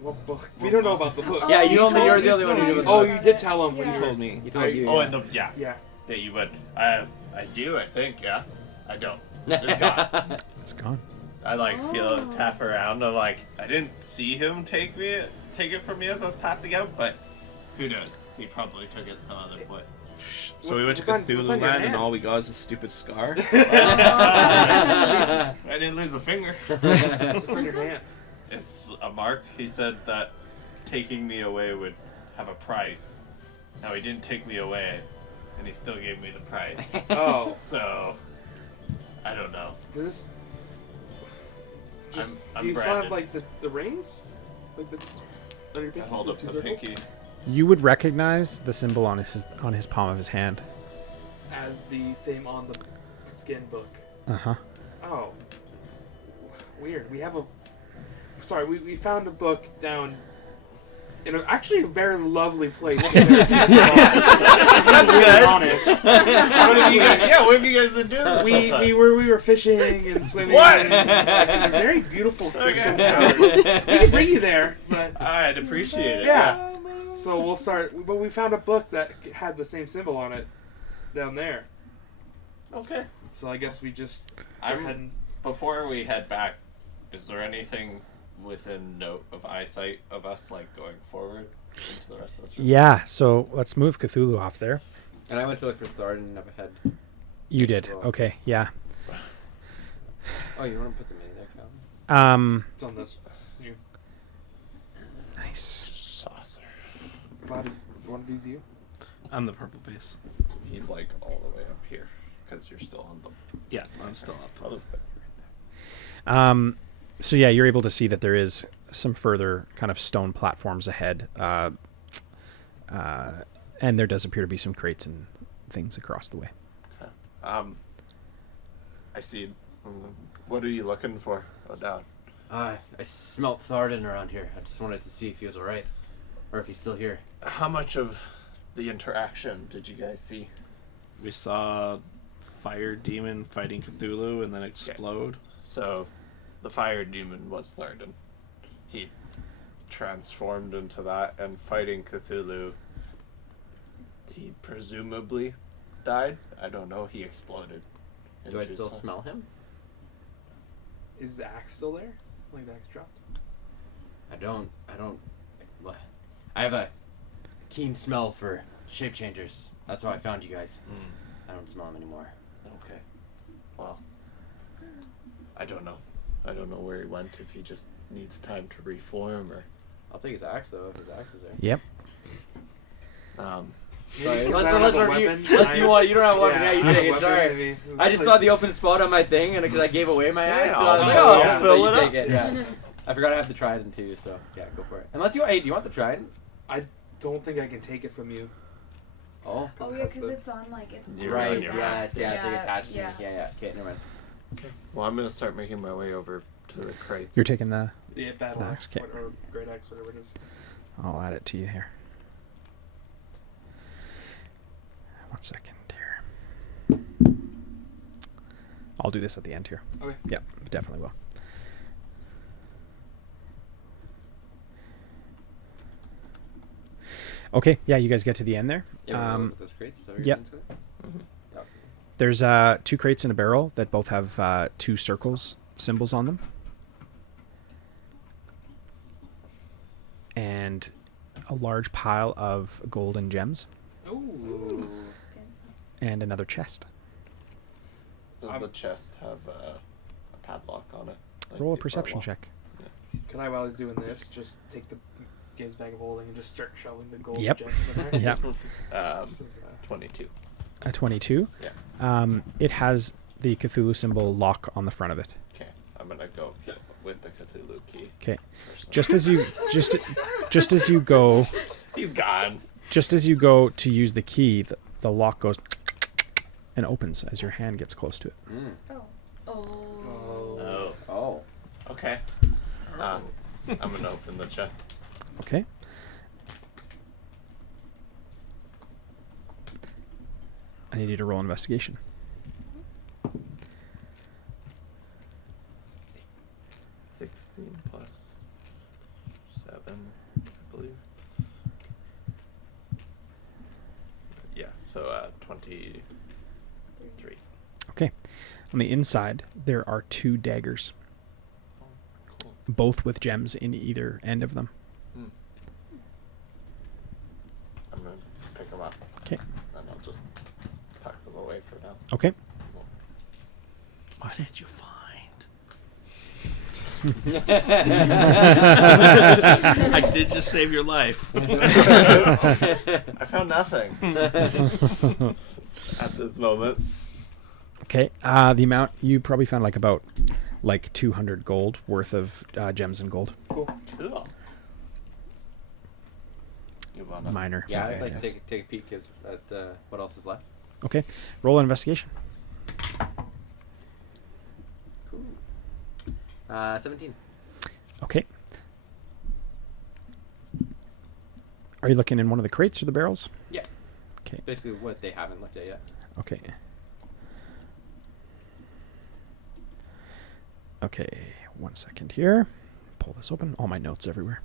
What book? We don't know about the book. Yeah, you you're told the only one who knew about the Oh, book. you did tell him when Yeah. you You told me. He told you. Oh, yeah. and Yeah. yeah, you would. I do, I think, yeah. I don't. It's gone. It's gone. I feel Oh. it tap around. I'm like, I didn't see him take it from me as I was passing out, but who knows? He probably took it some other point. So we went to What's on Cthulhu your Land, and hand? all we got is a stupid scar. I didn't lose a finger. What's on your hand? It's a mark. He said that taking me away would have a price. Now he didn't take me away, and he still gave me the price. Oh, So I don't know. does this? Just, I'm do you still have branded. the rings? Like the on your I pinky? hold up two the circles? pinky. You would recognize the symbol on his palm of his hand. As the same on the skin book. Uh-huh. Oh, weird. We have a. Sorry, we found a book down in actually a very lovely place. That's good. Honest. What have you guys? Yeah, what have you guys been doing? this whole We time? were fishing and swimming. What? And, in a very beautiful crystal Okay. tower. We can bring you there, but I'd appreciate it. yeah. So we'll start. But we found a book that had the same symbol on it down there. Okay. So I guess we just go I'm- ahead and. Before we head back, is there anything within note of eyesight of us going forward into the rest of this room? Yeah, so let's move Cthulhu off there. And I went to look for Thard and never had. You did. Roll. Okay, yeah. Oh, you want to put them in there, Calvin? It's on this. You. Nice. Saucer. Cloud, is one of these you? I'm the purple base. He's all the way up here because you're still on the. Yeah, I'm still up. I'll just put you right there. So yeah, you're able to see that there is some further kind of stone platforms ahead, and there does appear to be some crates and things across the way. Okay. I see. What are you looking for? Oh, down. I smelt Tharden around here. I just wanted to see if he was alright. Or if he's still here. How much of the interaction did you guys see? We saw fire demon fighting Cthulhu and then explode. So, the fire demon was Tharden. He transformed into that, and fighting Cthulhu, he presumably died. I don't know. He exploded. Do I into still some- smell him? Is the axe still there? Like the axe dropped? I don't. What? I have a keen smell for shape changers. That's how I found you guys. I don't smell them anymore. Okay. Well, I don't know. I don't know where he went. If he just needs time to reform, or I'll take his axe though, if his axe is there. Yep. Sorry, Because I let's don't have a run you. weapon, Let's you want. You don't have a weapon. Yeah, I you don't take have it. a Sorry. weapon, maybe. I just saw the open spot on my thing, and because I gave away my axe, so I was like, I'll oh, fill yeah, it you up. take it. Yeah. I forgot I have the trident too, so yeah, go for it. Unless you, hey, do you want the trident? Don't think I can take it from you. Oh, Oh yeah, because it's on it's You're right. on your Yeah, back. it's like attached to yeah. me. Yeah. Okay, never mind. Okay. Well, I'm gonna start making my way over to the crates. You're taking the. Yeah, battle The axe, axe, okay. or great axe, whatever it is. I'll add it to you here. 1 second here. I'll do this at the end here. Okay. Yep, definitely will. Okay, yeah, you guys get to the end there. Yeah, we'll look at those crates. Is that what yep. you're into? Yep. There's 2 crates in a barrel that both have 2 circles symbols on them. And a large pile of gold and gems. Ooh. And another chest. Does the chest have a padlock on it? Like Roll a the perception padlock? check. Can I, while he's doing this, just take the Gibbs bag of holding and just start shoveling the gold Yep. gems in there? Yep. This is, 22. A 22. Yeah. It has the Cthulhu symbol lock on the front of it. Okay, I'm gonna go with the Cthulhu key. Okay. personally. Just as you go, He's gone. just as you go to use the key, the lock goes and opens as your hand gets close to it. Oh. Oh. Oh. Oh. Okay. I'm gonna open the chest. Okay. I need you to roll investigation. 16 plus 7, I believe. Yeah, so 23. Okay. On the inside, there are 2 daggers, Cool. both with gems in either end of them. I'm gonna pick them up. Okay. And I'll just tuck them away for now. Okay. What did you find? I did just save your life. I found nothing at this moment. Okay. The amount you probably found about 200 gold worth of gems and gold. Cool. You wanna? Minor. Yeah, Okay, I'd like yes. to take a peek at what else is left. Okay. Roll an investigation. 17. Okay. Are you looking in one of the crates or the barrels? Yeah. Okay. Basically what they haven't looked at yet. Okay. Okay. 1 second here. Pull this open. All my notes everywhere.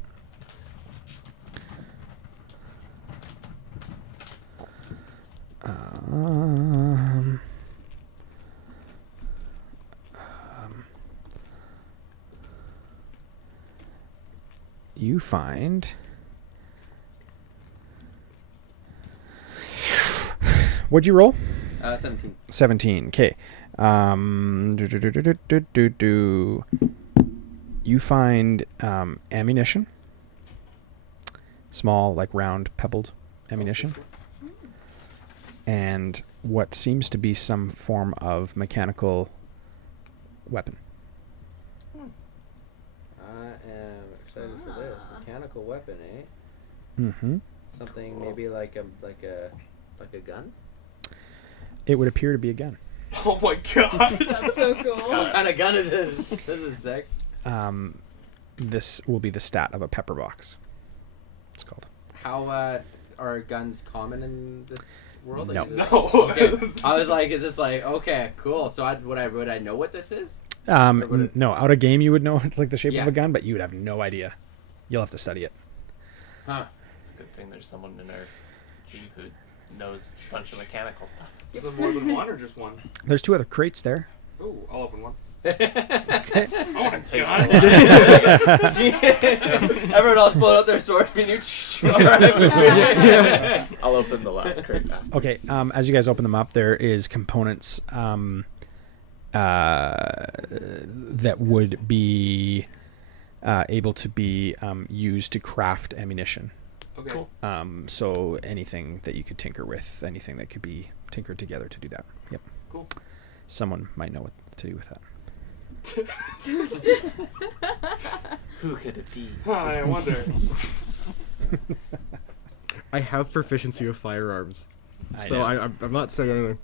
You find what'd you roll? 17. 17. Okay. You find ammunition. Small, round, pebbled ammunition. And what seems to be some form of mechanical weapon. I am excited for this. Mechanical weapon, eh? Mm-hmm. Something maybe like a gun? It would appear to be a gun. Oh my god. That's so cool. What kind of gun is this? This is sick. This will be the stat of a pepper box. It's called. How are guns common in this world? No. Is it like- No. Okay. I was like, is this okay, cool. So would I know what this is? No, out of game you would know it's the shape Yeah. of a gun, but you would have no idea. You'll have to study it. Huh. It's a good thing there's someone in our team who knows a bunch of mechanical stuff. Is it more than one or just one? There's 2 other crates there. Ooh, I'll open one. Okay. Oh my Take god. Everyone else pulling out their sword and you I'll open the last crate after. Okay. As you guys open them up, there is components that would be able to be used to craft ammunition. Okay. Cool. So anything that you could tinker with, anything that could be tinkered together to do that. Yep. Cool. Someone might know what to do with that. Who could it be? I wonder. I have proficiency with firearms, I so know. I'm not saying anything.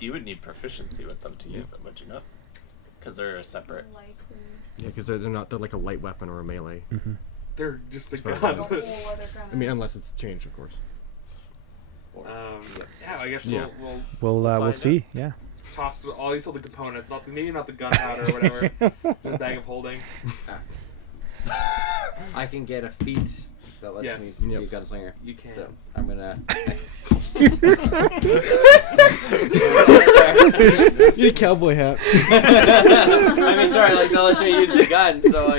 You would need proficiency with them to use them, would you not? Because they're a separate. Likely. Yeah, because they're like a light weapon or a melee. Mm-hmm. They're just a It's fine. gun. Like a whole other kind of. I mean, unless it's changed, of course. Yeah, I guess Yeah. we'll We'll find see. Yeah. toss all these other components. Maybe not the gunpowder or whatever. The bag of holding. I can get a feat that lets Yes. me Yep. be a gunslinger. You can. So I'm gonna. You need a cowboy hat. I mean, sorry, they'll let you use the gun. So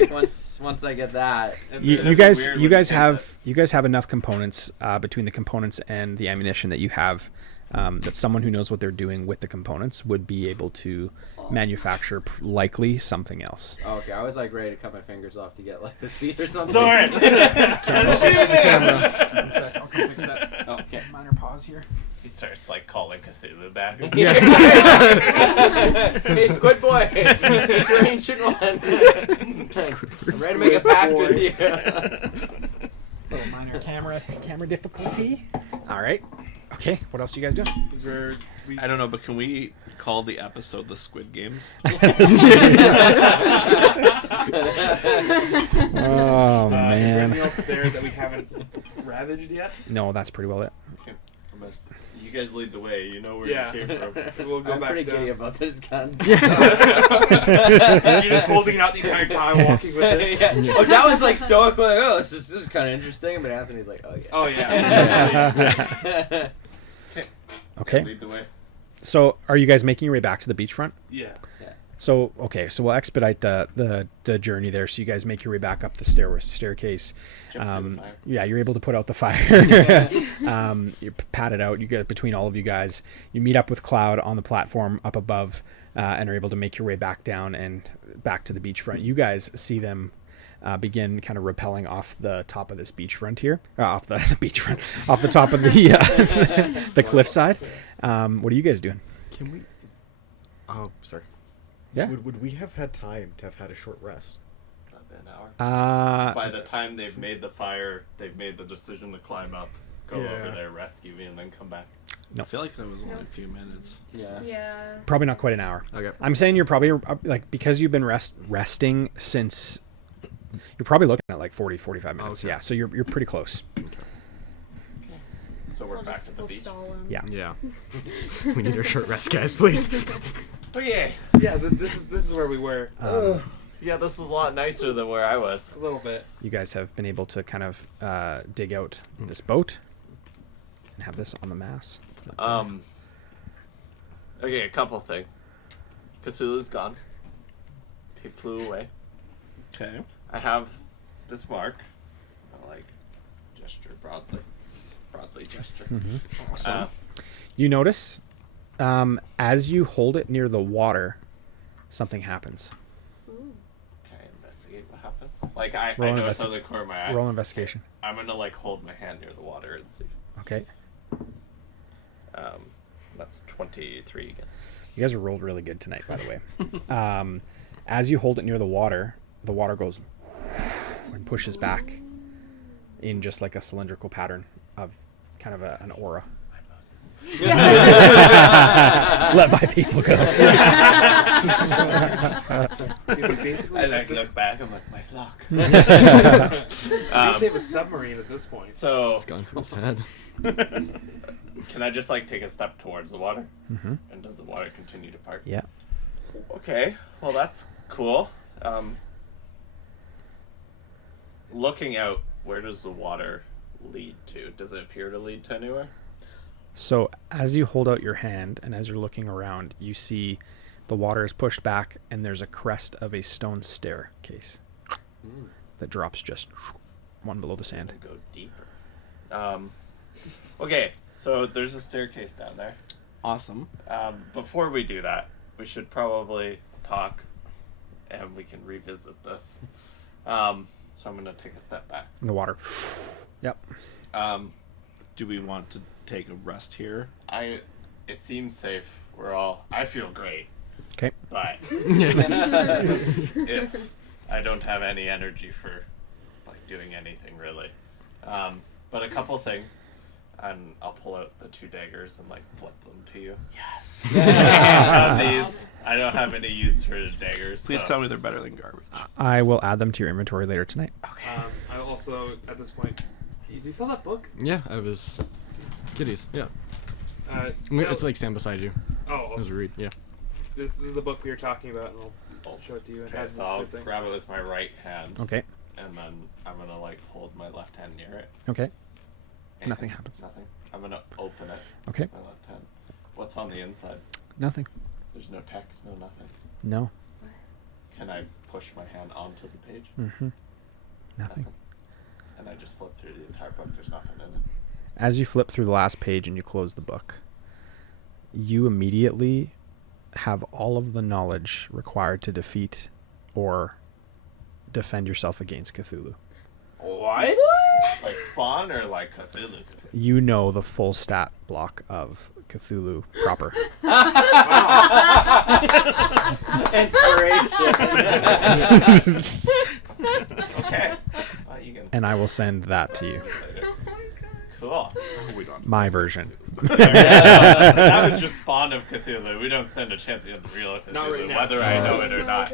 once I get that, You guys have enough components between the components and the ammunition that you have that someone who knows what they're doing with the components would be able to manufacture likely something else. oh, okay, I was ready to cut my fingers off to get the feet or something. Sorry. I'll come fix that. Oh, okay. Minor pause here. He starts calling Cthulhu back. Hey, Squid Boy, this ancient one. I'm ready to make a pact with you. Little minor camera difficulty. All right. Okay, what else are you guys doing? Is there? I don't know, but can we call the episode the Squid Games? Oh Is there man. anything else there that we haven't ravaged yet? No, that's pretty well it. You guys lead the way. You know where Yeah. you came from. We'll go I'm back pretty down. giddy about this gun. You're just holding it out the entire time, walking with it. Yeah. Oh, that one's like stoic, like, oh, this is kind of interesting. But Anthony's like, oh yeah. Oh yeah. Okay. Lead the way. So, are you guys making your way back to the beachfront? Yeah. So, okay, so we'll expedite the journey there. So you guys make your way back up the staircase. Jump through the fire. Yeah, you're able to put out the fire. You pat it out. You get between all of you guys. You meet up with Cloud on the platform up above, and are able to make your way back down and back to the beachfront. You guys see them begin kind of rappelling off the top of this beachfront here, off the beachfront, off the top of the the cliffside. What are you guys doing? Can we? Oh, sorry. Yeah. Would we have had time to have had a short rest? Not an hour. By the Uh, time they've made the fire, they've made the decision to climb up, go over there, rescue me, and then come back. I feel like that was only a few minutes. Yeah. Yeah. probably not quite an hour. Okay. I'm saying you're probably like, because you've been resting since, you're probably looking at like 45 minutes. Okay. Yeah, so you're pretty close. So we're We'll back just to the we'll beach. stall him. Yeah. Yeah. We need our short rest, guys, please. Okay. Yeah. This is where we were. Yeah, this was a lot nicer than where I was. A little bit. You guys have been able to kind of dig out this boat and have this on the mast. Okay, a couple things. Cthulhu's gone. He flew away. Okay. I have this mark. I like gesture broadly gesture. Awesome. You notice, as you hold it near the water, something happens. Ooh. Can I investigate what happens? Like I Roll an notice out of the corner of my eye. Roll investigation. I'm gonna like hold my hand near the water and see. Okay. That's 23 again. You guys rolled really good tonight, by the way. As you hold it near the water goes and pushes back in just like a cylindrical pattern of kind of an aura. Let my people go. Dude, we basically I like look back. I'm like my flock. we save a submarine at this point. So It's gone through his head. can I just like take a step towards the water? Mm-hmm. And does the water continue to part? Yeah. Okay, well that's cool. Looking out, where does the water lead to? Does it appear to lead to anywhere? So as you hold out your hand and as you're looking around, you see the water is pushed back and there's a crest of a stone staircase that drops just one below the sand. Go deeper. Okay, so there's a staircase down there. Awesome. Before we do that, we should probably talk, and we can revisit this. So I'm gonna take a step back. In the water. Yep. Do we want to take a rest here? It seems safe. I feel great, Okay. but I don't have any energy for like doing anything really. But a couple things, and I'll pull out the 2 daggers and like flip them to you. Yes. I don't have any use for the daggers. Please tell me they're better than garbage. I will add them to your inventory later tonight. I also at this point. Do you sell that book? Yeah, I was. Kitties. Yeah. It's like stand beside you. Oh, As we read. Yeah. this is the book we were talking about, and I'll show it to you. It Okay, has so this I'll good thing. grab it with my right hand, Okay. and then I'm gonna like hold my left hand near it. Okay. Anything? Nothing happens. Nothing. I'm gonna open it. Okay. with my left hand. What's on the inside? Nothing. There's no text, no nothing. No. Can I push my hand onto the page? Mm-hmm. Nothing. And I just flip through the entire book. There's nothing in it. As you flip through the last page and you close the book, you immediately have all of the knowledge required to defeat or defend yourself against Cthulhu. What? Like Spawn or like Cthulhu? You know the full stat block of Cthulhu proper. Inspiration. Okay. You can. And I will send that to you. Cool. We don't. My version. That was just Spawn of Cthulhu. We don't stand a chance against real Cthulhu, Not right now. whether I know it Oh or my not.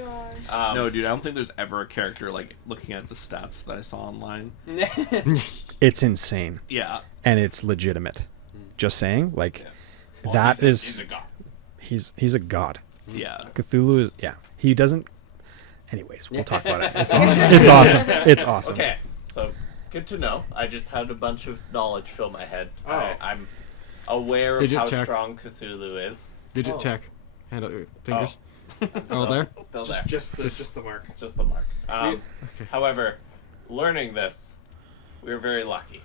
gosh. No, dude, I don't think there's ever a character like looking at the stats that I saw online. It's insane. Yeah. And it's legitimate. Just saying, like, Yeah. Well, that he's is... a god. He's a god. Yeah. Cthulhu is... Yeah. He doesn't... Anyways, we'll talk about it. It's awesome. It's awesome. It's awesome. Okay, so good to know. I just had a bunch of knowledge fill my head. Oh. I'm aware of Digit how check. strong Cthulhu is. Digit Oh. check. Hand out your fingers. I'm still, there? Still there. Just the mark. Just the mark. Okay. However, learning this, we were very lucky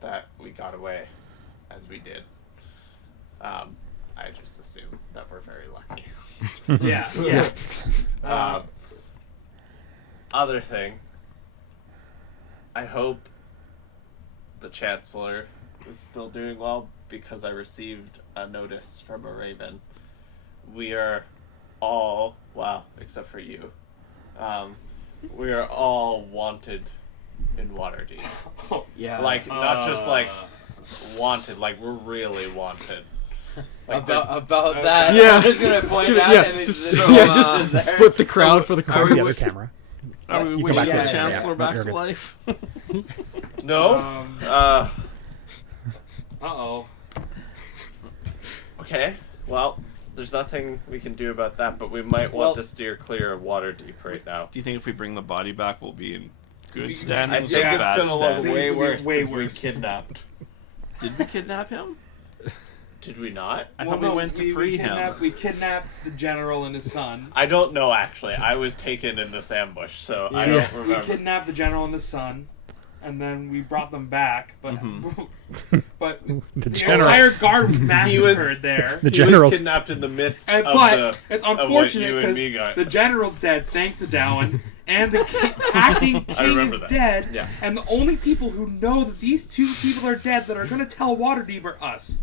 that we got away as we did. I just assume that we're very lucky. Yeah, yeah. Other thing, I hope the Chancellor is still doing well because I received a notice from a raven. We are all, well, except for you, we are all wanted in Waterdeep. Yeah. Like, not just like wanted, like we're really wanted. Like about that. Yeah. I'm just gonna point Just- out yeah, and just- it's yeah, so, just there. split the crowd for the Go crowd. to the other camera. Are we You go wishing back the to it, Chancellor yeah. back You're to good. life? no? Uh-oh. Okay, well, there's nothing we can do about that, but we might Well- want to steer clear of Waterdeep right now. Do you think if we bring the body back, we'll be in I good think I standings think or it's bad gonna look standings? way It's gonna be worse way 'cause we worse. kidnapped. Did we kidnap him? Did we not? I thought we went to free him. We kidnapped the general and his son. I don't know, actually. I was taken in this ambush, so I Yeah. don't We remember. kidnapped the general and the son, and then we brought them back. But but the general. entire guard was massacred there. The He general's... was kidnapped in the midst And, of but it's what unfortunate you and because me got. the general's dead, thanks to Dowan, and the acting I king remember is that. dead. Yeah. And the only people who know that these two people are dead that are going to tell Waterdeep are us.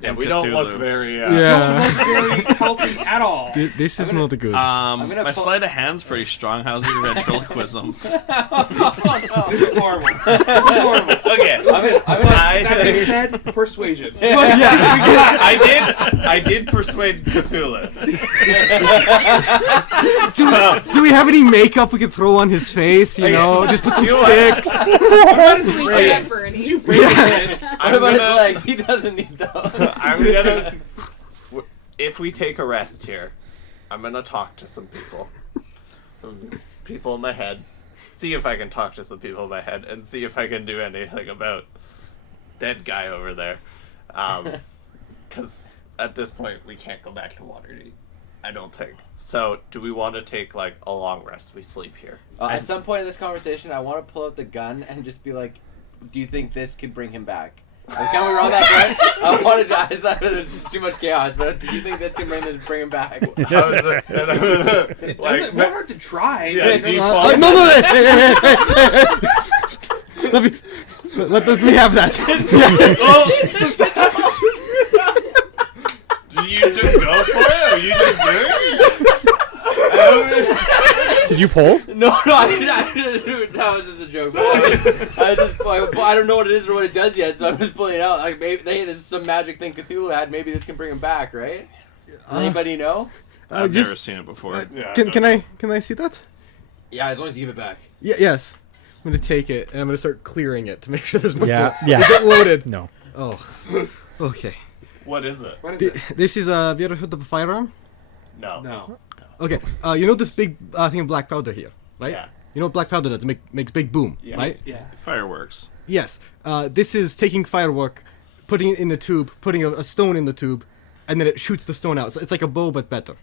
Yeah, And we don't look Cthulhu. very. Yeah. Don't look very healthy at all. This is not good. I'm gonna My pull- sleight of hand's pretty strong. How's your ventriloquism? This is horrible. This is horrible. Okay. That being said, persuasion. I did persuade Cthulhu. Do we have any makeup we can throw on his face? You Okay. know, just put some You know what? sticks. Honestly, Right. yeah, Bernie. What about his legs? He doesn't need those. I'm gonna. If we take a rest here, I'm gonna talk to some people. Some people in my head. See if I can talk to some people in my head and see if I can do anything about dead guy over there. Because at this point, we can't go back to Waterdeep. I don't think. So, do we want to take, like, a long rest? We sleep here. At some point in this conversation, I want to pull out the gun and just be like, "Do you think this could bring him back?" Like, can we roll that gun? I wanted to. I just thought there's too much chaos, but do you think this can bring him back? How is it? And I'm gonna, It like, doesn't hurt to try. yeah, No, default. no, let me have that. Do you just go for it? Or you just do it? Did you pull? No, I didn't. That was just a joke. I don't know what it is or what it does yet, so I'm just pulling it out. Like maybe this is some magic thing Cthulhu had. Maybe this can bring him back, right? Does anybody know? I've just- never seen it before. Yeah, Can I see that? Yeah, as long as you give it back. Yes. I'm gonna take it and I'm gonna start clearing it to make sure there's no. Yeah, full- yeah. Is it loaded? No. Oh. Okay. What is it? What is it? This is have you ever heard of a firearm? No. No. Okay. You know this big thing of black powder here, right? Yeah. You know what black powder does? It makes big boom, Yeah. right? Yeah. Fireworks. Yes. This is taking firework, putting it in a tube, putting a stone in the tube, and then it shoots the stone out. So it's like a bow but better.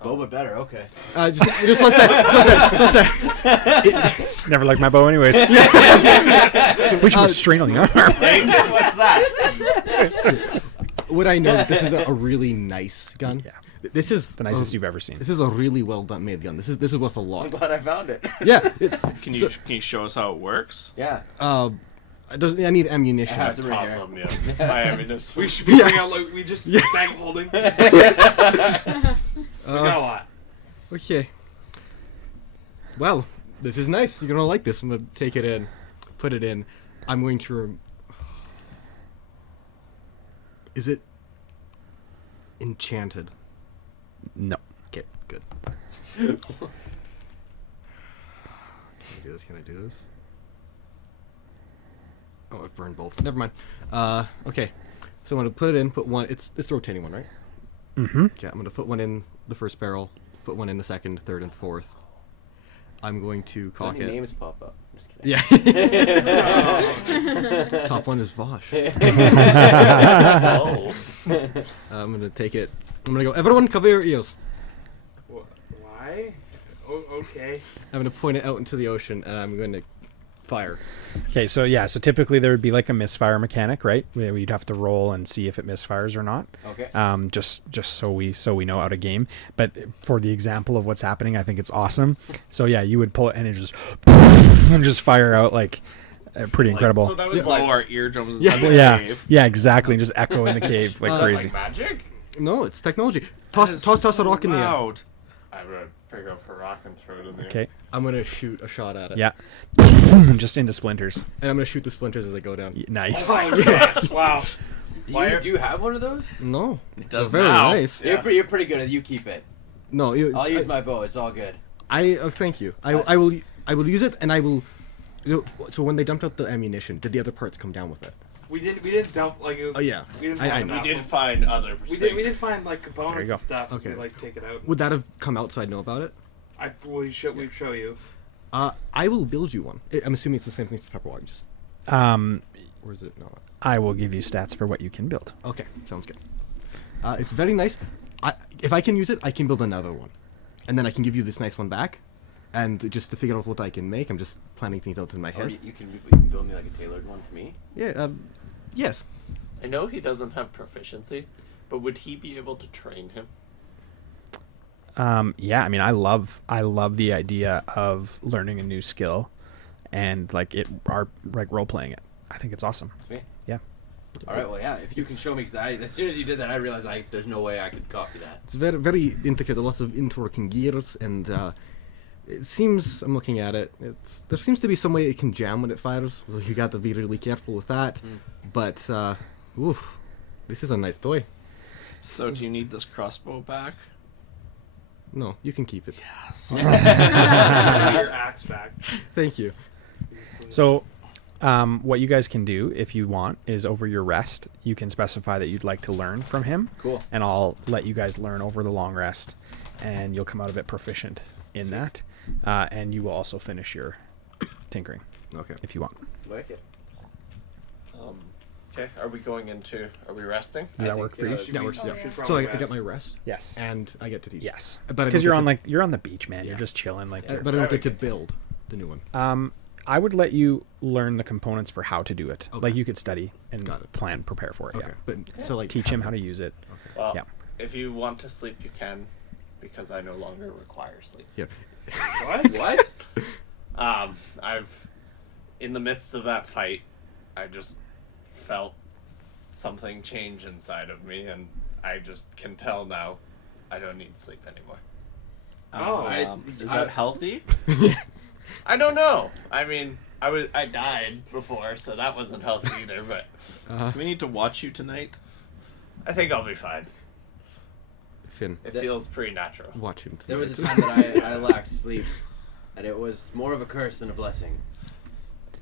Boba better. Okay. Just one sec. Just one sec. Never liked my bow anyways. We should restrain on the arm. Wait, what's that? What I know, this is a really nice gun. Yeah. This is The nicest you've ever seen. This is a really well done made gun. This is worth a I'm lot. glad I found it. Yeah. Can you show us how it works? Yeah. I need ammunition. I have some right here. Awesome, yeah. My ammunition. We should be bringing out like we just bag holding. We got a lot. Okay. Well, this is nice. You're gonna like this. I'm gonna take it in, put it in. I'm going to Is it enchanted? No. Okay, good. Can I do this? Can I do this? Oh, I've burned both. Never mind. Okay. So I'm gonna put it in. Put one. It's the rotating one, right? Mm-hmm. Okay. I'm gonna put one in the first barrel. Put one in the second, third, and fourth. I'm going to cock Any it. names pop up? I'm just kidding. Yeah. Top one is Vosh. Oh. I'm gonna take it. I'm gonna go. Everyone, cover your ears. Why? Okay. I'm gonna point it out into the ocean, and I'm going to fire. Okay, so typically there would be like a misfire mechanic, right? Where you'd have to roll and see if it misfires or not. Okay. Just so we know out of game. But for the example of what's happening, I think it's awesome. So yeah, you would pull it and it just and just fire out like pretty incredible. So that was Blow like our eardrums Yeah. inside the yeah, cave. yeah, exactly. And just echo in the cave like crazy. like magic. No, it's technology. Toss a rock in the air. Loud. I'm gonna pick up a rock and throw it in there. Okay. I'm gonna shoot a shot at it. Yeah. Just into splinters. And I'm gonna shoot the splinters as I go down. Nice. Oh my gosh! Wow. Do you have one of those? No. It does They're very now. nice. You're pretty good at it. You keep it. No, I'll use my bow. It's all good. Thank you. I will use it, and I will. So when they dumped out the ammunition, did the other parts come down with it? We didn't dump like. It was, Oh yeah. We didn't. I find know. We enough. did find other. We did find like components There you go. and stuff. Okay. So we like take it out. Would that have come out so I'd know about it? We'd show you. I will build you one. I'm assuming it's the same thing for Pepperwalk, just or is it not? I will give you stats for what you can build. Okay, sounds good. It's very nice. If I can use it, I can build another one, and then I can give you this nice one back. And just to figure out what I can make, I'm just planning things out in my Or head. you can build me like a tailored one to me. Yeah. Yes. I know he doesn't have proficiency, but would he be able to train him? Yeah, I mean, I love the idea of learning a new skill, and like role playing it. I think it's awesome. Sweet. Yeah. All right. Well, yeah. If you can show me, because as soon as you did that, I realized there's no way I could copy that. It's very, very intricate. A lot of interworking gears, and it seems I'm looking at it. There seems to be some way it can jam when it fires. Well, you got to be really careful with that. But oof, this is a nice toy. So do you need this crossbow back? No, you can keep it. Yes. Your axe back. Thank you. So, what you guys can do if you want is over your rest, you can specify that you'd like to learn from him. Cool. And I'll let you guys learn over the long rest, and you'll come out of it proficient in Sweet. that. And you will also finish your tinkering Okay. if you want. Like it. Okay, are we resting? Does that work for you? That works. Oh, Yeah. yeah. So I get my rest, Yes. and I get to teach. Yes. But I Because don't get you're on the beach, man. Yeah. You're just chilling. Like, but I don't get to build the new one. I would let you learn the components for how to do it. Okay. Like you could study and Got it. prepare for it. Okay. Yeah. But so like Teach him how to use it. Well, Yeah. if you want to sleep, you can, because I no longer require sleep. Yeah. What? What? In the midst of that fight, I just felt something change inside of me, and I just can tell now I don't need sleep anymore. Oh. Is that healthy? I don't know. I mean, I died before, so that wasn't healthy either, but Do we need to watch you tonight? I think I'll be fine. Finn, It That- feels pretty natural. watch him. There was a tonight. time that I lacked sleep, and it was more of a curse than a blessing.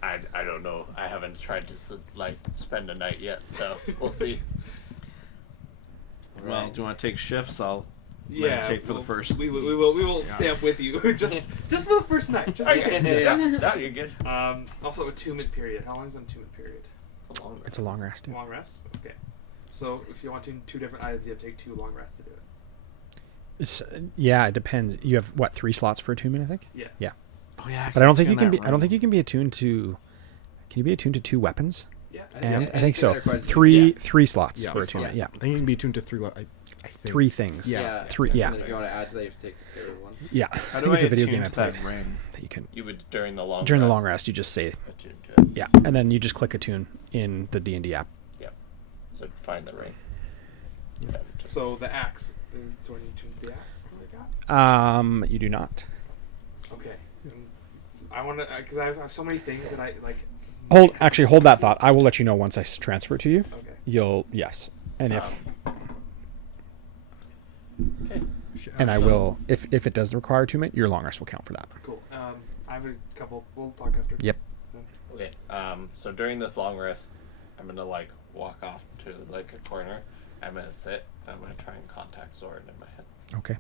I don't know. I haven't tried to spend a night yet, so we'll see. Well, do you want to take shifts? I'll Yeah. take for the first. We will stay up with you just for the first night. Just Okay. Yeah, you're good. Also, attunement period. How long is an attunement period? It's a long It's a long rest. Yeah. Long rest. Okay. So if you want to two different items, you have to take 2 long rests to do it. Yeah, it depends. You have what 3 slots for attunement, I think. Yeah. Yeah. Oh yeah. But I don't think you can be. I don't think you can be attuned to. Can you be attuned to 2 weapons? Yeah. And I think anything so. that requires- 3 slots Yeah, for yes. attunement. Yes. Yeah. I think you can be tuned to 3. I think. 3 things. Yeah. 3. Yeah. And then if you want to add to that, you have to take the third one. Yeah. How I do think it's a video attune game I to that played ring? that you can. You would during the long Rest, you just say attune to it. yeah, and then you just click attune in the D&D app. So find the ring. So the axe. Do I need to tune the axe? What I got? You do not. Okay. I want to, because I have so many things that I like. Hold that thought. I will let you know once I transfer it to you. Okay. Yes. And if Okay. and I will, if it does require attunement, your long rest will count for that. Cool. I have a couple. We'll talk after. Yep. Okay. So during this long rest, I'm gonna like walk off to like a corner. I'm gonna sit. And I'm gonna try and contact Zoran in my head. Okay.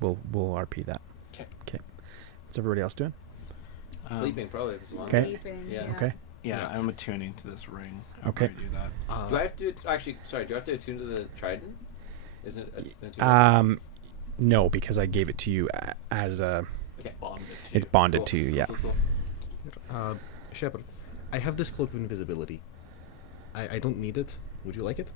We'll RP that. 'Kay. Okay. What's everybody else doing? Sleeping probably. If it's long. Okay. Sleeping, Yeah. Okay. Yeah, I'm attuning to this ring. Okay. I do that. Do I have to actually? Sorry, do I have to attune to the trident? Isn't it? No, because I gave it to you as a. It's bonded. It's bonded to you. Yeah. Cool. Shepard, I have this cloak of invisibility. I don't need it. Would you like it?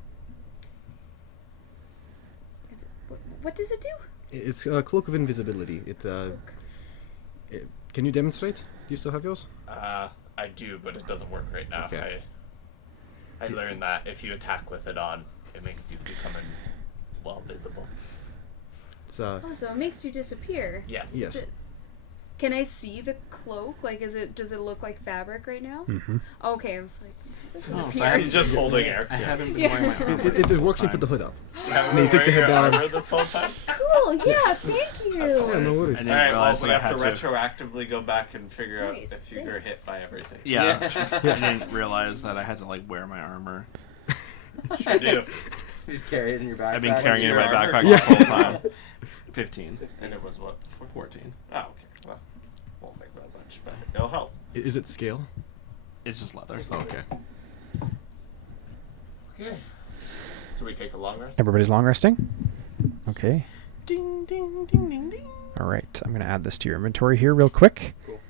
What does it do? It's a cloak of invisibility. Can you demonstrate? Do you still have yours? I do, but it doesn't work right now. Okay. I learned that if you attack with it on, it makes you become visible. It's Oh, so it makes you disappear. Yes. yes. Can I see the cloak? Like, does it look like fabric right now? Mm-hmm. Okay, I was like, this Oh, so disappear. He's just holding air. I haven't been Yeah. wearing my armor. It works when you Fine. put the hood up. You haven't No, you been take the wearing your head down. armor this whole time? Cool. Yeah. Thank you. That's Yeah, no worries. I didn't Alright, realize we that I have to had to. retroactively go back and figure out Nice, if you were hit thanks. by everything. Yeah, Yeah. I didn't realize that I had to like wear my armor. Sure do. You just carry it in your backpack. I've been carrying it in your my armor? backpack Yeah. this whole time. 15. And it was what? 14. Oh, okay. Well, won't make that much, but it'll help. Is it scale? It's just leather. Okay. Okay. So we take a long rest? Everybody's long resting. Okay. Ding ding ding ding ding. All right. I'm gonna add this to your inventory here real quick. Cool.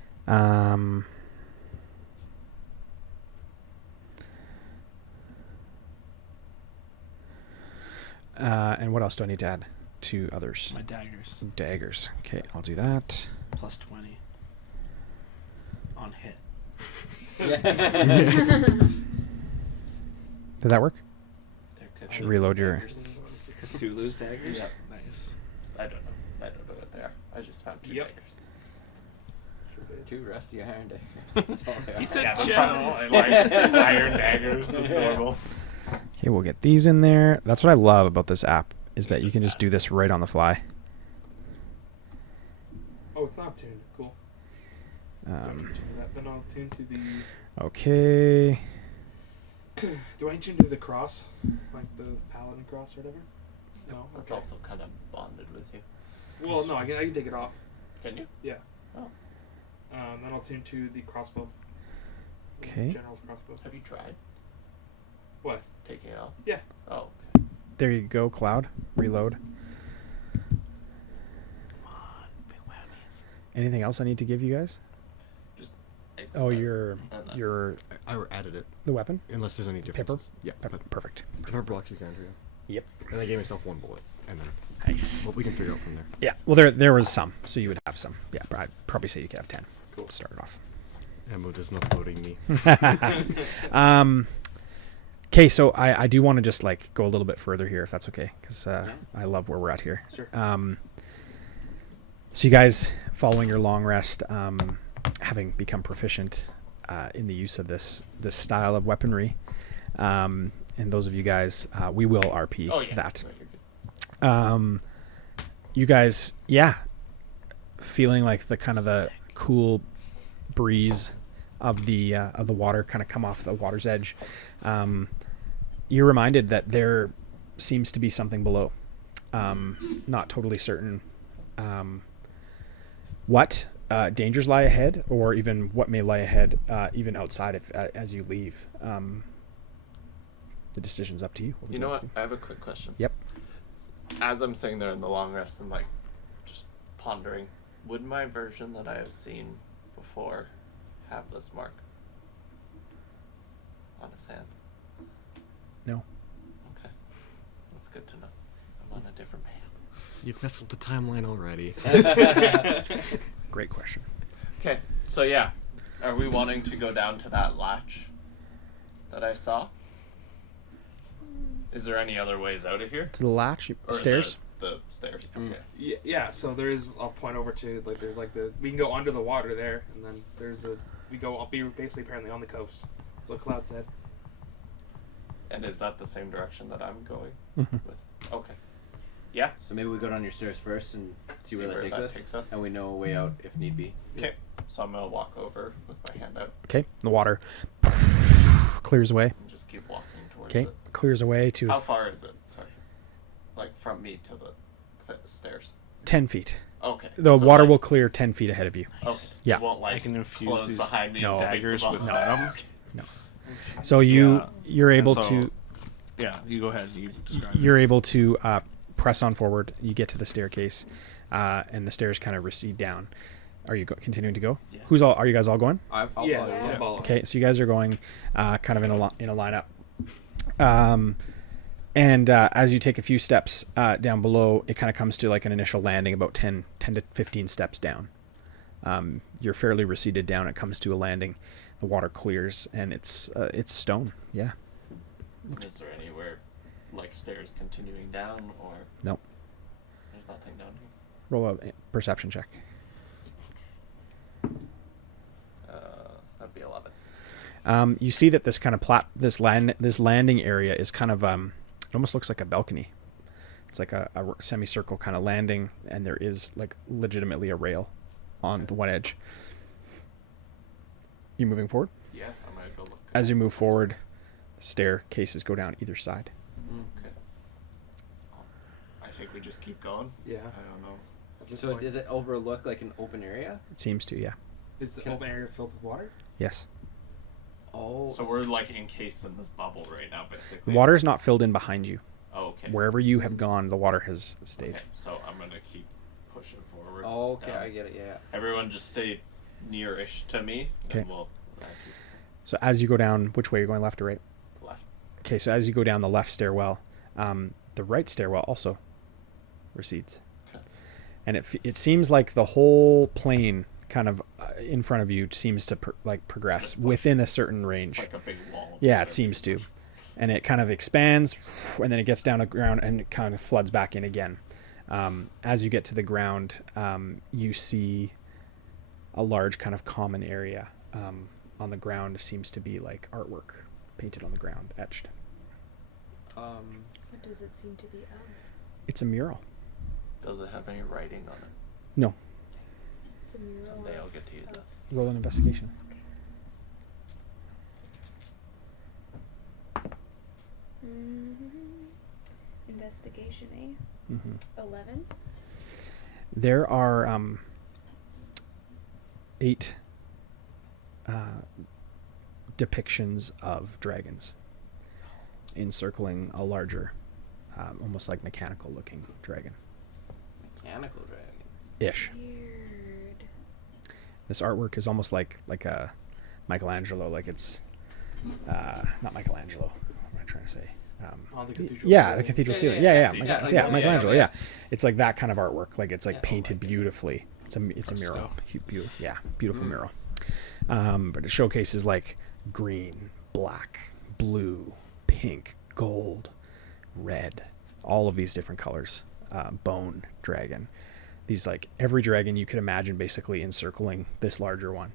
And what else do I need to add to others? My daggers. Daggers. Okay, I'll do that. Plus 20. On hit. Did that work? There could Should be reload your- daggers. Cthulhu's daggers? Yep. Nice. I don't know. I don't know what they are. I just found 2 Yep. daggers. Two rusty iron daggers. That's all they He are. said Yeah, gems. I like iron daggers is normal. Okay, we'll get these in there. That's what I love about this app is that you can just do this right on the fly. Oh, it's not tuned. Cool. Then I'll tune to the. Okay. Do I tune to the cross, like the paladin cross or whatever? No. That's Okay. also kind of bonded with you. Well, no, I can take it off. Can you? Yeah. Oh. Then I'll tune to the crossbow. The Okay. General's crossbow. Have you tried What? taking it off? Yeah. Oh. There you go, Cloud. Reload. Come on, big whammies. Anything else I need to give you guys? Just. Oh, your then- your I added it, the weapon. unless there's any difference. Pepper? Yeah. Perfect. Pepper blocks Alexandria. Yep. And I gave myself 1 bullet, and then Nice. well, we can figure out from there. Yeah. Well, there was some, so you would have some. Yeah. I'd probably say you could have 10. Cool. Start it off. Ammo is not loading me. Okay, so I do want to just like go a little bit further here, if that's okay, because I love where we're at here. Sure. So you guys, following your long rest, having become proficient in the use of this style of weaponry, and those of you guys, we will RP Oh yeah. that. No, you're good. You guys, yeah, feeling like the kind of the cool breeze of the water kind of come off the water's edge. You're reminded that there seems to be something below. Not totally certain what dangers lie ahead, or even what may lie ahead, even outside as you leave. The decision's up to you. What would You know like what? to I have a quick question. Yep. As I'm sitting there in the long rest, I'm like, just pondering, would my version that I have seen before have this mark on his hand? do? No. Okay. That's good to know. I'm on a different path. You've messed up the timeline already. Great question. Okay, so yeah. Are we wanting to go down to that latch that I saw? Is there any other ways out of here? To the latch, Or stairs. The stairs. Mm. Okay. Yeah. So there is a point over to like there's like we can go under the water there, and then we go up. Be basically apparently on the coast. That's what Cloud said. And is that the same direction that I'm going Mhm. with? Okay. Yeah. So maybe we go down your stairs first and see where that takes us, and we know a way out if need be. Okay. So I'm gonna walk over with my hand out Okay, the water clears away. and just keep walking towards Okay, it. clears away to How far is it? Sorry. Like from me to the stairs. 10 feet. Okay. The so water like- will clear 10 feet ahead of you. Okay. Yeah. It won't like I can infuse close these behind me No. and speak daggers the with ball. venom. So Yeah. you're able so- to Yeah, you go ahead. You describe. you're able to press on forward. You get to the staircase, and the stairs kind of recede down. Are you continuing to go? Yeah. Are you guys all going? I'll Yeah, follow you. I'll follow. Okay, so you guys are going kind of in a lineup. And as you take a few steps down below, it kind of comes to like an initial landing about 10 to 15 steps down. You're fairly receded down. It comes to a landing. The water clears, and it's stone. Yeah. Is there anywhere like stairs continuing down or Nope. there's nothing down here? Roll a perception check. That'd be 11. You see that this kind of this landing area is kind of it almost looks like a balcony. It's like a semicircle kind of landing, and there is like legitimately a rail on the one edge. You moving forward? Yeah, I might go look. As you move forward, staircases go down either side. Okay. I think we just keep going. Yeah. I don't know. At this So point, does it overlook like an open area? It seems to, yeah. is the Can- open area filled with water? Yes. Oh. So we're like encased in this bubble right now, The basically. water is not filled in behind you. Oh, okay. Wherever you have gone, the water has stayed. Okay, so I'm gonna keep pushing forward. Oh, okay, down. I get it. Yeah. Everyone just stay near-ish to me, Okay. and we'll So as you go down, which way are you going, left or right? left. Okay, so as you go down the left stairwell, the right stairwell also recedes. Okay. And it seems like the whole plane kind of in front of you seems to progress within a certain range. It's like a big wall. of Yeah, water. it seems to. And it kind of expands, and then it gets down to the ground and it kind of floods back in again. As you get to the ground, you see a large kind of common area. On the ground seems to be like artwork painted on the ground, etched. What does it seem to be of? It's a mural. Does it have any writing on it? No. It's a mural. Someday I'll get to use it. Roll an investigation. Investigation, eh? Mm-hmm. 11. There are 8 depictions of dragons encircling a larger, almost like mechanical-looking dragon. Mechanical dragon. Ish. Weird. This artwork is almost like a Michelangelo. Like it's not Michelangelo. What am I trying to say? On the cathedral. Yeah, ceiling. the cathedral Yeah, ceiling. yeah, Yeah, yeah. yeah, Yeah, Michelangelo. yeah. Yeah, it's like that kind of artwork. Like it's like Yeah. painted beautifully. It's a mural. Beautiful Mm. mural. But it showcases like green, black, blue, pink, gold, red, all of these different colors. Bone dragon. These like every dragon you could imagine basically encircling this larger one.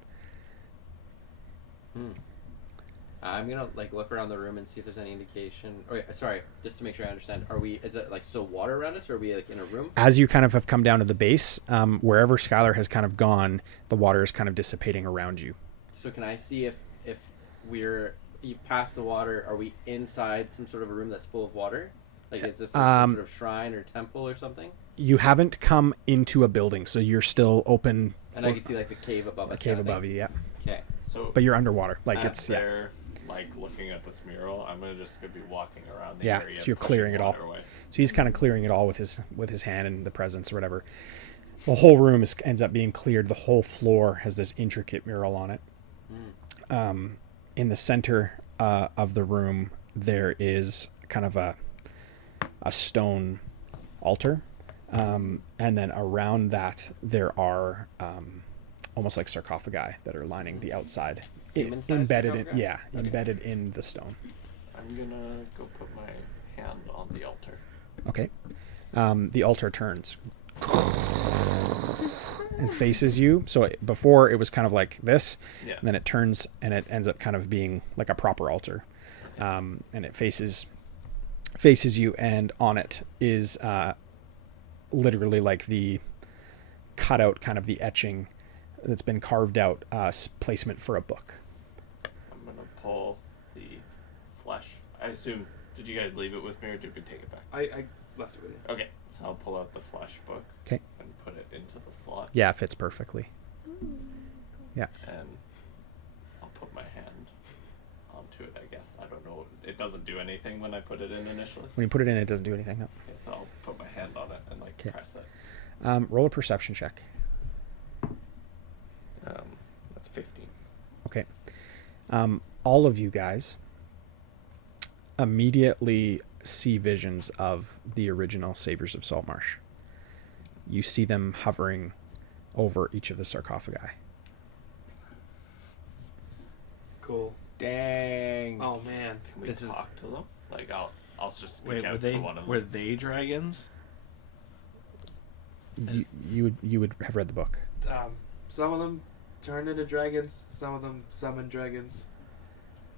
I'm gonna like look around the room and see if there's any indication. Oh, wait, sorry, just to make sure I understand. Is it like still water around us, or are we like in a room? As you kind of have come down to the base, wherever Skylar has kind of gone, the water is kind of dissipating around you. So can I see if we're past the water? Are we inside some sort of a room that's full of water? Like is this like some sort of shrine or temple or something? You haven't come into a building, so you're still open. And I can see like the cave above A us. cave kinda above thing. you, yeah. Okay. So, But you're underwater, like as it's yeah, they're like looking at this mural, I'm just gonna be walking around the Yeah, area. so you're pushing clearing it all. water away. So he's kind of clearing it all with his hand and the presence or whatever. The whole room ends up being cleared. The whole floor has this intricate mural on it. In the center of the room, there is kind of a stone altar, and then around that there are almost like sarcophagi that are lining the outside, Human-sized embedded in sarcophagi? embedded in the stone. I'm gonna go put my hand on the altar. Okay. The altar turns and faces you. So before it was kind of like this, Yeah. and then it turns and it ends up kind of being like a proper altar. and it faces you, and on it is literally like the cutout, kind of the etching that's been carved out placement for a book. I'm gonna pull the flesh. I assume. Did you guys leave it with me, or did we take it back? I left it with you. Okay, so I'll pull out the flesh book. 'Kay. And put it into the slot. Yeah, it fits perfectly. Yeah. And I'll put my hand onto it. I guess I don't know. It doesn't do anything when I put it in initially. When you put it in, it doesn't do anything. No. Okay, so I'll put my hand on it and like 'Kay. press it. Roll a perception check. That's 15. Okay. All of you guys immediately see visions of the original Saviors of Saltmarsh. You see them hovering over each of the sarcophagi. Cool. Dang. Oh man. Can we This is- talk to them? Like I'll just speak Wait, out to one of them. were they dragons? You would have read the book. Some of them turned into dragons. Some of them summoned dragons.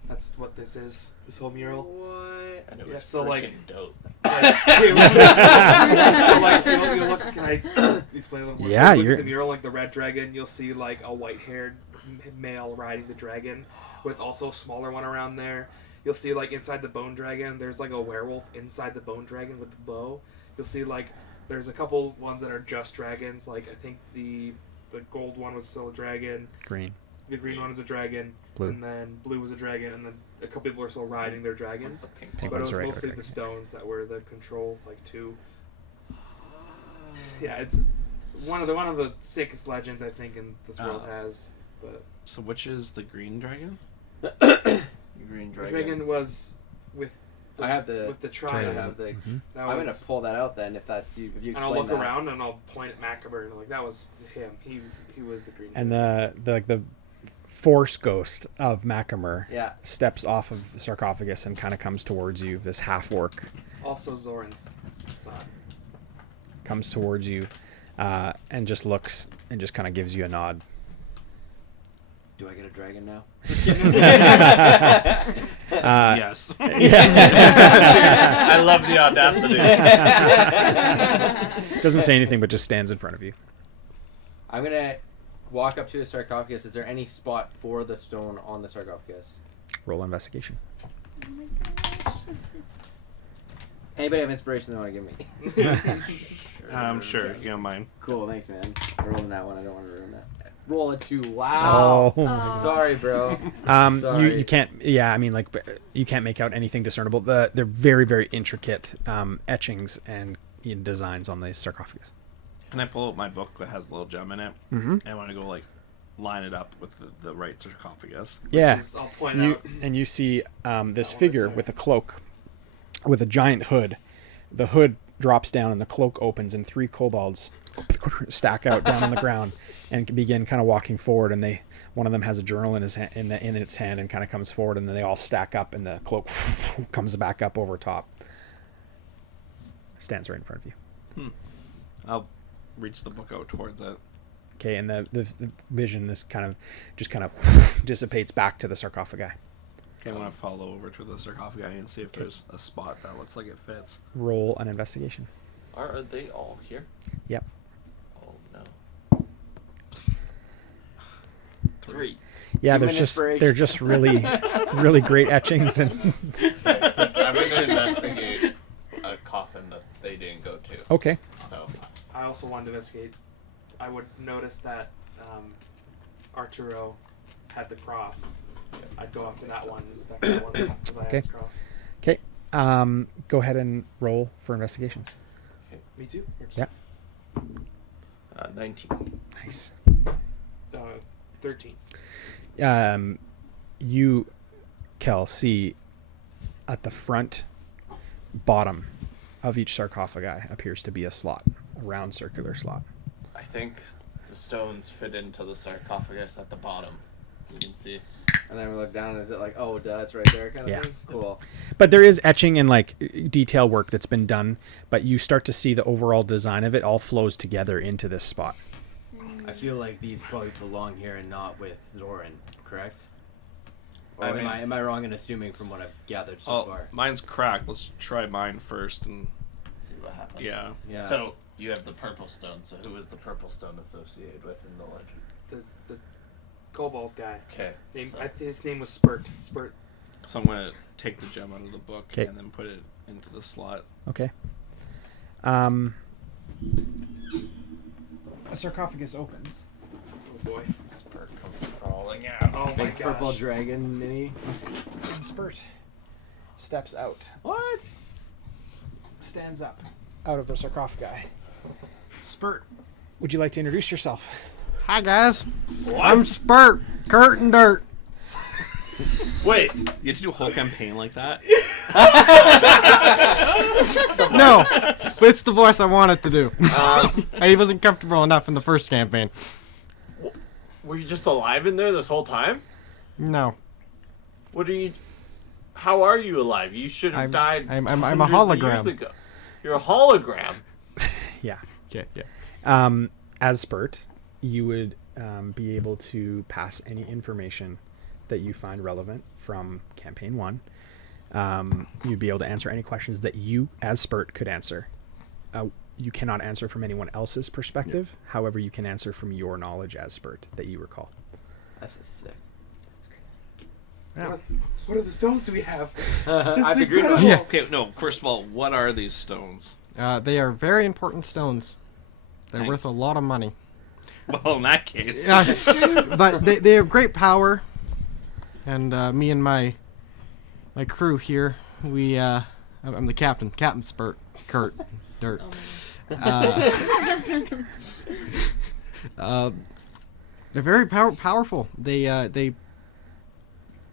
That's what this is. This whole mural. What? And it Yeah, was so, like- freaking dope. You look. Can I explain a little more? Yeah, so you look you're- at the mural, like the red dragon. You'll see like a white-haired male riding the dragon, with also a smaller one around there. You'll see like inside the bone dragon, there's like a werewolf inside the bone dragon with the bow. You'll see like there's a couple ones that are just dragons. Like I think the gold one was still a dragon. Green. The green one is a dragon. Blue. And then blue was a dragon, and then a couple people are still riding their dragons. The pink Pink But it one's was a regular mostly dragon. the stones that were the controls, like two. Yeah, it's one of the sickest legends I think in this world has. But So which is the green dragon? green the dragon. dragon was with I have the. with the I tribe. have the. That I'm was, gonna pull that out then if you and I'll explain look that. around and I'll point at Macabre and like that was him. He was the green. And dragon. the force ghost of Macamer Yeah. steps off of the sarcophagus and kind of comes towards you. This half-orc Also Zoran's son. comes towards you and just looks and just kind of gives you a nod. Do I get a dragon now? Yes. I love the audacity. Doesn't say anything, but just stands in front of you. I'm gonna walk up to the sarcophagus. Is there any spot for the stone on the sarcophagus? Roll investigation. Oh my gosh. Anybody have inspiration they want to give me? Sure. You don't mind. Cool, thanks, man. I rolled in that one. I don't want to ruin that. Roll a 2. Wow. Oh. Oh. Sorry, bro. You Sorry. can't. Yeah, I mean, like you can't make out anything discernible. They're very, very intricate etchings and designs on the sarcophagus. Can I pull out my book that has a little gem in it? Mm-hmm. I want to go like line it up with the right sarcophagus. Yeah, I'll point you out. and you see this right figure there. with a cloak, with a giant hood. The hood drops down and the cloak opens, and 3 kobolds stack out down on the ground and begin kind of walking forward. And one of them has a journal in his in its hand and kind of comes forward, and then they all stack up, and the cloak comes back up over top. Stands right in front of you. I'll reach the book out towards it. Okay, and the vision just kind of dissipates back to the sarcophagi. Okay, I'm gonna follow over to the sarcophagi and see if there's a spot that looks like it fits. Roll an investigation. Are they all here? Yep. Oh no. 3. Yeah, Human there's just inspiration. they're just really really great etchings and I'm gonna investigate a coffin that they didn't go to. okay. So I also wanted to investigate. I would notice that Arturo had the cross. I'd go up to that one and inspect that one because I had Okay. his cross. Okay. Go ahead and roll for investigations. Me too? Or just, Yeah. 19. Nice. 13. You, Kel, see at the front bottom of each sarcophagi appears to be a slot, a round circular slot. I think the stones fit into the sarcophagus at the bottom. You can see. And then we look down, and is it like, oh, duh, it's right there kind of Yeah. thing? Cool. But there is etching and like detail work that's been done, but you start to see the overall design of it all flows together into this spot. I feel like these probably belong here and not with Zoran, correct? Or am I wrong in assuming from what I've gathered so Oh, far? mine's cracked. Let's try mine first and See what happens. yeah. Yeah. So you have the purple stone. So who is the purple stone associated with in the legend? The kobold guy. Okay. His name was Spurt. Spurt. So I'm gonna take the gem out of the book 'Kay. and then put it into the slot. Okay. A sarcophagus opens. Oh boy. Spurt comes crawling out. Oh my Big purple gosh. dragon mini. And Spurt steps out. What? Stands up out of the sarcophagi. Spurt, would you like to introduce yourself? Hi guys, I'm Spurt, Kurt and Dirt. Wait, You have to do a whole campaign like that? No, but it's the voice I wanted to do. And he wasn't comfortable enough in the first campaign. were you just alive in there this whole time? No, What are you? How are you alive? You should have died. I'm a hundreds of years hologram. ago. You're a hologram. Yeah. Yeah, yeah. As Spurt, you would be able to pass any information that you find relevant from campaign 1. You'd be able to answer any questions that you, as Spurt, could answer. You cannot answer from anyone else's perspective. However, you can answer from your knowledge as Spurt that you recall. That's sick. Yeah. What other stones do we have? I is figured incredible. Yeah. Okay, no. First of all, what are these stones? They are very important stones. They're worth a Thanks. lot of money. Well, in that case, But they have great power. And me and my crew here, I'm the captain, Captain Spurt, Kurt, Dirt. They're very powerful. They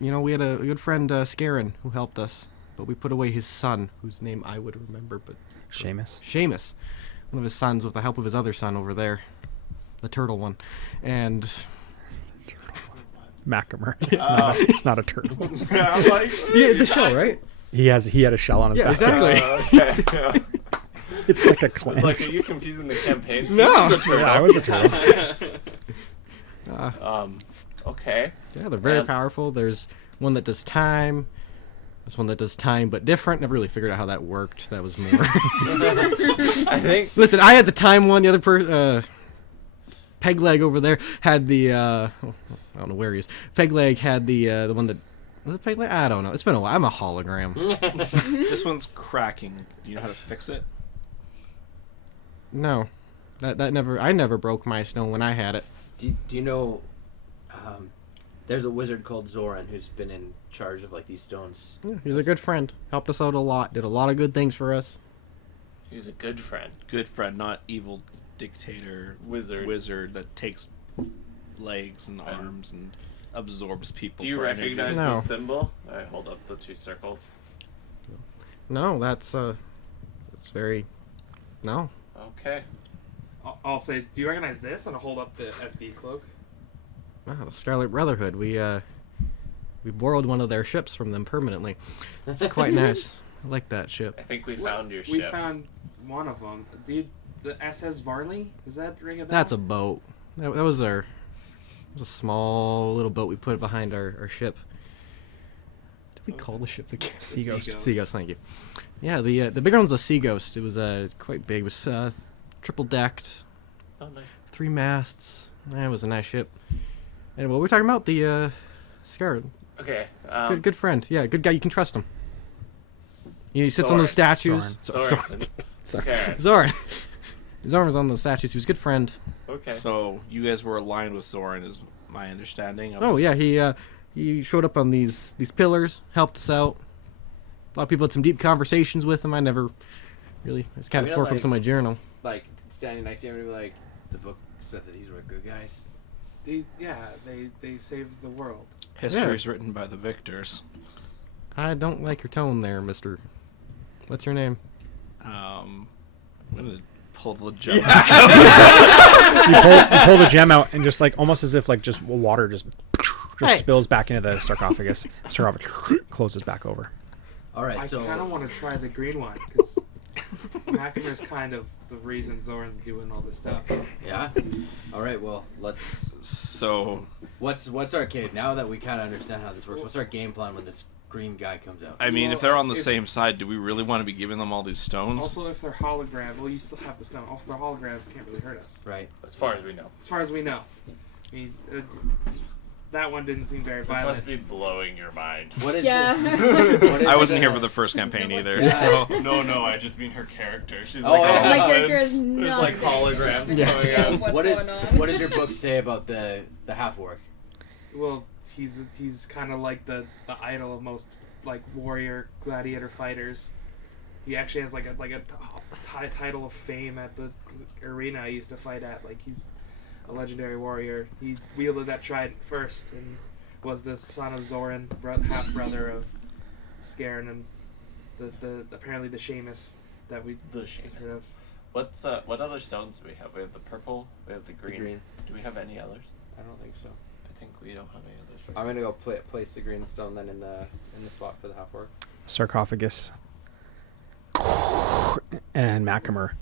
we had a good friend, Scarin, who helped us, but we put away his son, whose name I would remember, but Seamus, one of his sons, with the help of his other son over there, the turtle one, and Macamer. It's not a turtle. I'm like, yeah, the shell, right? He had a shell on his Yeah, back. exactly. okay. It's like a It's clam. like, are you confusing the campaign? No. Yeah, I was a turtle. Okay. Yeah, they're very And- powerful. There's one that does time. There's one that does time, but different. Never really figured out how that worked. That was more. I think. Listen, I had the time one. The other Pegleg over there had the. I don't know where he is. Pegleg had the one that. Was it Pegleg? I don't know. It's been a while. I'm a hologram. this one's cracking. Do you know how to fix it? No, that never. I never broke my stone when I had it. Do you know? There's a wizard called Zoran who's been in charge of like these stones. Yeah, he's a good friend. Helped us out a lot. Did a lot of good things for us. He's a good friend. Good friend, not evil dictator Wizard. that takes legs and arms and absorbs people. Do you for energy. recognize No. the symbol? I hold up the 2 circles. No, that's very. No. Okay. I'll say, do you recognize this? And I'll hold up the SB cloak. Ah, the Scarlet Brotherhood. We borrowed one of their ships from them permanently. It's quite nice. I like that ship. I think we found your We ship. found one of them. The SS Varley? Does that ring a bell? That's a boat. That was a small little boat we put behind our ship. Did we call the ship the Sea Ghost. Sea Ghost, thank you. Yeah, the bigger one's a Sea Ghost. It was quite big. It was triple decked, Oh, nice. 3 masts. It was a nice ship. And what we're talking about, the Scarlet. Okay. Good friend. Yeah, good guy. You can trust him. He sits on those statues. Zoran. Zoran. Zoran was on those statues. He was a good friend. Okay. So you guys were aligned with Zoran, is my understanding. Of Oh this. yeah, he showed up on these pillars, helped us out. A lot of people had some deep conversations with him. I never really. I was kind of Yeah, forefocused on my journal. Like standing next to him and be like, the book said that these were good guys. They saved the world. History is written by the victors. I don't like your tone there, Mister. What's your name? I'm gonna pull the gem. You pull the gem out and just like almost as if like just water just Hey. spills back into the sarcophagus. Sarcophagus closes back over. All right, I so kind of want to try the green one because Mackina's kind of the reason Zoran's doing all this stuff. Yeah. All right. Well, let's. So, What's our Cade? Now that we kind of understand how this works, what's our game plan when this green guy comes out? I mean, Well, if they're on the if- same side, do we really want to be giving them all these stones? Also, if they're holograms, well, you still have the stone. Also, they're holograms can't really hurt us, Right. As far as we know. as far as we know. I mean, that one didn't seem very This violent. must be blowing your mind. What is Yeah. what is I wasn't here for the first campaign either, so. No, I just mean her character. She's Oh, like, yeah. My oh, character is there's not like holograms Yeah. going out. What's What is going on? what does your book say about the half orc? Well, he's kind of like the idol of most like warrior gladiator fighters. He actually has like a title of fame at the arena I used to fight at. Like he's a legendary warrior. He wielded that trident first and was the son of Zoran, half brother of Scarin, and the apparently the Seamus that we The Seamus. heard of. What other stones do we have? We have the purple. We have the green. Do we have any others? I don't think so. I think we don't have any others. I'm gonna go place the green stone then in the spot for the half orc. Sarcophagus. And Mackinac.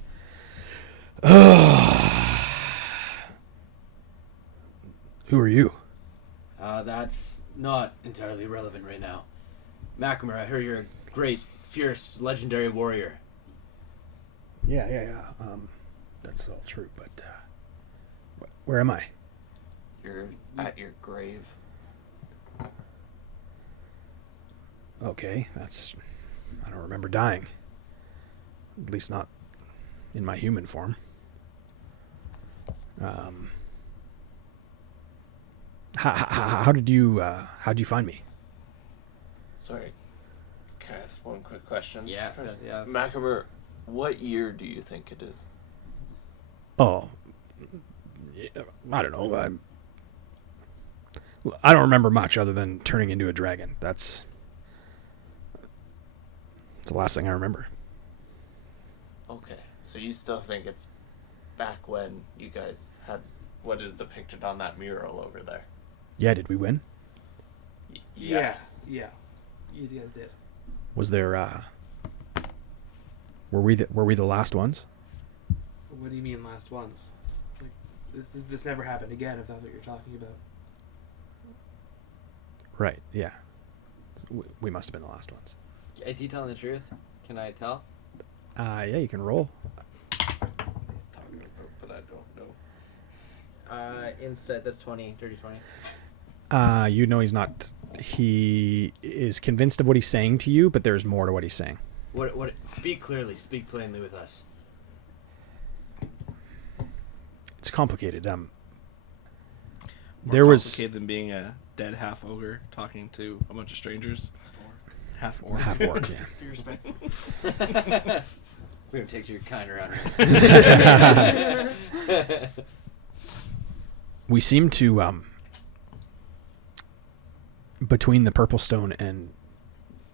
Who are you? That's not entirely relevant right now. Mackinac, I hear you're a great, fierce, legendary warrior. Yeah. That's all true, but where am I? You're at your grave. Okay, I don't remember dying. At least not in my human form. How'd you find me? Sorry. Can I ask one quick question? Yeah, first? yeah. Macabre, what year do you think it is? Oh, yeah, I don't know. I don't remember much other than turning into a dragon. That's the last thing I remember. Okay, so you still think it's back when you guys had what is depicted on that mural over there? Yeah, did we win? Yes. Yeah. You guys did. Was there? Were we the last ones? What do you mean last ones? Like this never happened again if that's what you're talking about. Right. Yeah. We must have been the last ones. Is he telling the truth? Can I tell? Yeah, you can roll. He's talking about, but I don't know. Instead, that's 20, dirty 20. You know he's not. He is convinced of what he's saying to you, but there's more to what he's saying. What? Speak clearly. Speak plainly with us. It's complicated. More There was complicated than being a dead half ogre talking to a bunch of strangers. Half orc. half orc. Yeah. Be respectful. We're gonna take your kind around. We seem to between the purple stone and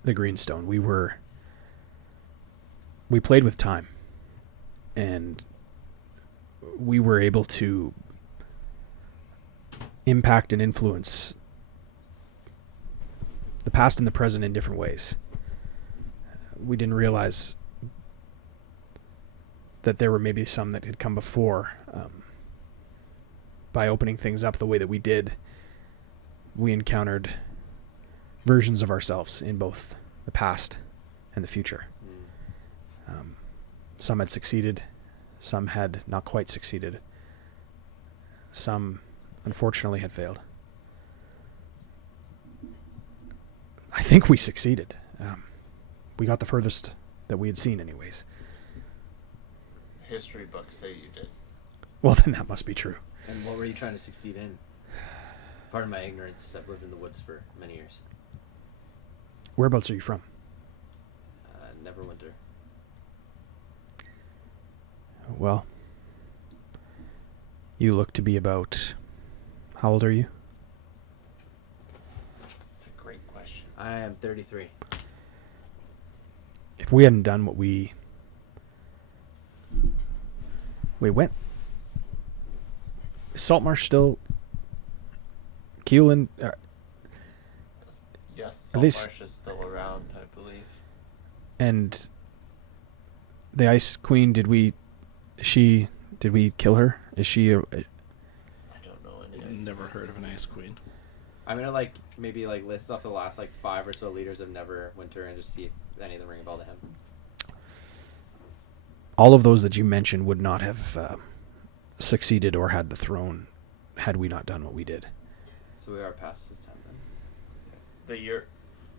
the green stone, we played with time, and we were able to impact and influence the past and the present in different ways. We didn't realize that there were maybe some that had come before. By opening things up the way that we did, we encountered versions of ourselves in both the past and the future. Some had succeeded, some had not quite succeeded, some unfortunately had failed. I think we succeeded. We got the furthest that we had seen anyways. History books say you did. Well, then that must be true. And what were you trying to succeed in? Pardon my ignorance. I've lived in the woods for many years. Whereabouts are you from? Neverwinter. Well, you look to be about... How old are you? It's a great question. I am 33. If we hadn't done what we... Wait, when? Is Saltmarsh still... Keelan... Yes, At least- Saltmarsh is still around, I believe. And The Ice Queen, did we kill her? Is she I don't know any. Never heard of an ice queen. I'm gonna like maybe like list off the last like 5 or so leaders of Neverwinter and just see if any of them ring a bell to him. all of those that you mentioned would not have succeeded or had the throne had we not done what we did. So we are past his time then. The year.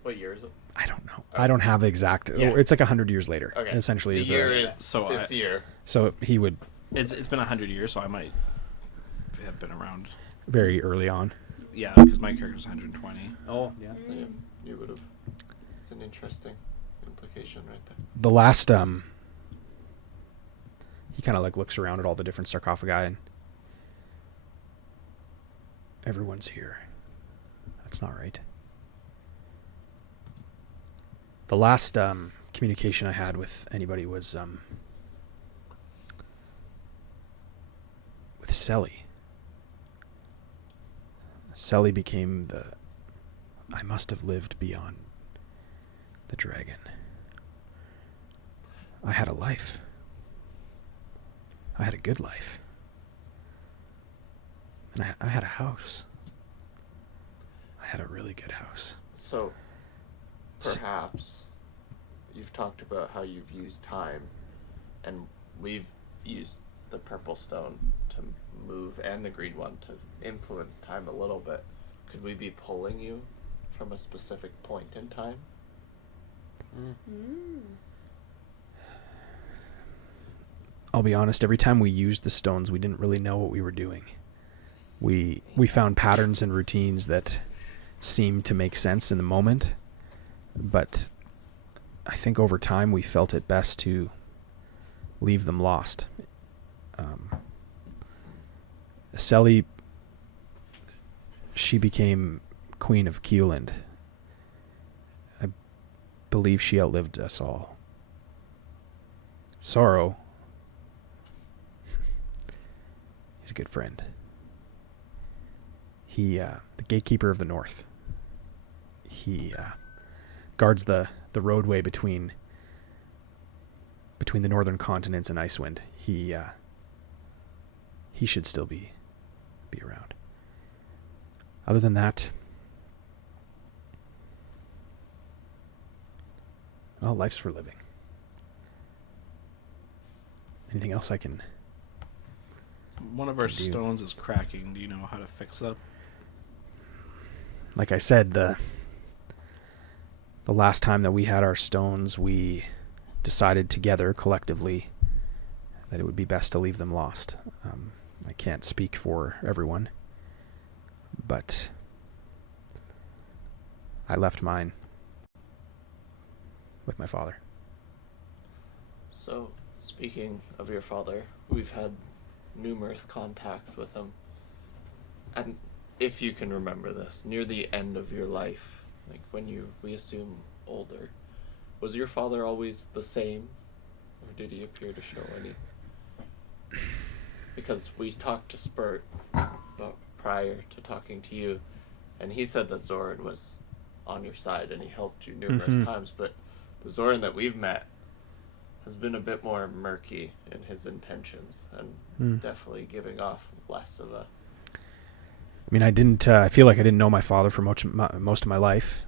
What year is it? I don't know. I don't have the exact. Yeah. It's like 100 years later. Okay. Essentially, The is year the is So this year. so he would It's been 100 years, so I might have been around. very early on. Yeah, because my character's 120. Oh yeah. So yeah, you would have. It's an interesting implication right there. The last he kind of like looks around at all the different sarcophagi and everyone's here. That's not right. The last communication I had with anybody was with Selly. Selly became I must have lived beyond the dragon. I had a life. I had a good life. And I had a house. I had a really good house. So, perhaps you've talked about how you've used time, and we've used the purple stone to move and the green one to influence time a little bit. Could we be pulling you from a specific point in time? I'll be honest, every time we used the stones, we didn't really know what we were doing. We found patterns and routines that seemed to make sense in the moment, but I think over time we felt it best to leave them lost. Selly, she became Queen of Keeland. I believe she outlived us all. Sorrow, he's a good friend. He, the gatekeeper of the North. He guards the roadway between the northern continents and Icewind. He should still be around. Other than that, well, life's for living. Anything else I can? One of our do. stones is cracking. Do you know how to fix that? Like I said, the last time that we had our stones, we decided together, collectively, that it would be best to leave them lost. I can't speak for everyone, but I left mine with my father. So, speaking of your father, we've had numerous contacts with him. And if you can remember this, near the end of your life, like when we assume older, was your father always the same? Or did he appear to show any? Because we talked to Spurt prior to talking to you, and he said that Zoran was on your side and he helped you numerous times, but the Zoran that we've met has been a bit more murky in his intentions and definitely giving off less of a... I mean, I feel like I didn't know my father for most of my life.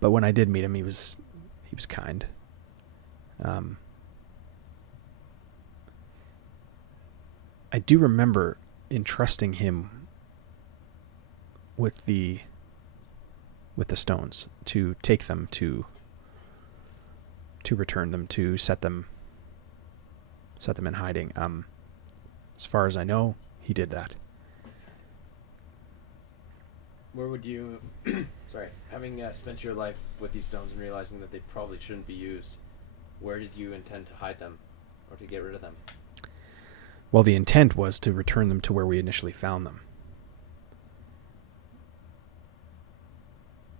But when I did meet him, he was kind. I do remember entrusting him with the stones to take them to return them, to set them in hiding. As far as I know, he did that. Where would you, having spent your life with these stones and realizing that they probably shouldn't be used, where did you intend to hide them or to get rid of them? Well, the intent was to return them to where we initially found them.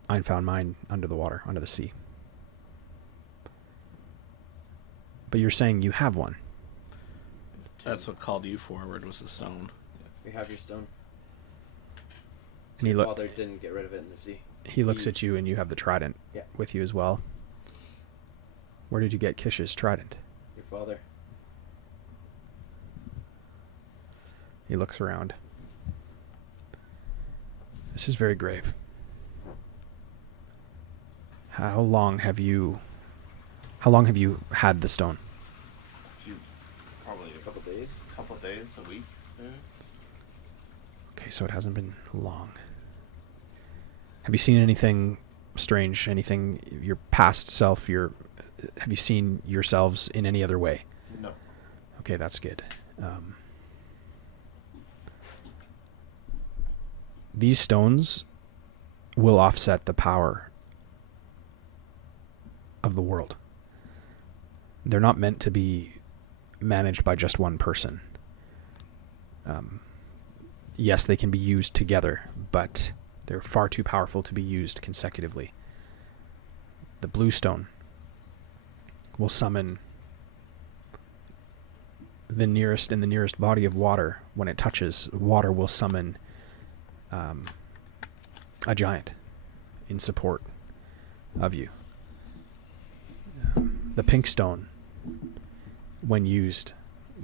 I found mine under the water, under the sea. But you're saying you have one. That's what called you forward, was the stone. We have your stone. And Your father didn't get rid of it in the sea. he looks at you, and you have the trident Yeah. with you as well. Where did you get Kish's trident? Your father. He looks around. This is very grave. How long have you had the stone? Probably a couple days, a week. Maybe. Okay, so it hasn't been long. Have you seen anything strange? Anything, your past self, have you seen yourselves in any other way? No. Okay, that's good. These stones will offset the power of the world. They're not meant to be managed by just one person. Yes, they can be used together, but they're far too powerful to be used consecutively. The blue stone will summon the nearest body of water. When it touches, water will summon a giant in support of you. The pink stone, when used,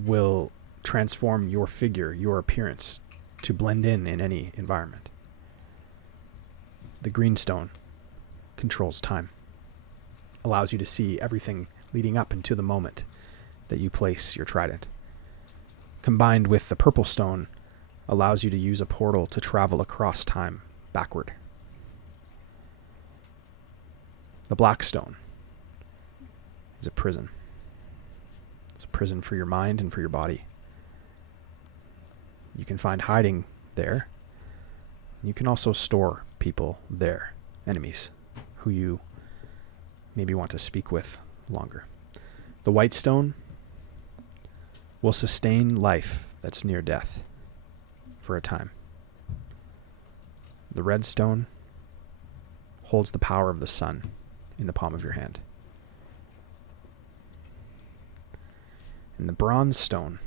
will transform your figure, your appearance, to blend in any environment. The green stone controls time, allows you to see everything leading up into the moment that you place your trident. Combined with the purple stone, allows you to use a portal to travel across time backward. The black stone is a prison. It's a prison for your mind and for your body. You can find hiding there. You can also store people there, enemies, who you maybe want to speak with longer. The white stone will sustain life that's near death for a time. The red stone holds the power of the sun in the palm of your hand. And the bronze stone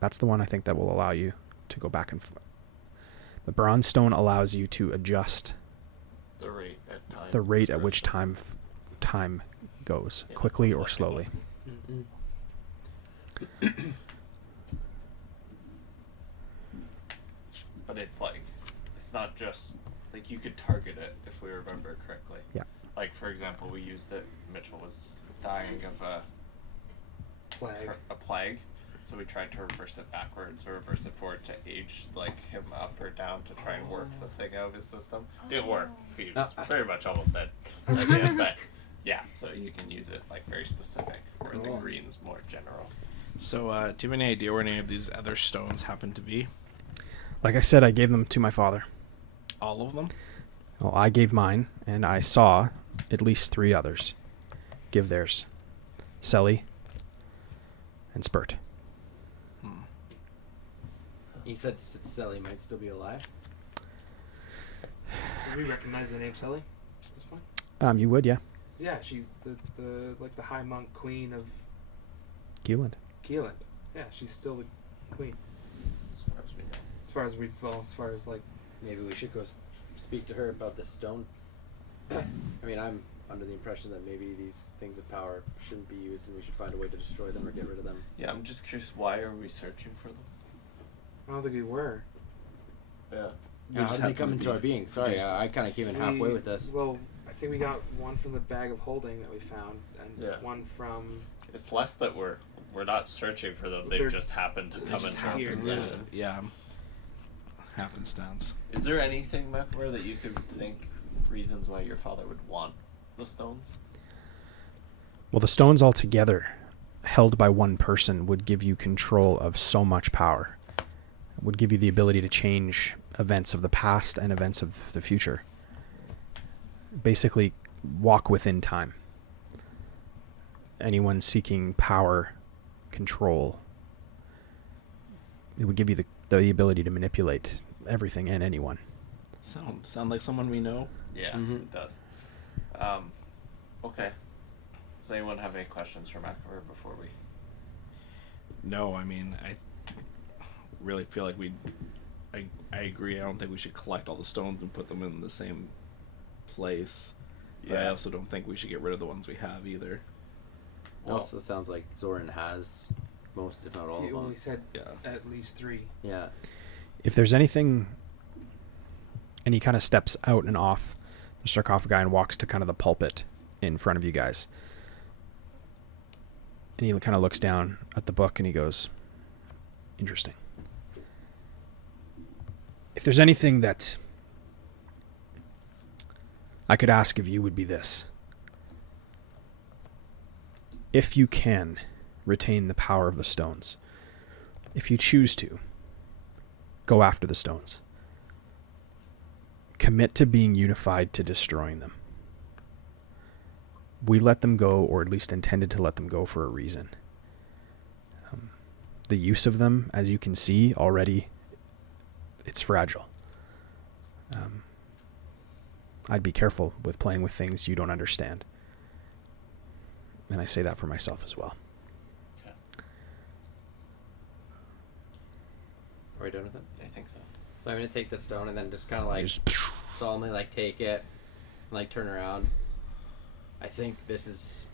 that's the one I think that will allow you to go back and forth. The bronze stone allows you to adjust The rate at time. the rate at which time goes, quickly or slowly. But it's not just like you could target it if we remember correctly. Yeah. Like for example, we used it. Mitchell was dying of a plague, so we tried to reverse it backwards or reverse it forward to age like him up or down to try and work the thing out of his system. Didn't work. He was very much almost dead at the end, but yeah. So you can use it like very specific, where the green's more general. So, do you have any idea where any of these other stones happen to be? Like I said, I gave them to my father. All of them? Well, I gave mine, and I saw at least 3 others give theirs. Selly and Spurt. You said Sally might still be alive? Do we recognize the name Sally at this point? You would, yeah. Yeah, she's the high monk queen of Keeland. Keeland. Yeah, she's still the queen. As far as we know. As far as like, Maybe we should go speak to her about this stone. I mean, I'm under the impression that maybe these things of power shouldn't be used and we should find a way to destroy them or get rid of them. Yeah, I'm just curious. Why are we searching for them? I don't think we were. Yeah. How did they come into our being? Sorry, I kind of came in halfway with this. Well, I think we got one from the bag of holding that we found, and one from. It's less that we're not searching for them. They've just happened to come into our here, possession. Yeah. Happenstance. Is there anything, Mekmer, that you could think reasons why your father would want the stones? Well, the stones altogether, held by one person, would give you control of so much power. It would give you the ability to change events of the past and events of the future. Basically, walk within time. Anyone seeking power, control, it would give you the ability to manipulate everything and anyone. Sound like someone we know? Yeah, it does. Okay. Does anyone have any questions for Mekmer before we? No, I mean, I really feel like I agree. I don't think we should collect all the stones and put them in the same place. But I Yeah. also don't think we should get rid of the ones we have either. It also sounds like Zoran has most, if not all He of them. only said Yeah. at least 3. Yeah. If there's anything, and he kind of steps out and off the sarcophagi and walks to kind of the pulpit in front of you guys. And he kind of looks down at the book and he goes, interesting. If there's anything that I could ask of you, would be this. If you can retain the power of the stones, if you choose to, go after the stones. Commit to being unified to destroying them. We let them go, or at least intended to let them go for a reason. The use of them, as you can see already, it's fragile. I'd be careful with playing with things you don't understand. And I say that for myself as well. Are we done with it? I think so. So I'm gonna take the stone and then just kind of like Just solemnly like take it, and, like turn around. I think this is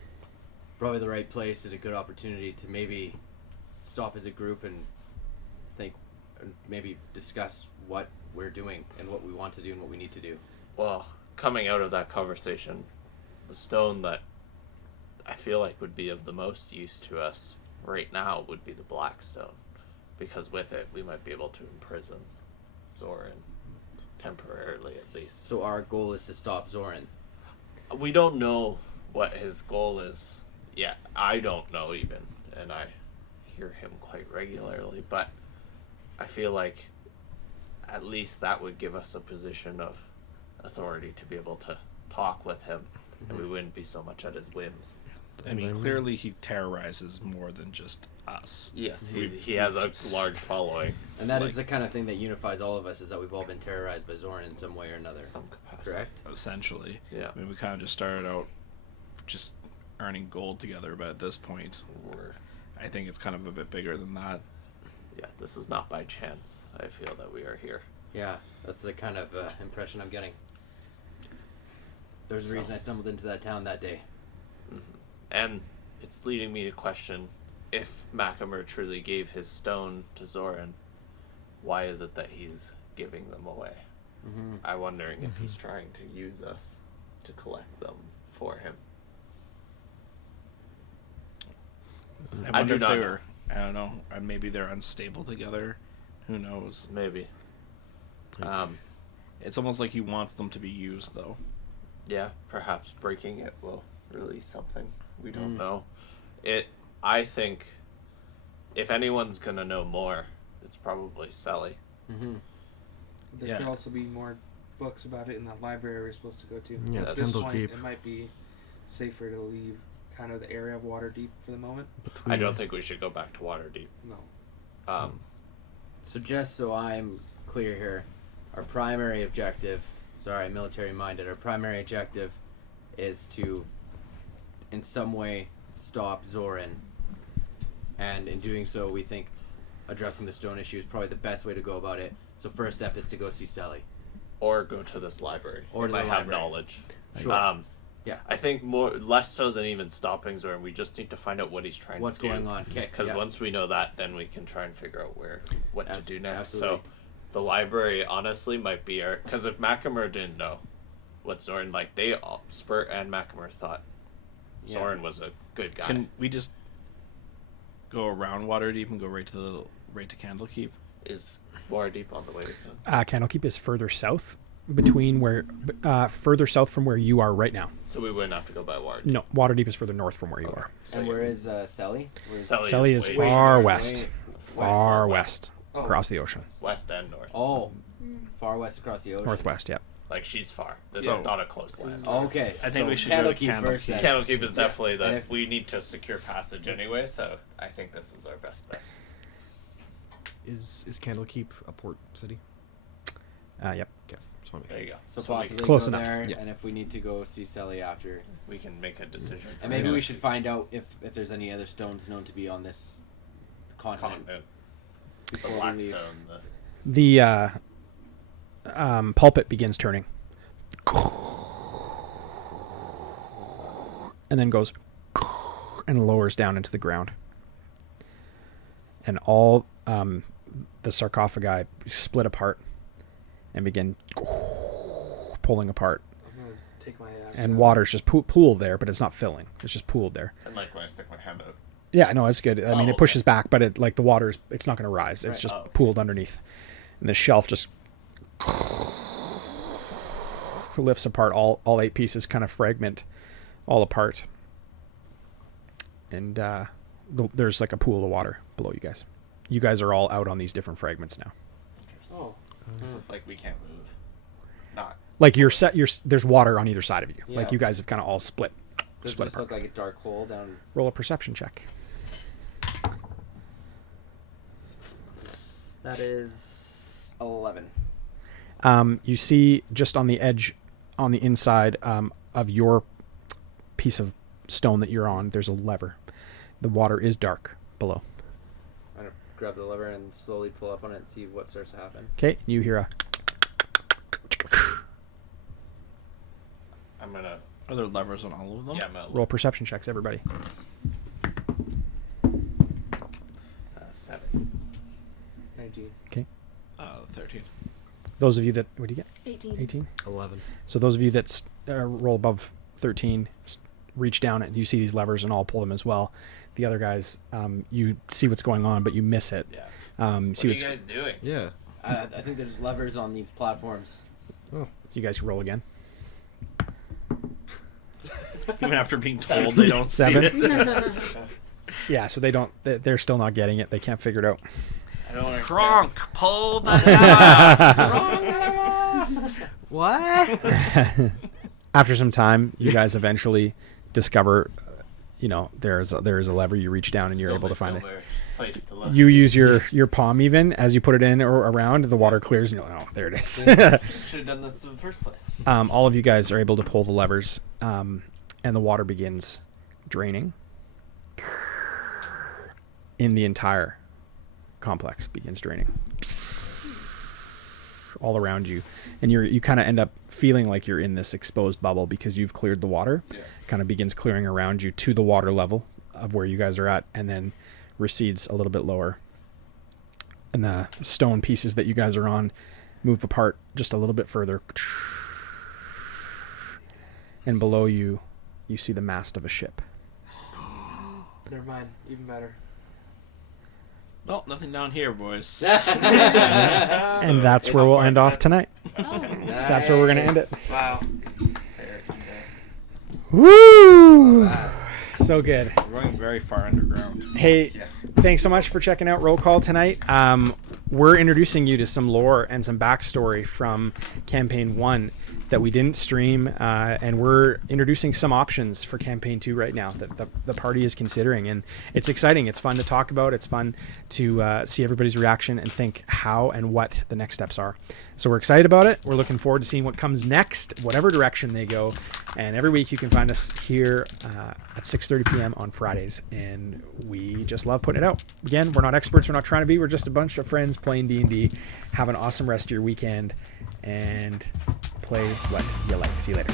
probably the right place and a good opportunity to maybe stop as a group and think, and maybe discuss what we're doing and what we want to do and what we need to do. Well, coming out of that conversation, the stone that I feel like would be of the most use to us right now would be the black stone, because with it we might be able to imprison Zoran temporarily, at least. So our goal is to stop Zoran. We don't know what his goal is yet. I don't know even, and I hear him quite regularly, but I feel like at least that would give us a position of authority to be able to talk with him, and we wouldn't be so much at his whims. I mean, clearly he terrorizes more than just us. Yes, he has a large following. And that is the kind of thing that unifies all of us, is that we've all been terrorized by Zoran in some way or another. Some capacity. Correct? Essentially. Yeah. I mean, we kind of just started out just earning gold together, but at this point, I think it's kind of a bit bigger than that. Yeah, this is not by chance. I feel that we are here. Yeah, that's the kind of impression I'm getting. There's a reason I stumbled into that town that day. And it's leading me to question, if Macamer truly gave his stone to Zoran, why is it that he's giving them away? I'm wondering if he's trying to use us to collect them for him. I wonder do if not they know. were, I don't know, maybe they're unstable together. Who knows? Maybe. It's almost like he wants them to be used, though. Yeah, perhaps breaking it will release something. We don't know. I think if anyone's gonna know more, it's probably Sally. There Yeah. could also be more books about it in the library we're supposed to go to. Yeah, At this Candle point, Keep. it might be safer to leave kind of the area of Waterdeep for the moment. I don't think we should go back to Waterdeep. No. So just so I'm clear here, our primary objective, military minded, our primary objective is to in some way stop Zoran, and in doing so we think addressing the stone issue is probably the best way to go about it. So first step is to go see Sally. Or go to this library. Or if to I the have library. knowledge. Sure. Yeah. I think less so than even stopping Zoran. We just need to find out what he's trying What's to do. going on? Okay. Because Yeah. once we know that, then we can try and figure out what to do next. Absolutely. So the library honestly might be our, because if Macamer didn't know what Zoran, like they all, Spurt and Macamer thought Zoran was a good guy. Can we just go around Waterdeep and go right to Candlekeep? Is Waterdeep on the way to come? Candlekeep is further south, further south from where you are right now. So we wouldn't have to go by Waterdeep. No, Waterdeep is further north from where you are. And where is Sally? Sally is way far west. way Far west. west. Across the ocean. west and north. Oh, far west across the ocean. Northwest, yeah. Like she's far. This So- is not a close land. Okay. I think so we should go to Candlekeep first. Candlekeep. then. Candlekeep is definitely And the. if- We need to secure passage anyway, so I think this is our best bet. Is Candlekeep a port city? Yep. Okay, just want to There make you sure. go. So we, possibly Close go enough, there, yeah. and if we need to go see Sally after, we can make a decision. and maybe we should find out if there's any other stones known to be on this continent. The before we leave. Blackstone. pulpit begins turning. And then goes and lowers down into the ground. And all the sarcophagi split apart and begin pulling apart. I'm gonna take my And water's just pooled there, but it's not filling. It's just pooled there. And like when I stick my hand out. Yeah, no, it's good. I mean, it pushes back, but it like the water's it's not going to rise. It's just pooled underneath. And the shelf just lifts apart. All 8 pieces kind of fragment all apart. And there's like a pool of water below you guys. You guys are all out on these different fragments now. Oh. So, like we can't move. Not. Like there's water on either side of you. Yeah. Like you guys have kind of all split. Does split this apart. look like a dark hole down? Roll a perception check. That is 11. You see just on the edge, on the inside of your piece of stone that you're on, there's a lever. The water is dark below. I'm gonna grab the lever and slowly pull up on it and see what starts to happen. Okay, you hear a... I'm gonna. Are there levers on all of them? Yeah, I'm gonna Roll perception checks, everybody. 7. 19. 13. Those of you that... What do you get? 18. 18? 11. So those of you that roll above 13 reach down and you see these levers and all pull them as well. The other guys, you see what's going on, but you miss it. Yeah. See What what's... are you guys doing? Yeah. I think there's levers on these platforms. Oh, you guys roll again. Even after being told they don't see 7. it. Yeah, so they don't... They're still not getting it. They can't figure it out. I don't understand. Kronk, pull the hammer. What? After some time, you guys eventually discover, there's a lever. You reach down and you're able to find it. Place to look. You use your palm even as you put it in or around. The water clears and you're like, oh, there it is. Should have done this in the first place. All of you guys are able to pull the levers, and the water begins draining. In the entire complex begins draining all around you, and you kind of end up feeling like you're in this exposed bubble because you've cleared the water. Yeah. Kind of begins clearing around you to the water level of where you guys are at, and then recedes a little bit lower, and the stone pieces that you guys are on move apart just a little bit further, and below you see the mast of a ship. Never mind. Even better. Well, nothing down here, boys. And that's where we'll end off tonight. Oh. That's where we're gonna end it. Wow. Woo! So good. We're going very far underground. Hey, thanks so much for checking out Roll Call tonight. We're introducing you to some lore and some backstory from Campaign 1 that we didn't stream, and we're introducing some options for Campaign 2 right now that the party is considering, and it's exciting. It's fun to talk about. It's fun to see everybody's reaction and think how and what the next steps are. So we're excited about it. We're looking forward to seeing what comes next, whatever direction they go. And every week you can find us here at 6:30 p.m. on Fridays, and we just love putting it out. Again, we're not experts. We're not trying to be. We're just a bunch of friends playing D&D. Have an awesome rest of your weekend, and play what you like. See you later.